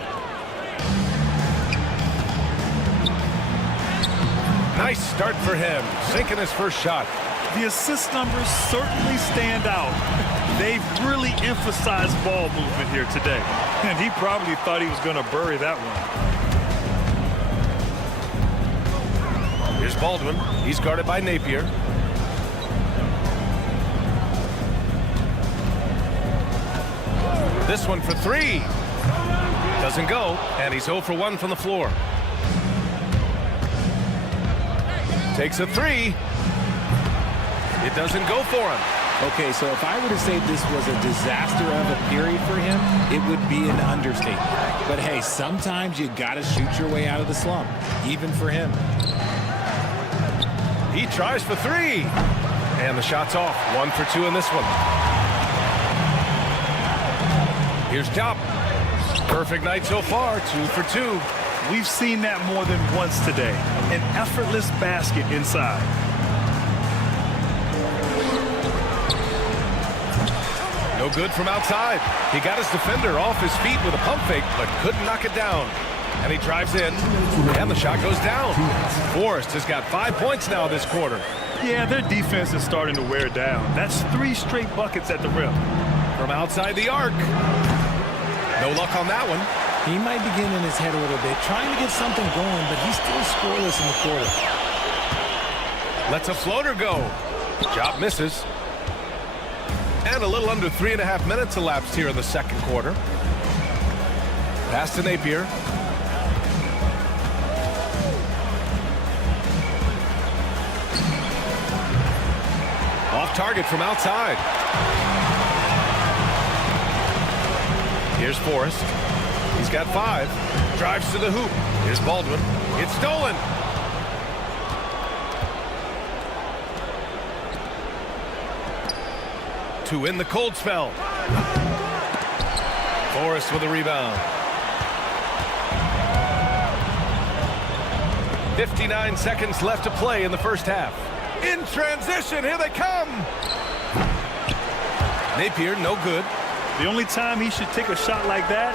Nice start for him, sinking his first shot. The assist numbers certainly stand out. They've really emphasized ball movement here today. And he probably thought he was going to bury that one. Here's Baldwin. He's guarded by Napier. This one for 3. Doesn't go, and he's 0 for 1 from the floor. Takes a 3. It doesn't go for him. Okay, so if I were to say this was a disaster of a period for him, it would be an understatement. But hey, sometimes you got to shoot your way out of the slump, even for him. He tries for 3. And the shot's off. 1 for 2 in this one. Here's Chop. Perfect night so far. 2 for 2. We've seen that more than once today. An effortless basket inside. No good from outside. He got his defender off his feet with a pump fake, but couldn't knock it down. And he drives in, and the shot goes down. Forrest has got 5 points now this quarter. Yeah, their defense is starting to wear down. That's 3 straight buckets at the rim. From outside the arc. No luck on that one. He might be getting in his head a little bit, trying to get something going, but he's still scoreless in the quarter. Lets a floater go. Job misses. And a little under 3.5 minutes elapsed here in the second quarter. Pass to Napier. Off target from outside. Here's Forrest. He's got 5. Drives to the hoop. Here's Baldwin. It's stolen. To win the cold spell. Forrest with a rebound. 59 seconds left to play in the first half. In transition, here they come. Napier, no good. The only time he should take a shot like that,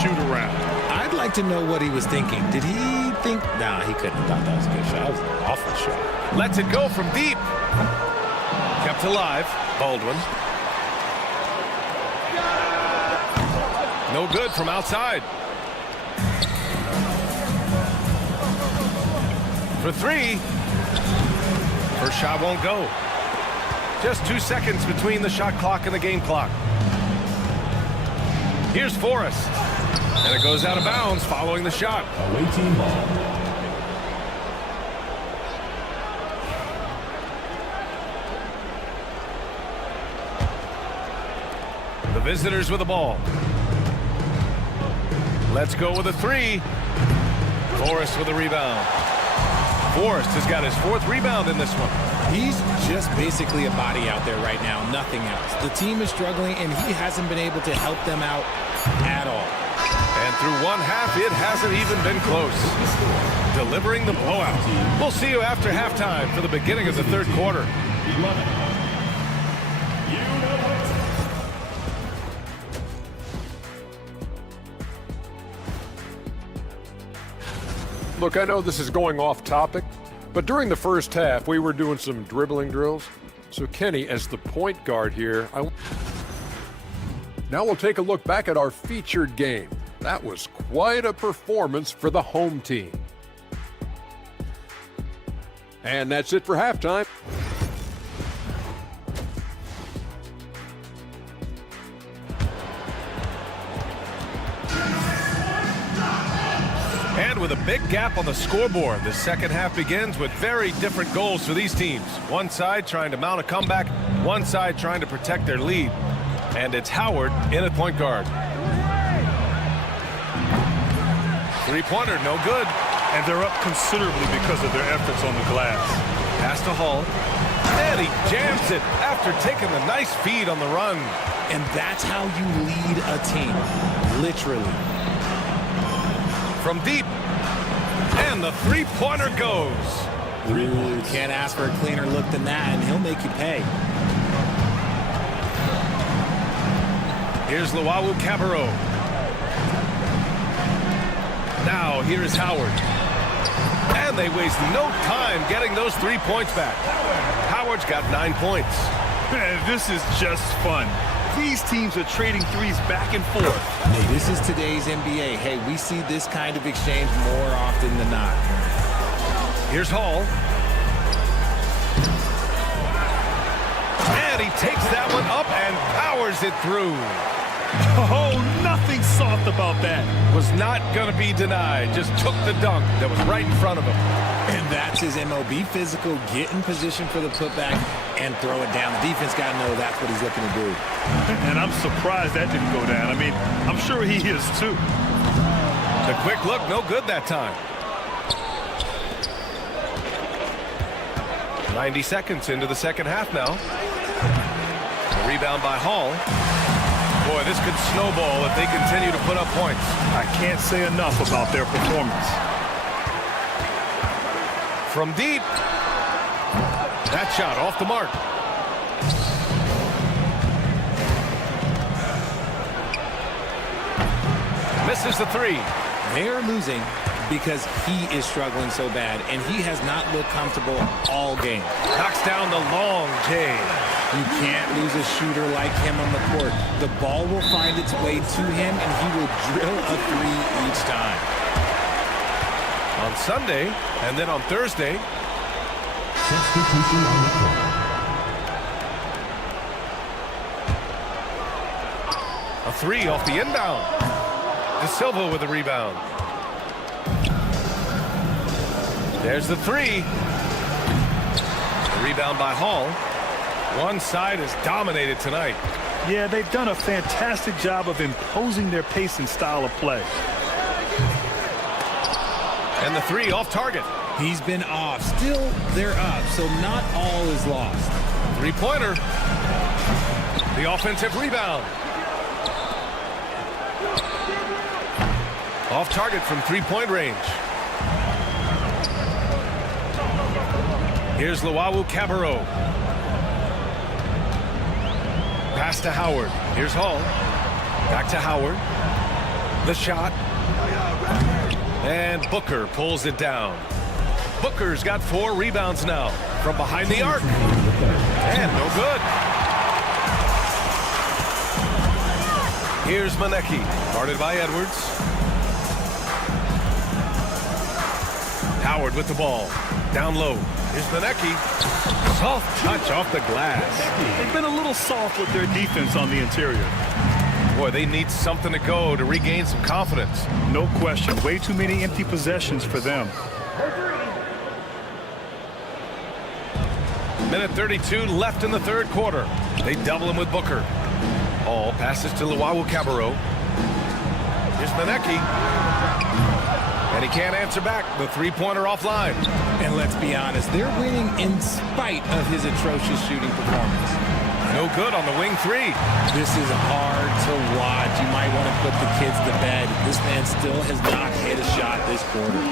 shoot around. I'd like to know what he was thinking. Did he think? Nah, he couldn't have thought that was a good shot. That was an awful shot. Lets it go from deep. Kept alive. Baldwin. No good from outside. For 3. First shot won't go. Just 2 seconds between the shot clock and the game clock. Here's Forrest. And it goes out of bounds following the shot. Away team ball. The visitors with the ball. Let's go with a 3. Forrest with a rebound. Forrest has got his 4th rebound in this one. He's just basically a body out there right now, nothing else. The team is struggling, and he hasn't been able to help them out at all. And through one half, it hasn't even been close. Delivering the blowout. We'll see you after halftime for the beginning of the third quarter. Look, I know this is going off topic, but during the first half, we were doing some dribbling drills. So Kenny, as the point guard here, now we'll take a look back at our featured game. That was quite a performance for the home team. And that's it for halftime. And with a big gap on the scoreboard, the second half begins with very different goals for these teams. One side trying to mount a comeback, one side trying to protect their lead. And it's Howard in at point guard. Three-pointer, no good. And they're up considerably because of their efforts on the glass. Pass to Hall. And he jams it after taking the nice feed on the run. And that's how you lead a team, literally. From deep. And the three-pointer goes. Ooh, can't ask for a cleaner look than that, and he'll make you pay. Here's Luau Cabarro. Now here's Howard. And they waste no time getting those 3 points back. Howard's got 9 points. Man, this is just fun. These teams are trading threes back and forth. Hey, this is today's NBA. Hey, we see this kind of exchange more often than not. Here's Hall. And he takes that one up and powers it through. Oh, nothing soft about that. Was not going to be denied. Just took the dunk that was right in front of him. And that's his MO. Be physical, get in position for the putback, and throw it down. The defense got to know that's what he's looking to do. And I'm surprised that didn't go down. I mean, I'm sure he is too. The quick look, no good that time. 90 seconds into the second half now. A rebound by Hall. Boy, this could snowball if they continue to put up points. I can't say enough about their performance. From deep. That shot off the mark. Misses the 3. They're losing because he is struggling so bad, and he has not looked comfortable all game. Knocks down the long J. You can't lose a shooter like him on the court. The ball will find its way to him, and he will drill a 3 each time. On Sunday, and then on Thursday. Substitution on the court. A three off the inbound. De Silva with the rebound. There's the three. Rebound by Hall. One side is dominated tonight. Yeah, they've done a fantastic job of imposing their pace and style of play. And the three off target. He's been off. Still, they're up, so not all is lost. Three-pointer. The offensive rebound. Off target from three-point range. Here's Luau Cabarro. Pass to Howard. Here's Hall. Back to Howard. The shot. And Booker pulls it down. Booker's got 4 rebounds now from behind the arc. And no good. Here's Manecki, guarded by Edwards. Howard with the ball. Down low. Here's Manecki. Soft touch off the glass. They've been a little soft with their defense on the interior. Boy, they need something to go to regain some confidence. No question. Way too many empty possessions for them. Minute 32 left in the third quarter. They double him with Booker. Hall passes to Luau Cabarro. Here's Manecki. And he can't answer back. The three-pointer offline. And let's be honest, they're winning in spite of his atrocious shooting performance. No good on the wing three. This is hard to watch. You might want to put the kids to bed. This man still has not hit a shot this quarter.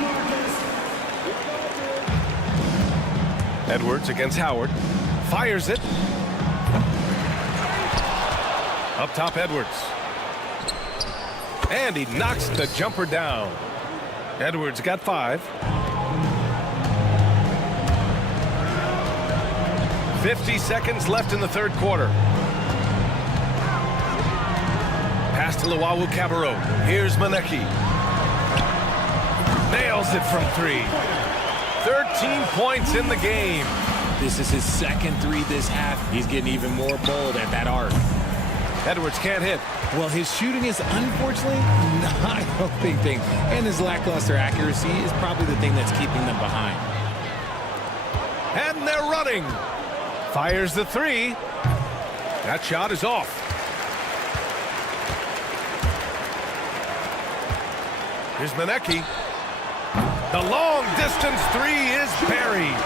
Edwards against Howard. Fires it. Up top, Edwards. And he knocks the jumper down. Edwards got 5. 50 seconds left in the third quarter. Pass to Luau Cabarro. Here's Manecki. Nails it from 3. 13 points in the game. This is his second 3 this half. He's getting even more bold at that arc. Edwards can't hit. Well, his shooting is unfortunately not a big thing. And his lackluster accuracy is probably the thing that's keeping them behind. And they're running. Fires the 3. That shot is off. Here's Manecki. The long distance 3 is buried.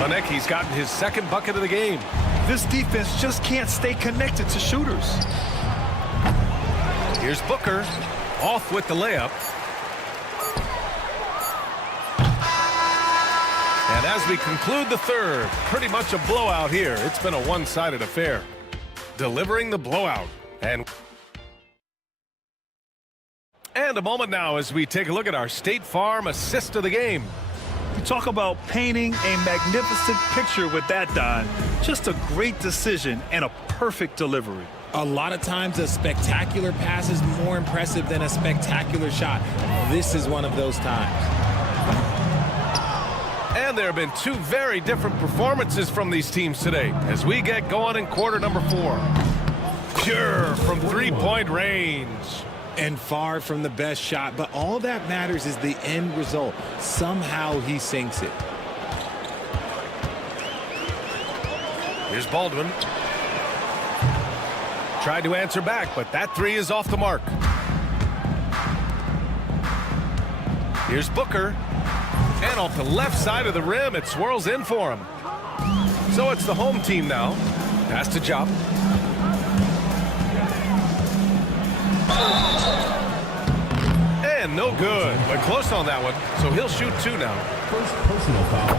Manecki's gotten his second bucket of the game. This defense just can't stay connected to shooters. Here's Booker. Off with the layup. And as we conclude the third, pretty much a blowout here. It's been a one-sided affair. Delivering the blowout. And a moment now as we take a look at our State Farm assist of the game. You talk about painting a magnificent picture with that, Don. Just a great decision and a perfect delivery. A lot of times a spectacular pass is more impressive than a spectacular shot. This is one of those times. And there have been 2 very different performances from these teams today as we get going in quarter number 4. Pure from three-point range. And far from the best shot, but all that matters is the end result. Somehow he sinks it. Here's Baldwin. Tried to answer back, but that 3 is off the mark. Here's Booker. And off the left side of the rim, it swirls in for him. So it's the home team now. Pass to Jop. And no good, but close on that one. So he'll shoot 2 now. First personal foul.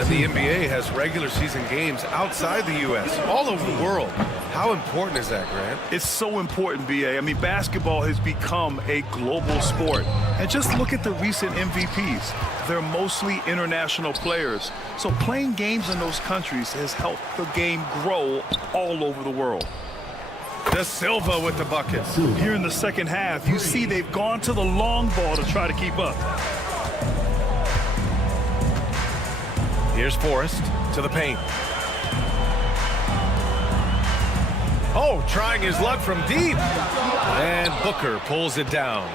And the NBA has regular season games outside the U.S., all over the world. How important is that, Grant? It's so important, B.A. I mean, basketball has become a global sport. And just look at the recent MVPs. They're mostly international players. So playing games in those countries has helped the game grow all over the world. De Silva with the buckets. Here in the second half, you see they've gone to the long ball to try to keep up. Here's Forrest to the paint. Oh, trying his luck from deep. And Booker pulls it down.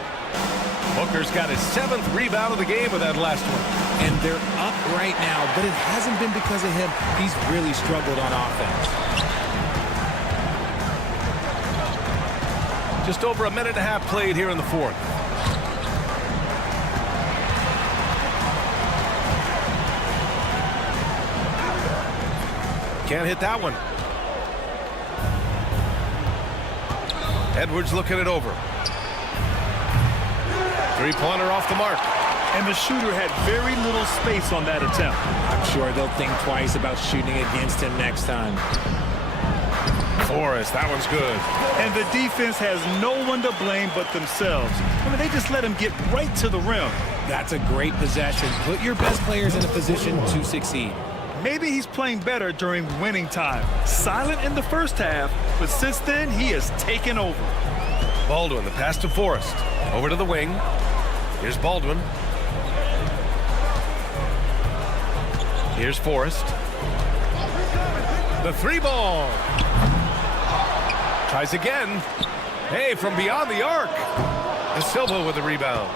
Booker's got his 7th rebound of the game with that last one. And they're up right now, but it hasn't been because of him. He's really struggled on offense. Just over a minute and a half played here in the 4th. Can't hit that one. Edwards looking it over. Three-pointer off the mark. And the shooter had very little space on that attempt. I'm sure they'll think twice about shooting against him next time. Forrest, that one's good. And the defense has no one to blame but themselves. I mean, they just let him get right to the rim. That's a great possession. Put your best players in a position to succeed. Maybe he's playing better during winning time. Silent in the first half, but since then, he has taken over. Baldwin, the pass to Forrest. Over to the wing. Here's Baldwin. Here's Forrest. The 3-ball. Tries again. Hey, from beyond the arc. De Silva with the rebound.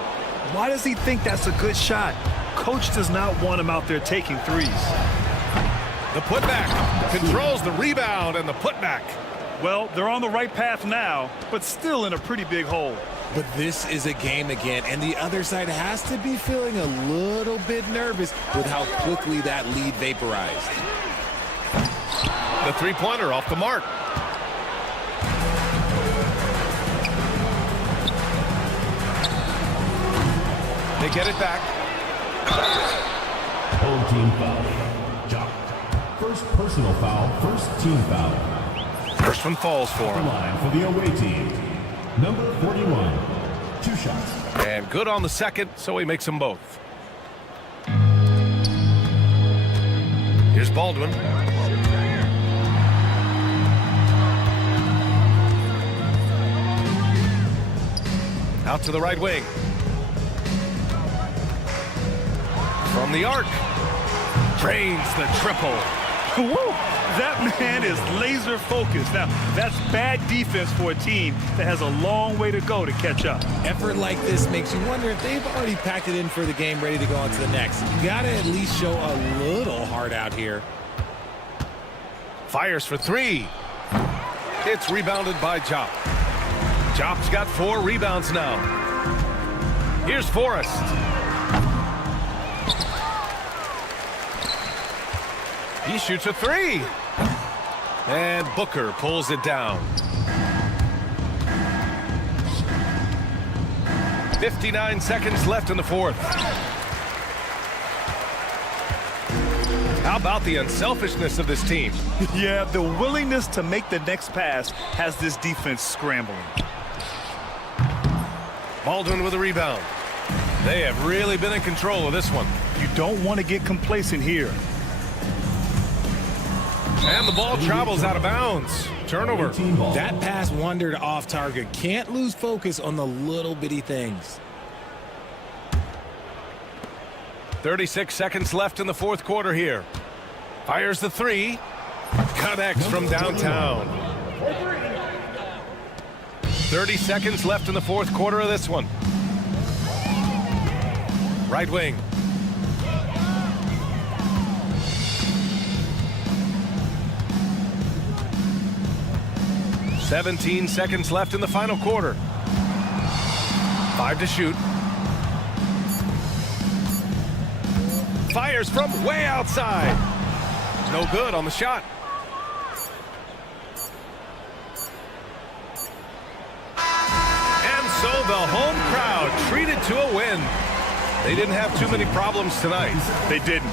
Why does he think that's a good shot? Coach does not want him out there taking threes. The putback. Controls the rebound and the putback. Well, they're on the right path now, but still in a pretty big hole. But this is a game again, and the other side has to be feeling a little bit nervous with how quickly that lead vaporized. The three-pointer off the mark. They get it back. Home team foul. Jock. First personal foul, first team foul. First one falls for him. Line for the away team. Number 41. 2 shots. And good on the second, so he makes them both. Here's Baldwin. Out to the right wing. From the arc. Drains the triple. Woo! That man is laser focused. Now, that's bad defense for a team that has a long way to go to catch up. Effort like this makes you wonder if they've already packed it in for the game, ready to go on to the next. You gotta at least show a little heart out here. Fires for 3. It's rebounded by Jop. Jop's got 4 rebounds now. Here's Forrest. He shoots a 3. And Booker pulls it down. 59 seconds left in the 4th. How about the unselfishness of this team? Yeah, the willingness to make the next pass has this defense scrambling. Baldwin with a rebound. They have really been in control of this one. You don't want to get complacent here. And the ball travels out of bounds. Turnover. That pass wandered off target. Can't lose focus on the little bitty things. 36 seconds left in the 4th quarter here. Fires the 3. Connects from downtown. 30 seconds left in the 4th quarter of this one. Right wing. $17 seconds left in the final quarter. 5 to shoot. Fires from way outside. No good on the shot. And so the home crowd treated to a win. They didn't have too many problems tonight. They didn't.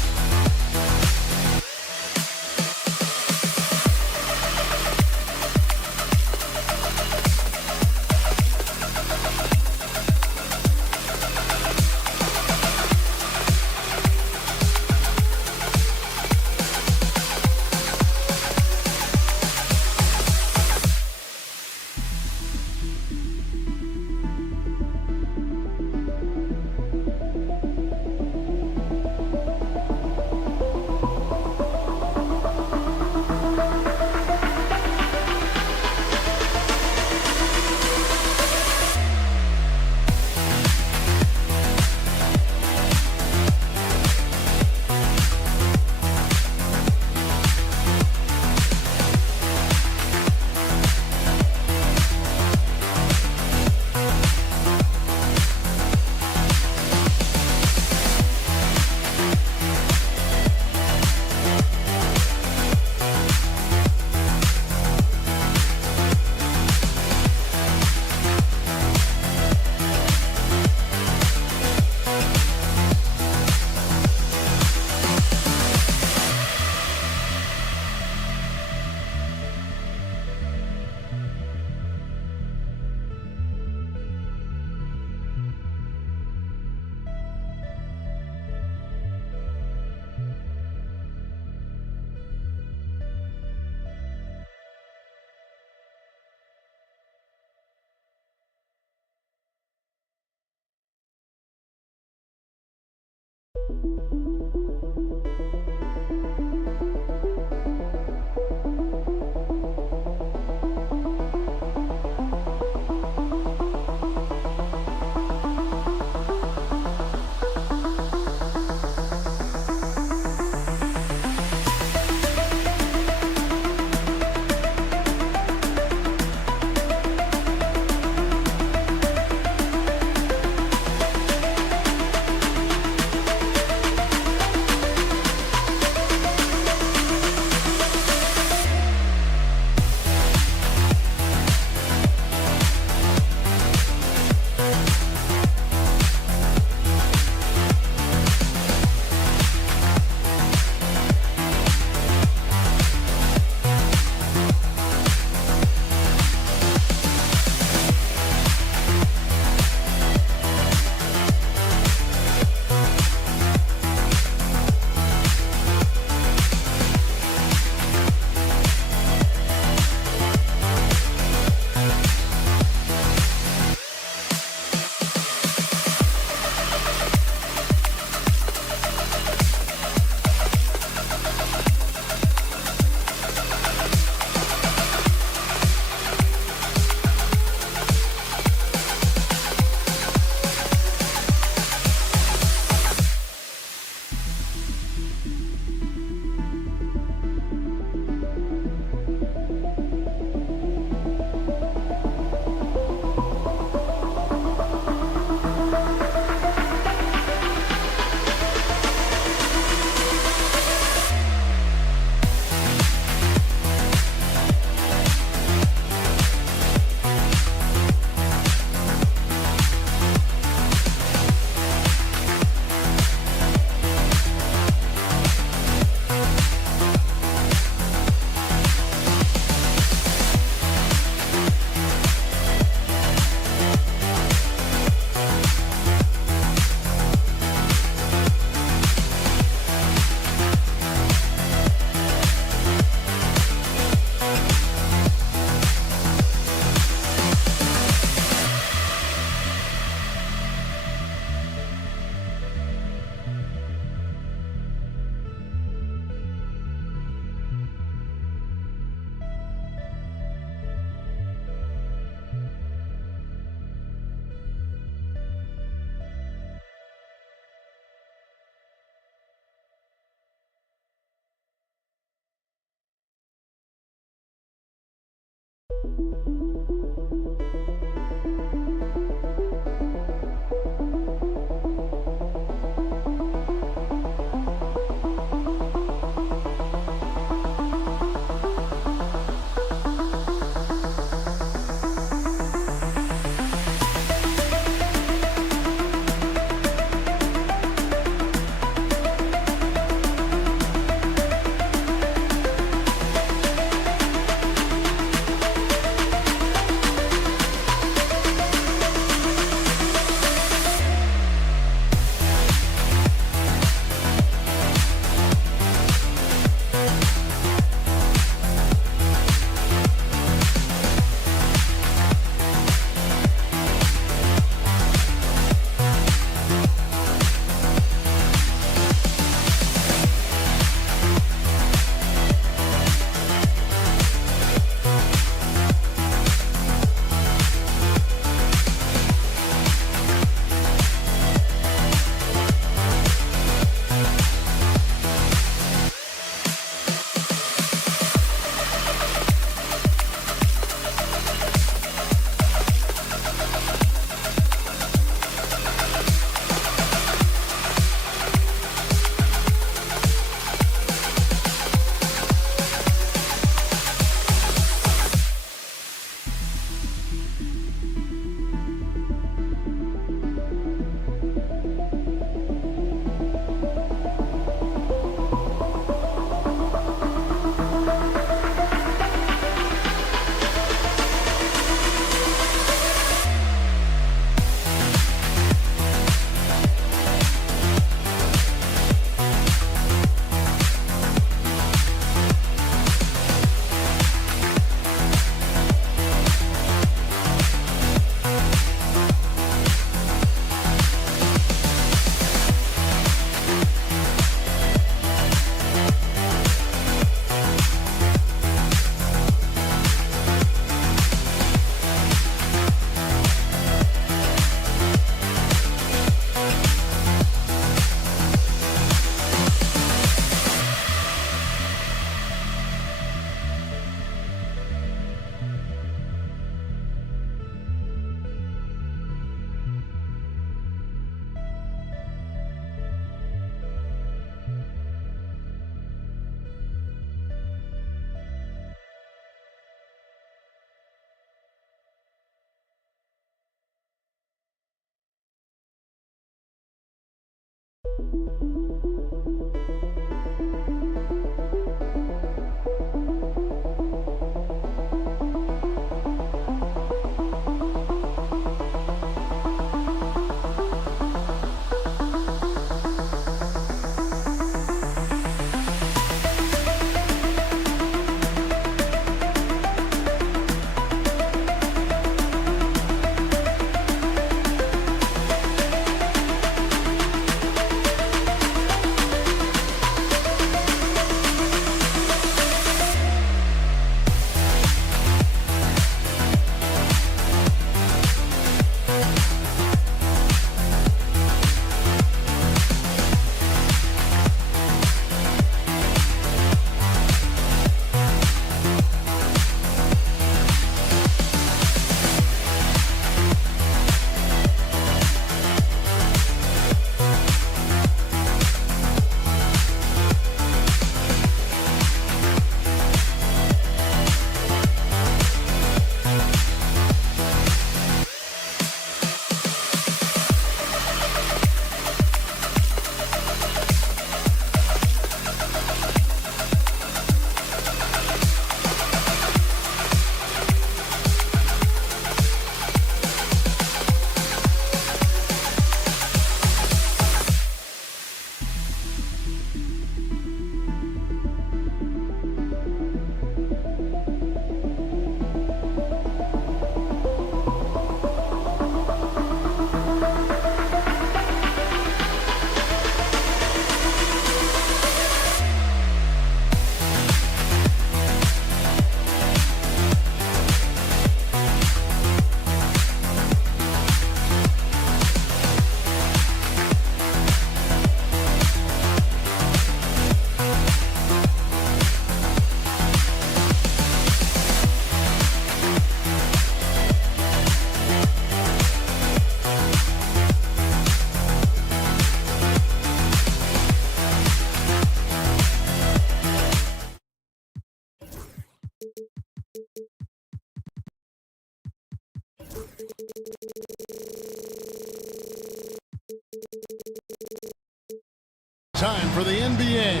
Time for the NBA,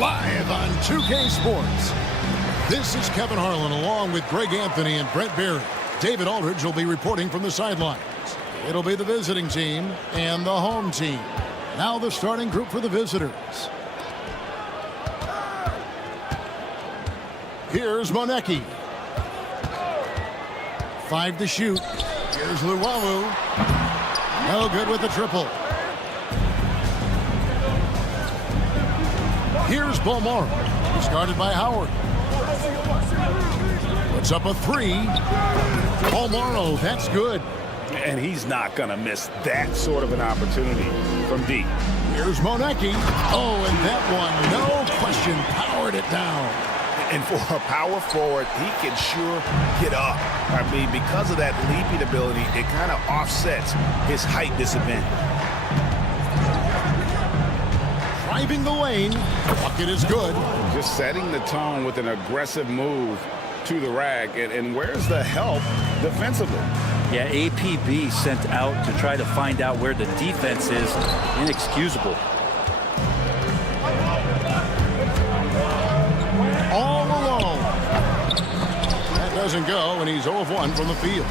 live on 2K Sports. This is Kevin Harlan along with Greg Anthony and Brent Barry. David Aldridge will be reporting from the sidelines. It'll be the visiting team and the home team. Now the starting group for the visitors. Here's Monecki. 5 to shoot. Here's Luwawu. No good with the triple. Here's Bomar. He's guarded by Howard. Puts up a 3. Bomar, that's good. And he's not going to miss that sort of an opportunity from deep. Here's Monecki. Oh, and that one, no question, powered it down. And for a power forward, he can sure get up. I mean, because of that leaping ability, it kind of offsets his height disadvantage. Driving the lane, bucket is good. Just setting the tone with an aggressive move to the rack. And where's the help defensively? Yeah, APB sent out to try to find out where the defense is. Inexcusable. All alone. That doesn't go, and he's 0 of 1 from the field.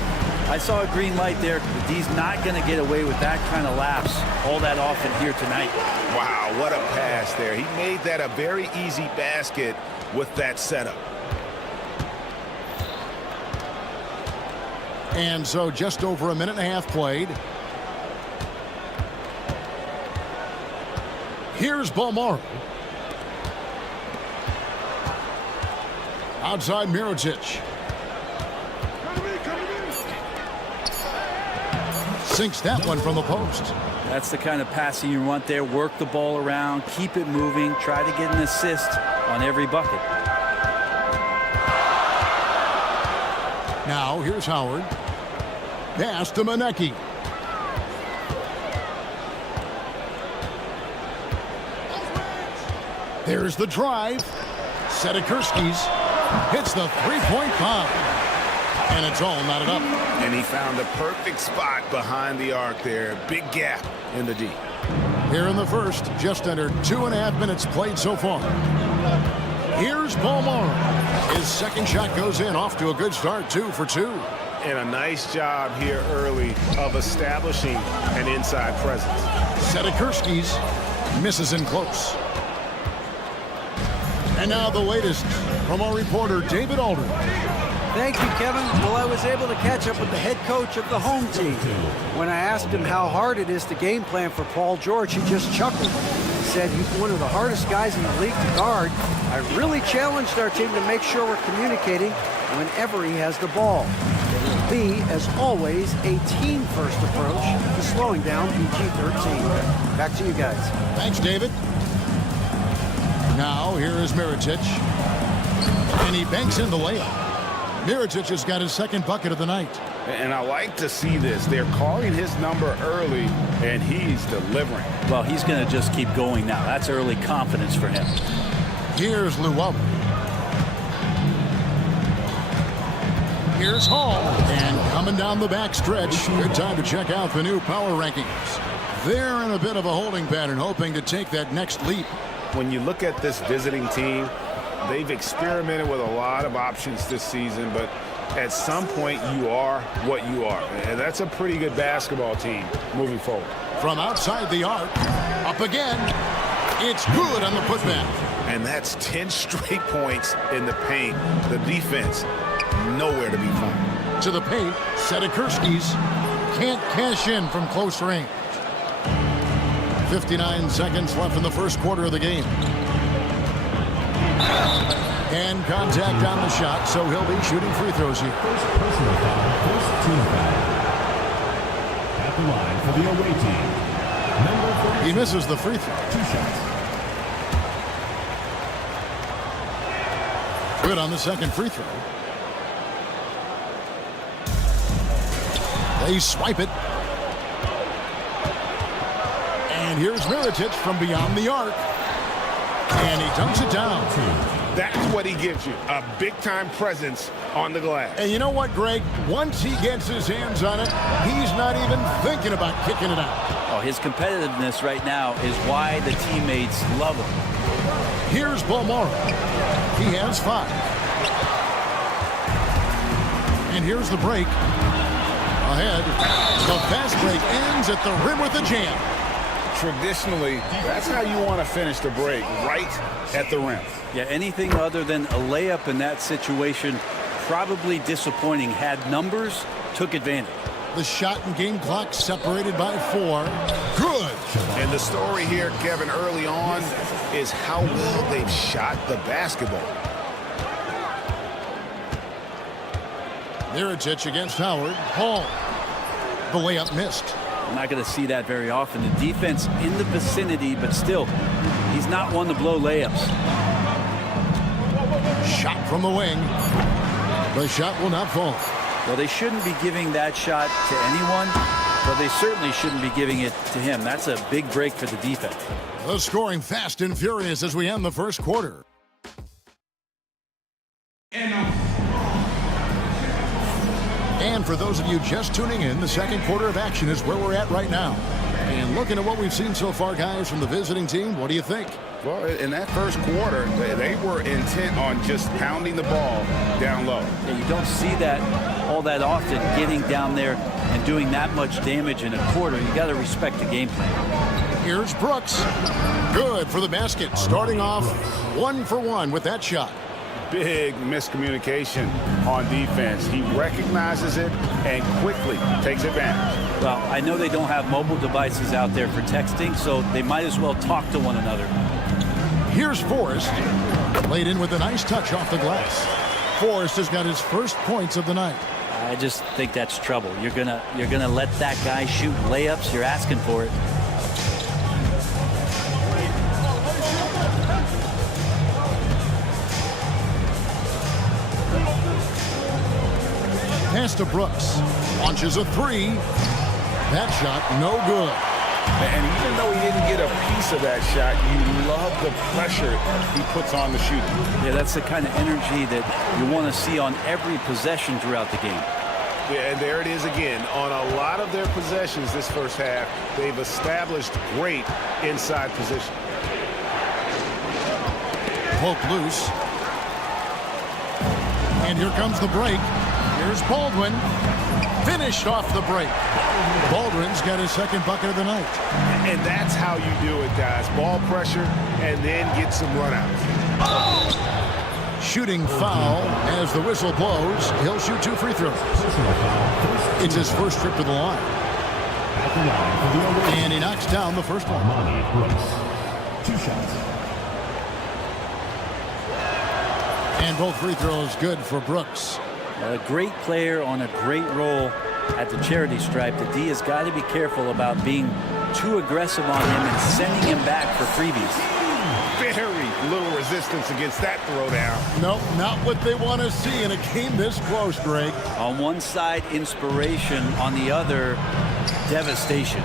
I saw a green light there. D's not going to get away with that kind of lapse all that often here tonight. Wow, what a pass there. He made that a very easy basket with that setup. And so just over a minute and a half played. Here's Bomar. Outside Mirotic. Sinks that one from the post. That's the kind of passing you want there. Work the ball around, keep it moving, try to get an assist on every bucket. Now here's Howard. Pass to Monecki. There's the drive. Sedikurski's hits the three-point bomb. And it's all knotted up. And he found the perfect spot behind the arc there. Big gap in the D. Here in the first, just under 2.5 minutes played so far. Here's Balmaro. His second shot goes in, off to a good start, 2 for 2. And a nice job here early of establishing an inside presence. Sedikurski's misses in close. And now the latest from our reporter, David Aldridge. Thank you, Kevin. Well, I was able to catch up with the head coach of the home team. When I asked him how hard it is to game plan for Paul George, he just chuckled. He said he's one of the hardest guys in the league to guard. I really challenged our team to make sure we're communicating whenever he has the ball. It will be, as always, a team-first approach to slowing down PG-13. Back to you guys. Thanks, David. Now, here is Mirotic. And he banks in the layup. Mirotic has got his second bucket of the night. And I like to see this. They're calling his number early, and he's delivering. Well, he's going to just keep going now. That's early confidence for him. Here's Luwawu. Here's Hall. And coming down the back stretch, good time to check out the new power rankings. They're in a bit of a holding pattern, hoping to take that next leap. When you look at this visiting team, they've experimented with a lot of options this season, but at some point you are what you are. And that's a pretty good basketball team moving forward. From outside the arc, up again. It's good on the putback. And that's 10 straight points in the paint. The defense, nowhere to be found. To the paint, Sedikurski's can't cash in from close range. 59 seconds left in the first quarter of the game. And contact on the shot, so he'll be shooting free throws here. First personal foul, first team foul. At the line for the away team. Number 4. He misses the free throw. 2 shots. Good on the second free throw. They swipe it. And here's Mirotic from beyond the arc. And he dunks it down. That's what he gives you, a big-time presence on the glass. And you know what, Greg? Once he gets his hands on it, he's not even thinking about kicking it out. Oh, his competitiveness right now is why the teammates love him. Here's Balmaro. He has 5. And here's the break. Ahead. The fast break ends at the rim with a jam. Traditionally, that's how you want to finish the break, right at the rim. Yeah, anything other than a layup in that situation, probably disappointing. Had numbers, took advantage. The shot and game clock separated by 4. Good. And the story here, Kevin, early on is how well they've shot the basketball. Mirotic against Howard. Hall. The layup missed. I'm not going to see that very often. The defense in the vicinity, but still, he's not one to blow layups. Shot from the wing. The shot will not fall. Well, they shouldn't be giving that shot to anyone, but they certainly shouldn't be giving it to him. That's a big break for the defense. The scoring fast and furious as we end the first quarter. And for those of you just tuning in, the second quarter of action is where we're at right now. And looking at what we've seen so far, guys, from the visiting team, what do you think? Well, in that first quarter, they were intent on just pounding the ball down low. Yeah, you don't see that all that often, getting down there and doing that much damage in a quarter. You got to respect the game plan. Here's Brooks. Good for the basket. Starting off 1 for 1 with that shot. Big miscommunication on defense. He recognizes it and quickly takes advantage. Well, I know they don't have mobile devices out there for texting, so they might as well talk to one another. Here's Forrest. Laid in with a nice touch off the glass. Forrest has got his first points of the night. I just think that's trouble. You're gonna let that guy shoot layups. You're asking for it. Pass to Brooks. Launches a 3. That shot, no good. And even though he didn't get a piece of that shot, you love the pressure he puts on the shooter. Yeah, that's the kind of energy that you want to see on every possession throughout the game. And there it is again. On a lot of their possessions this first half, they've established great inside position. Poke loose. And here comes the break. Here's Baldwin. Finished off the break. Baldwin's got his second bucket of the night. And that's how you do it, guys. Ball pressure and then get some runouts. Shooting foul as the whistle blows. He'll shoot 2 free throws. It's his first trip to the line. And he knocks down the first one. 2 shots. And both free throws good for Brooks. A great player on a great role at the charity stripe. The D has got to be careful about being too aggressive on him and sending him back for freebies. Very little resistance against that throwdown. Nope, not what they want to see in a game this close, Greg. On one side, inspiration. On the other, devastation.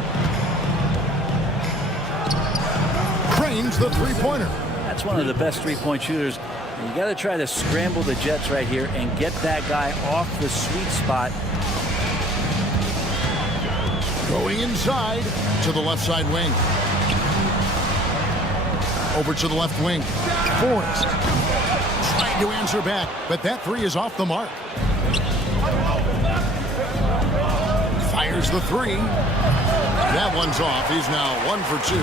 Cranes the three-pointer. That's one of the best three-point shooters. You got to try to scramble the Jets right here and get that guy off the sweet spot. Going inside to the left side wing. Over to the left wing. Forrest trying to answer back, but that three is off the mark. Fires the three. That one's off. He's now 1 for 2.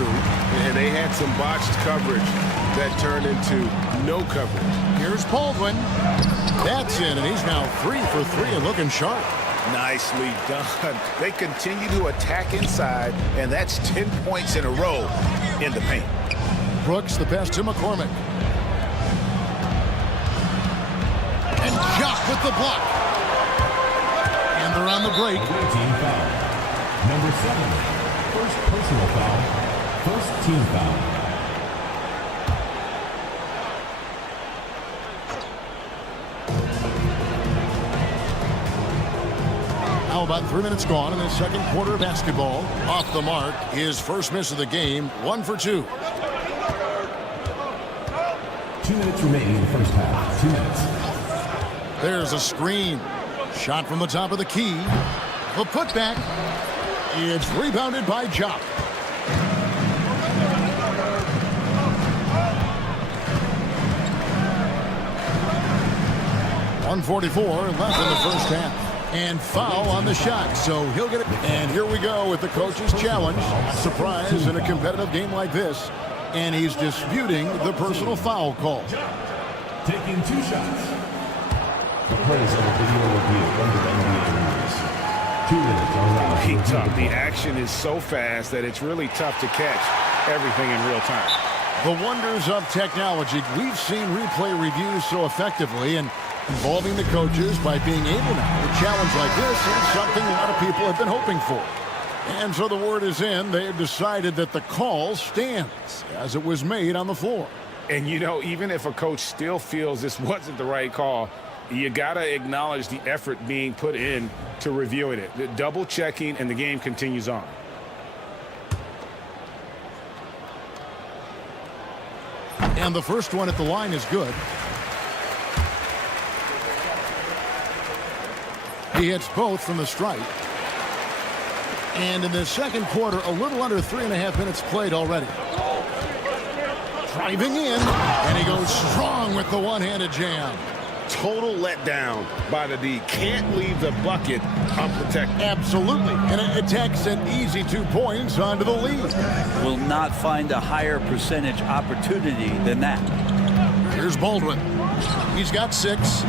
And they had some botched coverage that turned into no coverage. Here's Baldwin. That's in, and he's now 3 for 3 and looking sharp. Nicely done. They continue to attack inside, and that's 10 points in a row in the paint. Brooks, the pass to McCormick. And Jock with the block. And they're on the break. Team foul. Number 7. First personal foul. First team foul. Now about 3 minutes gone in the second quarter of basketball. Off the mark, his first miss of the game, 1 for 2. 2 minutes remaining in the first half. 2 minutes. There's a screen. Shot from the top of the key. The putback. It's rebounded by Jock. .144 left in the first half. And foul on the shot, so he'll get it. And here we go with the coach's challenge. Surprise in a competitive game like this. And he's disputing the personal foul call. Taking 2 shots. The plays of the video review under NBA rules. 2 minutes around. He tough. The action is so fast that it's really tough to catch everything in real time. The wonders of technology. We've seen replay reviews so effectively and involving the coaches by being able now to challenge like this is something a lot of people have been hoping for. And so the word is in. They have decided that the call stands as it was made on the floor. And, you know, even if a coach still feels this wasn't the right call, you got to acknowledge the effort being put in to reviewing it. The double checking, and the game continues on. And the first one at the line is good. He hits both from the stripe. And in the second quarter, a little under 3.5 minutes played already. Driving in, and he goes strong with the one-handed jam. Total letdown by the D. Can't leave the bucket unprotected. Absolutely. And it takes an easy 2 points onto the lead. Will not find a higher percentage opportunity than that. Here's Baldwin. He's got 6.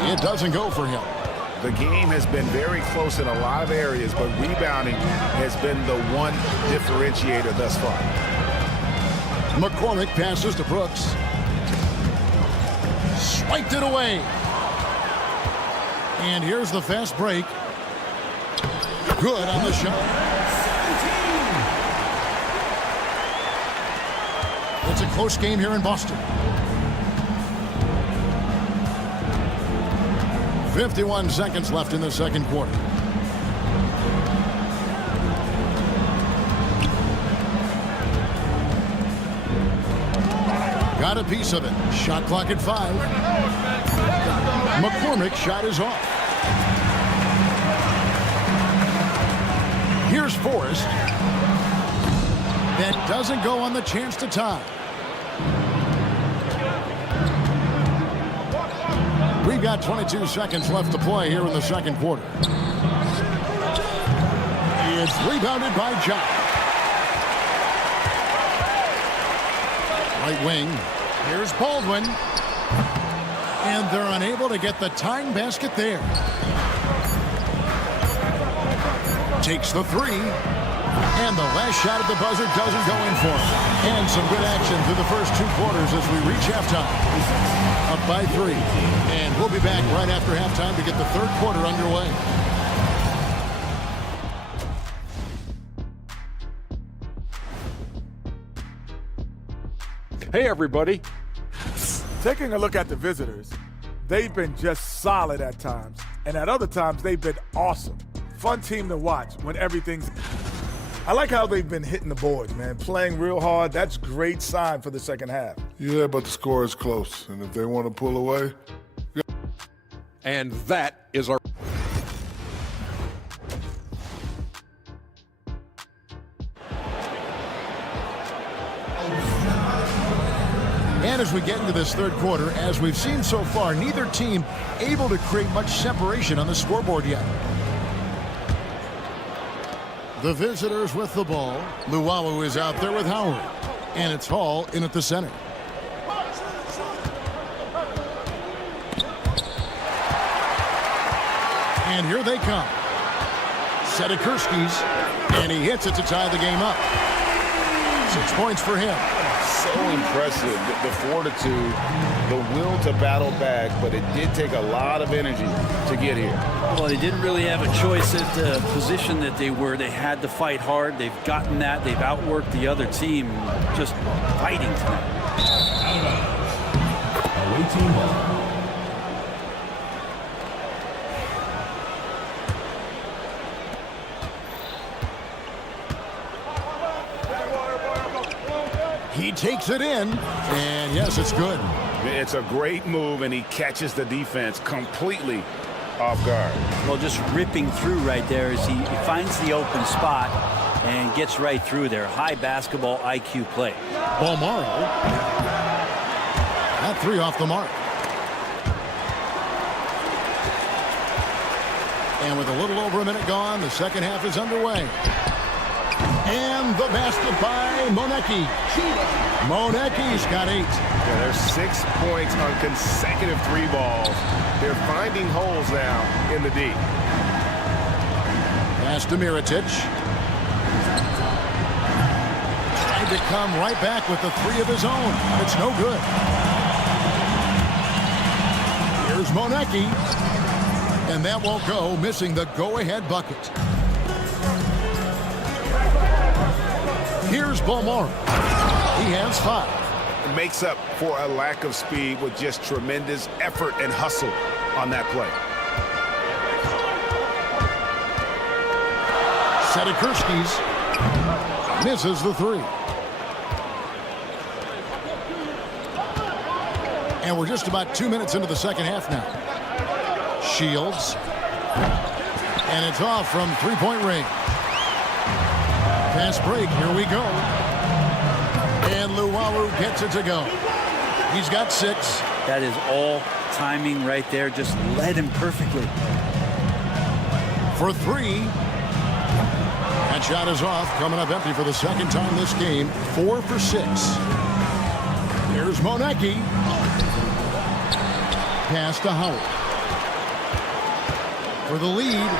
It doesn't go for him. The game has been very close in a lot of areas, but rebounding has been the one differentiator thus far. McCormick passes to Brooks. Swiped it away. And here's the fast break. Good on the shot. It's a close game here in Boston. 51 seconds left in the second quarter. Got a piece of it. Shot clock at 5. McCormick's shot is off. Here's Forrest. That doesn't go on the chance to tie. We've got 22 seconds left to play here in the second quarter. It's rebounded by John. Right wing. Here's Baldwin. And they're unable to get the tying basket there. Takes the three. And the last shot at the buzzer doesn't go in for him. And some good action through the first 2 quarters as we reach halftime. Up by 3. And we'll be back right after halftime to get the third quarter underway. Hey, everybody. Taking a look at the visitors, they've been just solid at times. And at other times, they've been awesome. Fun team to watch when everything's... I like how they've been hitting the boards, man. Playing real hard. That's great sign for the second half. Yeah, but the score is close. And if they want to pull away... And that is our... And as we get into this third quarter, as we've seen so far, neither team able to create much separation on the scoreboard yet. The visitors with the ball. Luwawu is out there with Howard. And it's Hall in at the center. And here they come. Sedikurski's. And he hits it to tie the game up. 6 points for him. So impressive, the fortitude, the will to battle back, but it did take a lot of energy to get here. Well, they didn't really have a choice at the position that they were. They had to fight hard. They've gotten that. They've outworked the other team, just fighting tonight. Away team ball. He takes it in, and yes, it's good. It's a great move, and he catches the defense completely off guard. Well, just ripping through right there as he finds the open spot and gets right through there. High basketball IQ play. Balmaro. That three off the mark. And with a little over a minute gone, the second half is underway. And the basket by Monecki. Monecki's got 8. Yeah, there's 6 points on consecutive 3 balls. They're finding holes now in the D. Pass to Mirotic. Tried to come right back with the 3 of his own. It's no good. Here's Monecki. And that won't go, missing the go-ahead bucket. Here's Balmaro. He has 5. It makes up for a lack of speed with just tremendous effort and hustle on that play. Sedikurski's misses the 3. And we're just about 2 minutes into the second half now. Shields. And it's off from three-point range. Fast break, here we go. And Luwawu gets it to go. He's got 6. That is all timing right there. Just led him perfectly. For 3. That shot is off, coming up empty for the second time this game. 4 for 6. Here's Monecki. Pass to Howard. For the lead.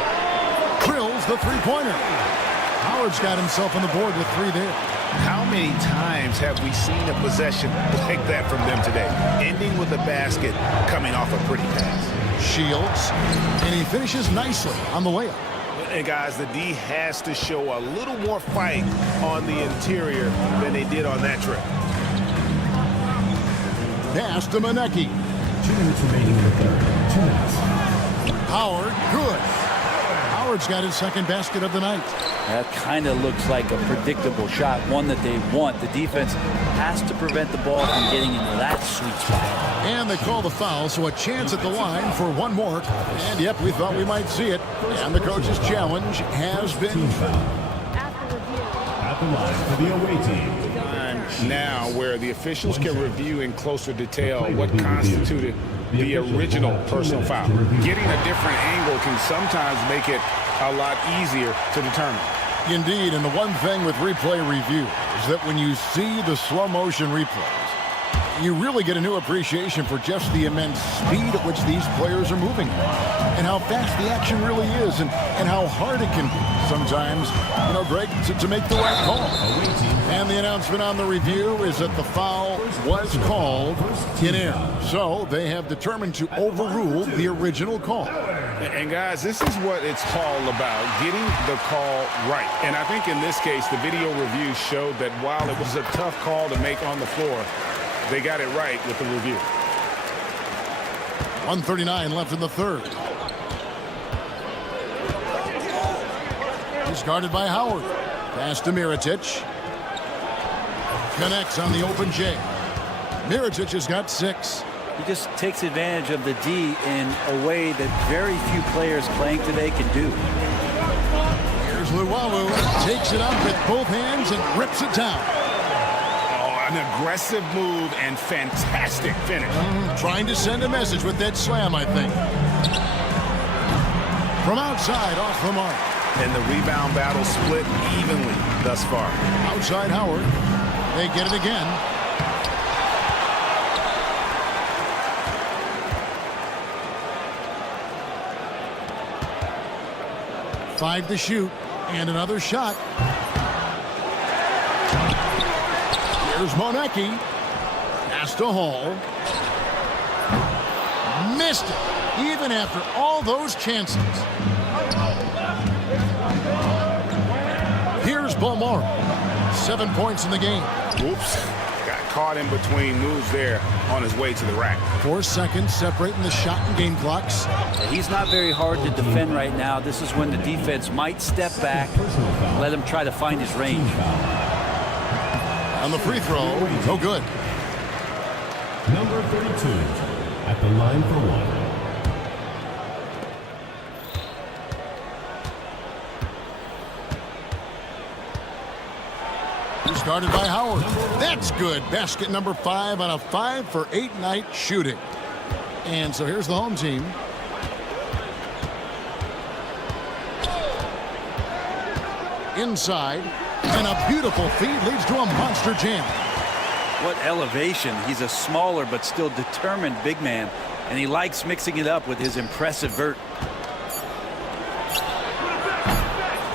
Drills the three-pointer. Howard's got himself on the board with 3 there. How many times have we seen a possession like that from them today? Ending with a basket, coming off a pretty pass. Shields, and he finishes nicely on the layup. And guys, the D has to show a little more fight on the interior than they did on that trip. Pass to Monecki. 2 minutes remaining in the third. 2 minutes. Howard, good. Howard's got his second basket of the night. That kind of looks like a predictable shot, one that they want. The defense has to prevent the ball from getting into that sweet spot. And they call the foul, so a chance at the line for one more. And yep, we thought we might see it. And the coach's challenge has been fouled. at the line for the away team. Now where the officials can review in closer detail what constituted the original personal foul. Getting a different angle can sometimes make it a lot easier to determine. Indeed, and the one thing with replay review is that when you see the slow motion replays, you really get a new appreciation for just the immense speed at which these players are moving and how fast the action really is and how hard it can be sometimes, Greg, to make the right call. And the announcement on the review is that the foul was called in air. So they have determined to overrule the original call. And guys, this is what it's all about, getting the call right. And I think in this case, the video review showed that while it was a tough call to make on the floor, they got it right with the review. 1:39 left in the third. He's guarded by Howard. Pass to Mirotic. Connects on the open J. Mirotic has got 6. He just takes advantage of the D in a way that very few players playing today can do. Here's Luwawu. Takes it up with both hands and rips it down. An aggressive move and fantastic finish. Trying to send a message with that slam, I think. From outside, off the mark. And the rebound battle split evenly thus far. Outside Howard. They get it again. Five to shoot. And another shot. Here's Monecki. Pass to Hall. Missed it, even after all those chances. Here's Balmore. 7 points in the game. Oops. Got caught in between moves there on his way to the rack. 4 seconds separating the shot and game clocks. He's not very hard to defend right now. This is when the defense might step back, let him try to find his range. On the free throw, no good. Number 32 at the line for one. Started by Howard. That's good. Basket number 5 on a 5-for-8 night shooting. And so here's the home team. Inside. And a beautiful feed leads to a monster jam. What elevation. He's a smaller but still determined big man. And he likes mixing it up with his impressive vert.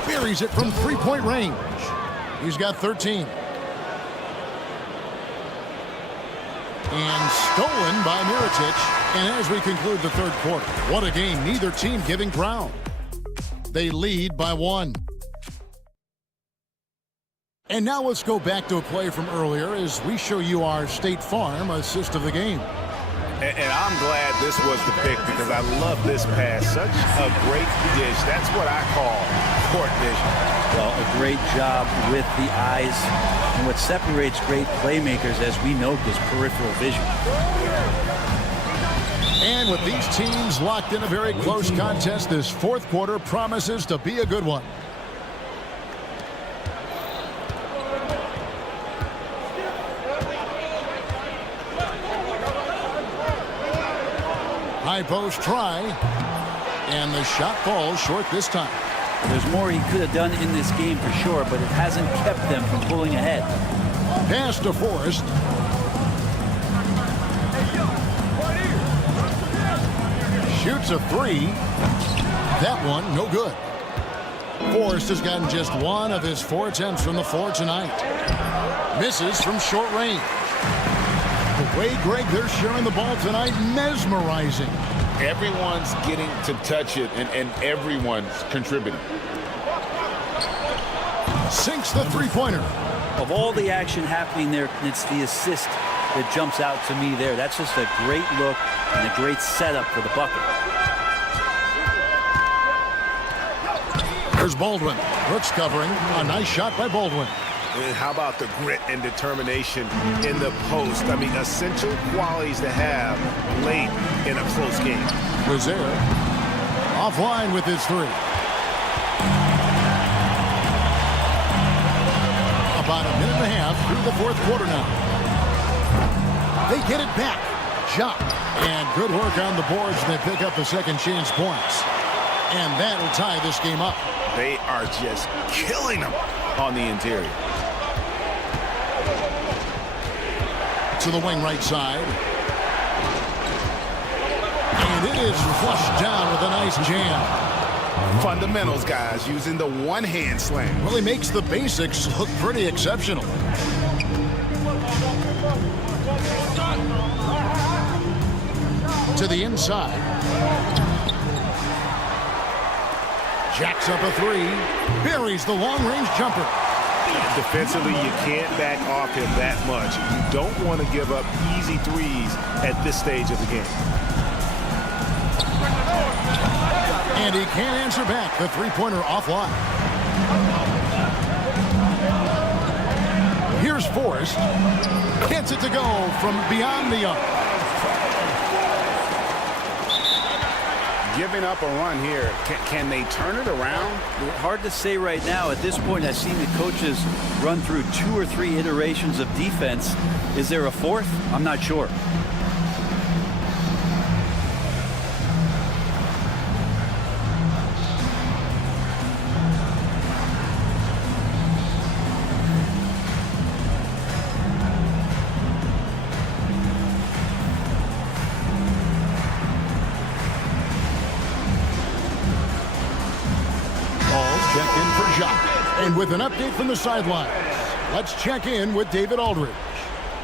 Buries it from three-point range. He's got 13. And stolen by Mirotic. And as we conclude the third quarter, what a game. Neither team giving ground. They lead by 1. And now let's go back to a play from earlier as we show you our State Farm assist of the game. And I'm glad this was the pick because I love this pass. Such a great dish. That's what I call court vision. Well, a great job with the eyes. And what separates great playmakers, as we note, is peripheral vision. And with these teams locked in a very close contest, this fourth quarter promises to be a good one. High post try, and the shot falls short this time. There's more he could have done in this game for sure, but it hasn't kept them from pulling ahead. Pass to Forrest. Shoots a 3. That one, no good. Forrest has gotten just 1 of his 4 attempts from the floor tonight. Misses from short range. The way, Greg, they're sharing the ball tonight, mesmerizing. Everyone's getting to touch it, and everyone's contributing. Sinks the three-pointer. Of all the action happening there, it's the assist that jumps out to me there. That's just a great look and a great setup for the bucket. There's Baldwin. Brooks covering. A nice shot by Baldwin. And how about the grit and determination in the post? I mean, essential qualities to have late in a close game. Rozier offline with his 3. About a minute and a half through the fourth quarter now. They get it back. Ja. And good work on the boards. They pick up the second chance points. And that'll tie this game up. They are just killing them on the interior. To the wing right side. And it is flushed down with a nice jam. Fundamentals, guys, using the one-hand slam. Well, he makes the basics look pretty exceptional. To the inside. Jacks up a three. Buries the long-range jumper. Defensively, you can't back off him that much. You don't want to give up easy threes at this stage of the game. And he can't answer back. The three-pointer offline. Here's Forrest. Gets it to go from beyond the arc. Giving up a run here. Can they turn it around? Hard to say right now. At this point, I've seen the coaches run through 2 or 3 iterations of defense. Is there a fourth? I'm not sure. And with an update from the sidelines, let's check in with David Aldridge.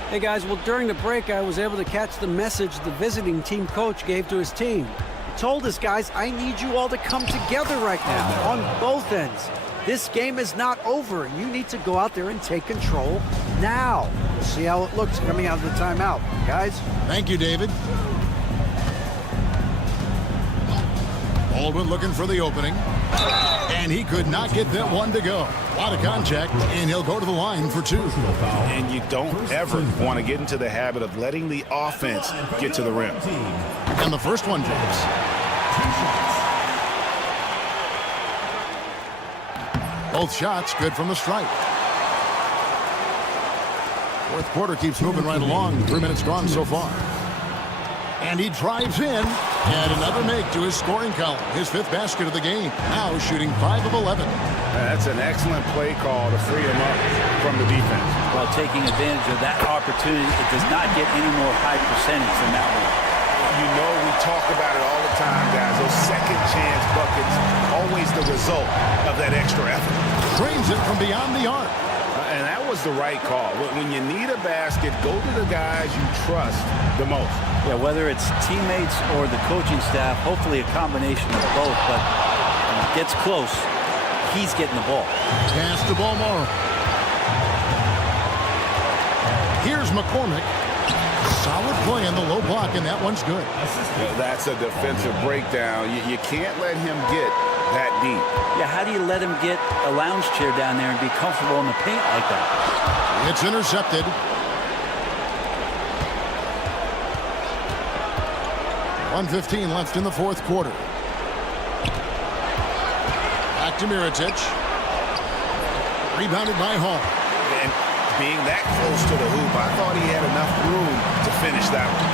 Hey guys, well during the break I was able to catch the message the visiting team coach gave to his team. He told us, guys, I need you all to come together right now on both ends. This game is not over. You need to go out there and take control now. We'll see how it looks coming out of the timeout, guys. Thank you, David. Baldwin looking for the opening. And he could not get that one to go. A lot of contact, and he'll go to the line for 2. And you don't ever want to get into the habit of letting the offense get to the rim. And the first one drops. Both shots good from the stripe. Fourth quarter keeps moving right along. 3 minutes gone so far. And he drives in. And another make to his scoring column. His 5th basket of the game. Now shooting 5 of 11. That's an excellent play call to free him up from the defense. While taking advantage of that opportunity, it does not get any more high percentage than that one. You know, we talk about it all the time, guys. Those second chance buckets, always the result of that extra effort. Drains it from beyond the arc. And that was the right call. When you need a basket, go to the guys you trust the most. Yeah, whether it's teammates or the coaching staff, hopefully a combination of both, but when it gets close, he's getting the ball. Pass to Balmore. Here's McCormick. Solid play in the low block, and that one's good. That's a defensive breakdown. You can't let him get that deep. Yeah, how do you let him get a lounge chair down there and be comfortable in the paint like that? It's intercepted. 1:15 left in the fourth quarter. Back to Mirotic. Rebounded by Hall. And being that close to the hoop, I thought he had enough room to finish that one.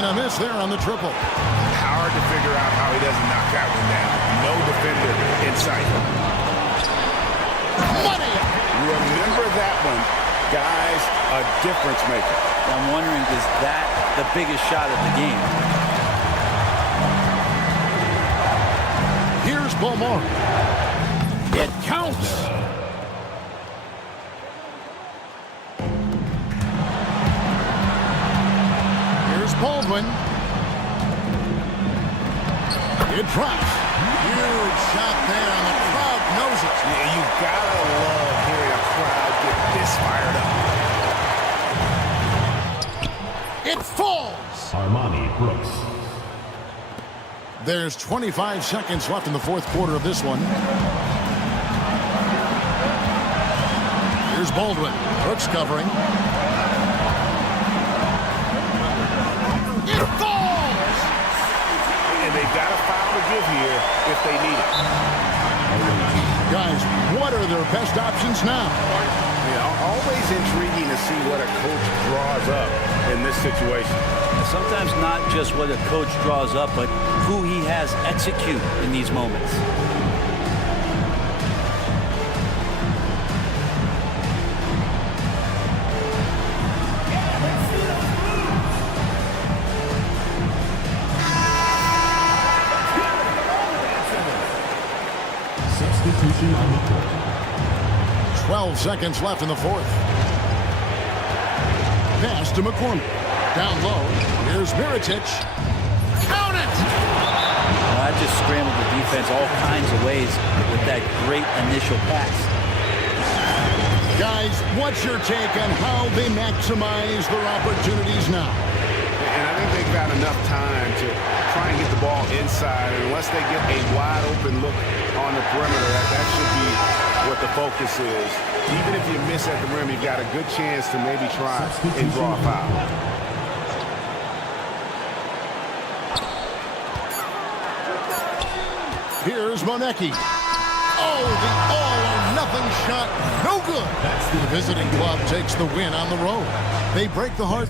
And a miss there on the triple. Hard to figure out how he doesn't knock that one down. No defender in sight. Money! Remember that one. Guys, a difference maker. I'm wondering, is that the biggest shot of the game? Here's Beaumont. It counts. Here's Baldwin. It drops. Huge shot there, and the crowd knows it. Yeah, you gotta love hearing a crowd get this fired up. It falls. Armani Brooks. There's 25 seconds left in the fourth quarter of this one. Here's Baldwin. Brooks covering. It falls! And they've got a foul to give here if they need it. Guys, what are their best options now? Yeah, always intriguing to see what a coach draws up in this situation. Sometimes not just what a coach draws up, but who he has execute in these moments. Substitution on the court. 12 seconds left in the fourth. Pass to McCormick. Down low. Here's Mirotic. Count it! Well, that just scrambled the defense all kinds of ways with that great initial pass. Guys, what's your take on how they maximize their opportunities now? And I think they've got enough time to try and get the ball inside. And unless they get a wide open look on the perimeter, that should be what the focus is. Even if you miss at the rim, you've got a good chance to maybe try and draw a foul. Here's Monecki. Oh, the all-or-nothing shot. No good. The visiting club takes the win on the road. They break the heart.